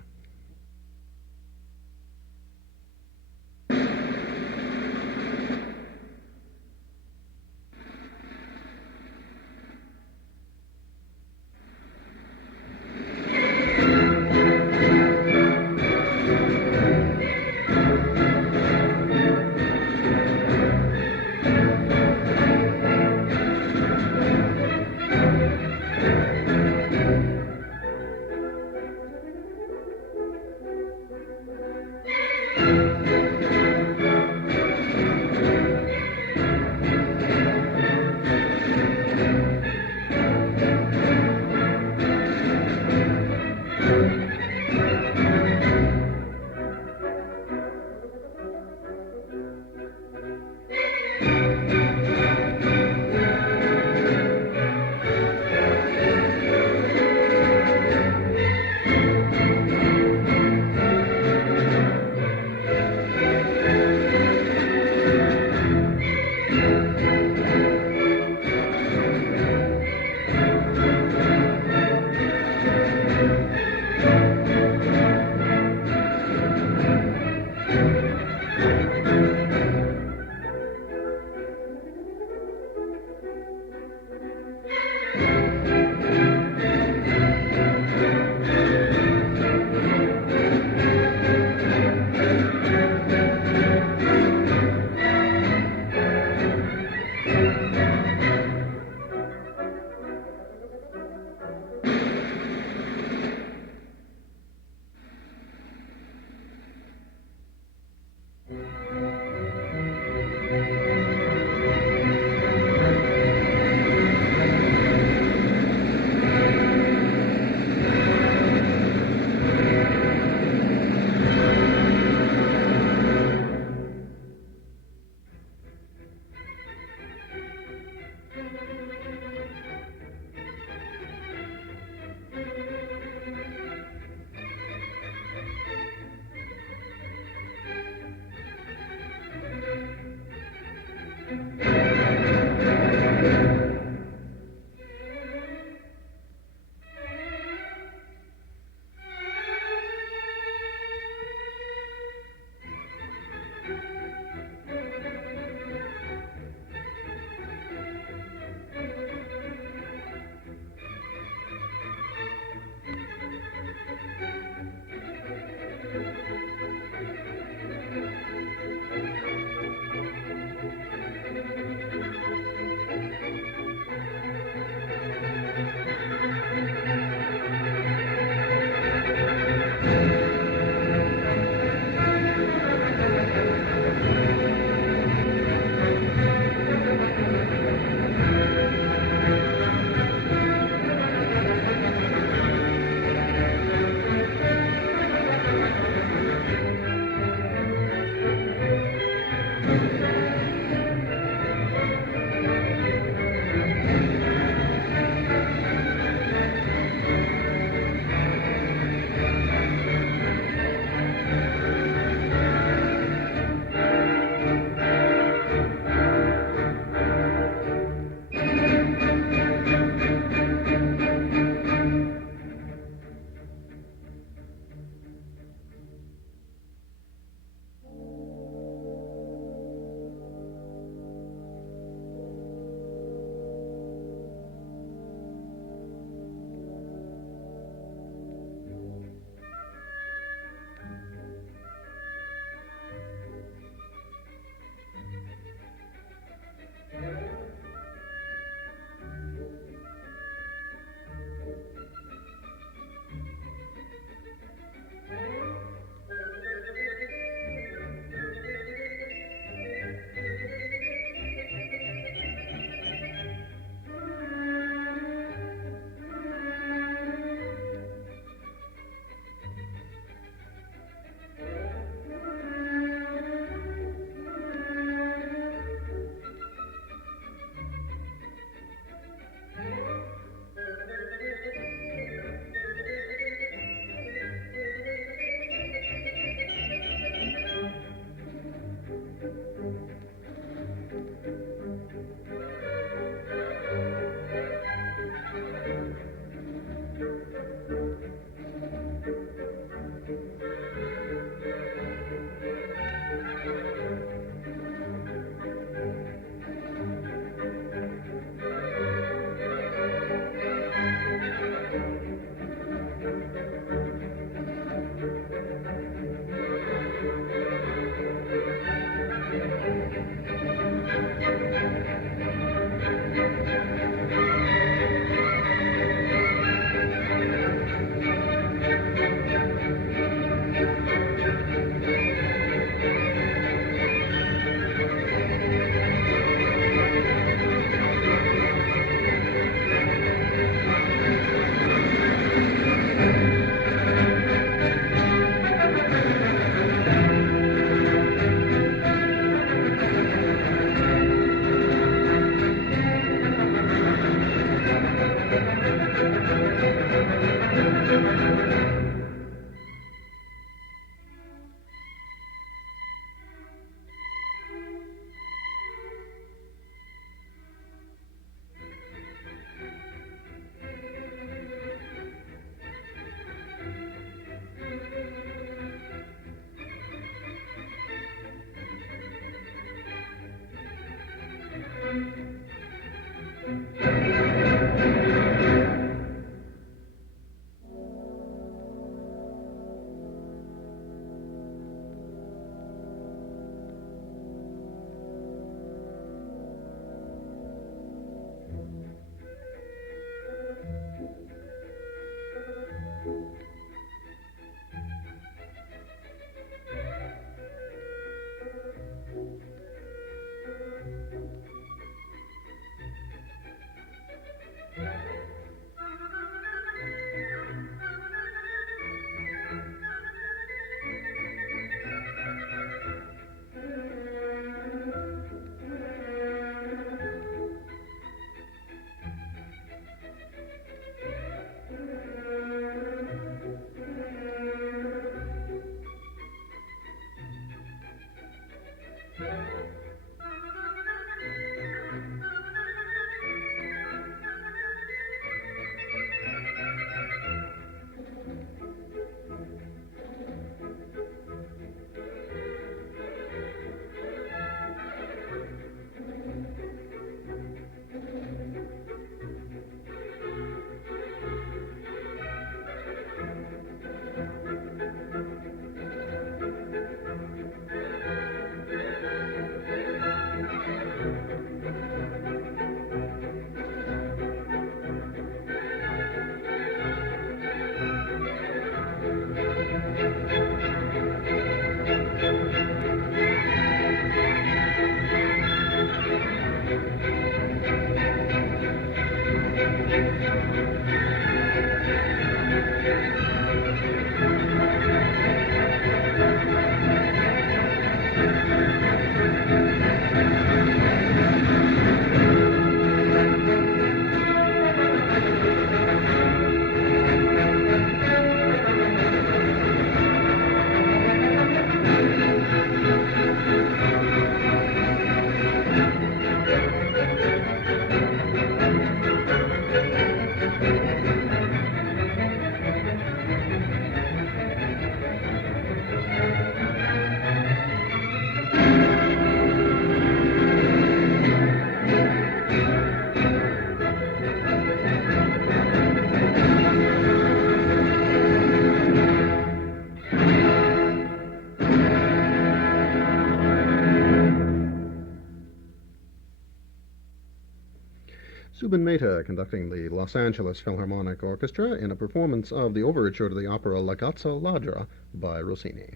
Zubin Mehta conducting the Los Angeles Philharmonic Orchestra in a performance of the overture to the opera La Gazza Ladra by Rossini.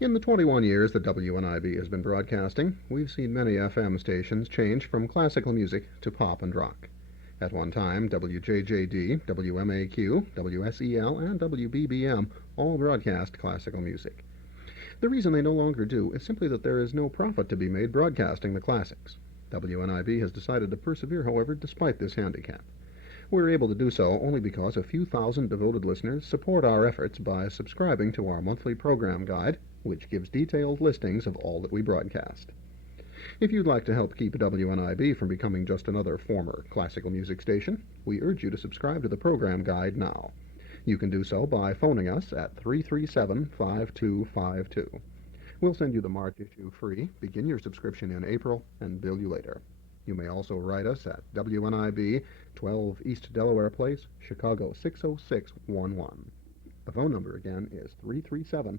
In the 21 years that WNIB has been broadcasting, we've seen many FM stations change from classical music to pop and rock. At one time, WJJD, WMAQ, WSEL, and WBBM all broadcast classical music. The reason they no longer do is simply that there is no profit to be made broadcasting the classics. WNIB has decided to persevere, however, despite this handicap. We're able to do so only because a few thousand devoted listeners support our efforts by subscribing to our monthly program guide, which gives detailed listings of all that we broadcast. If you'd like to help keep WNIB from becoming just another former classical music station, we urge you to subscribe to the program guide now. You can do so by phoning us at 337-5252. We'll send you the March issue free, begin your subscription in April, and bill you later. You may also write us at WNIB, 12 East Delaware Place, Chicago 60611. The phone number again is 337-5252.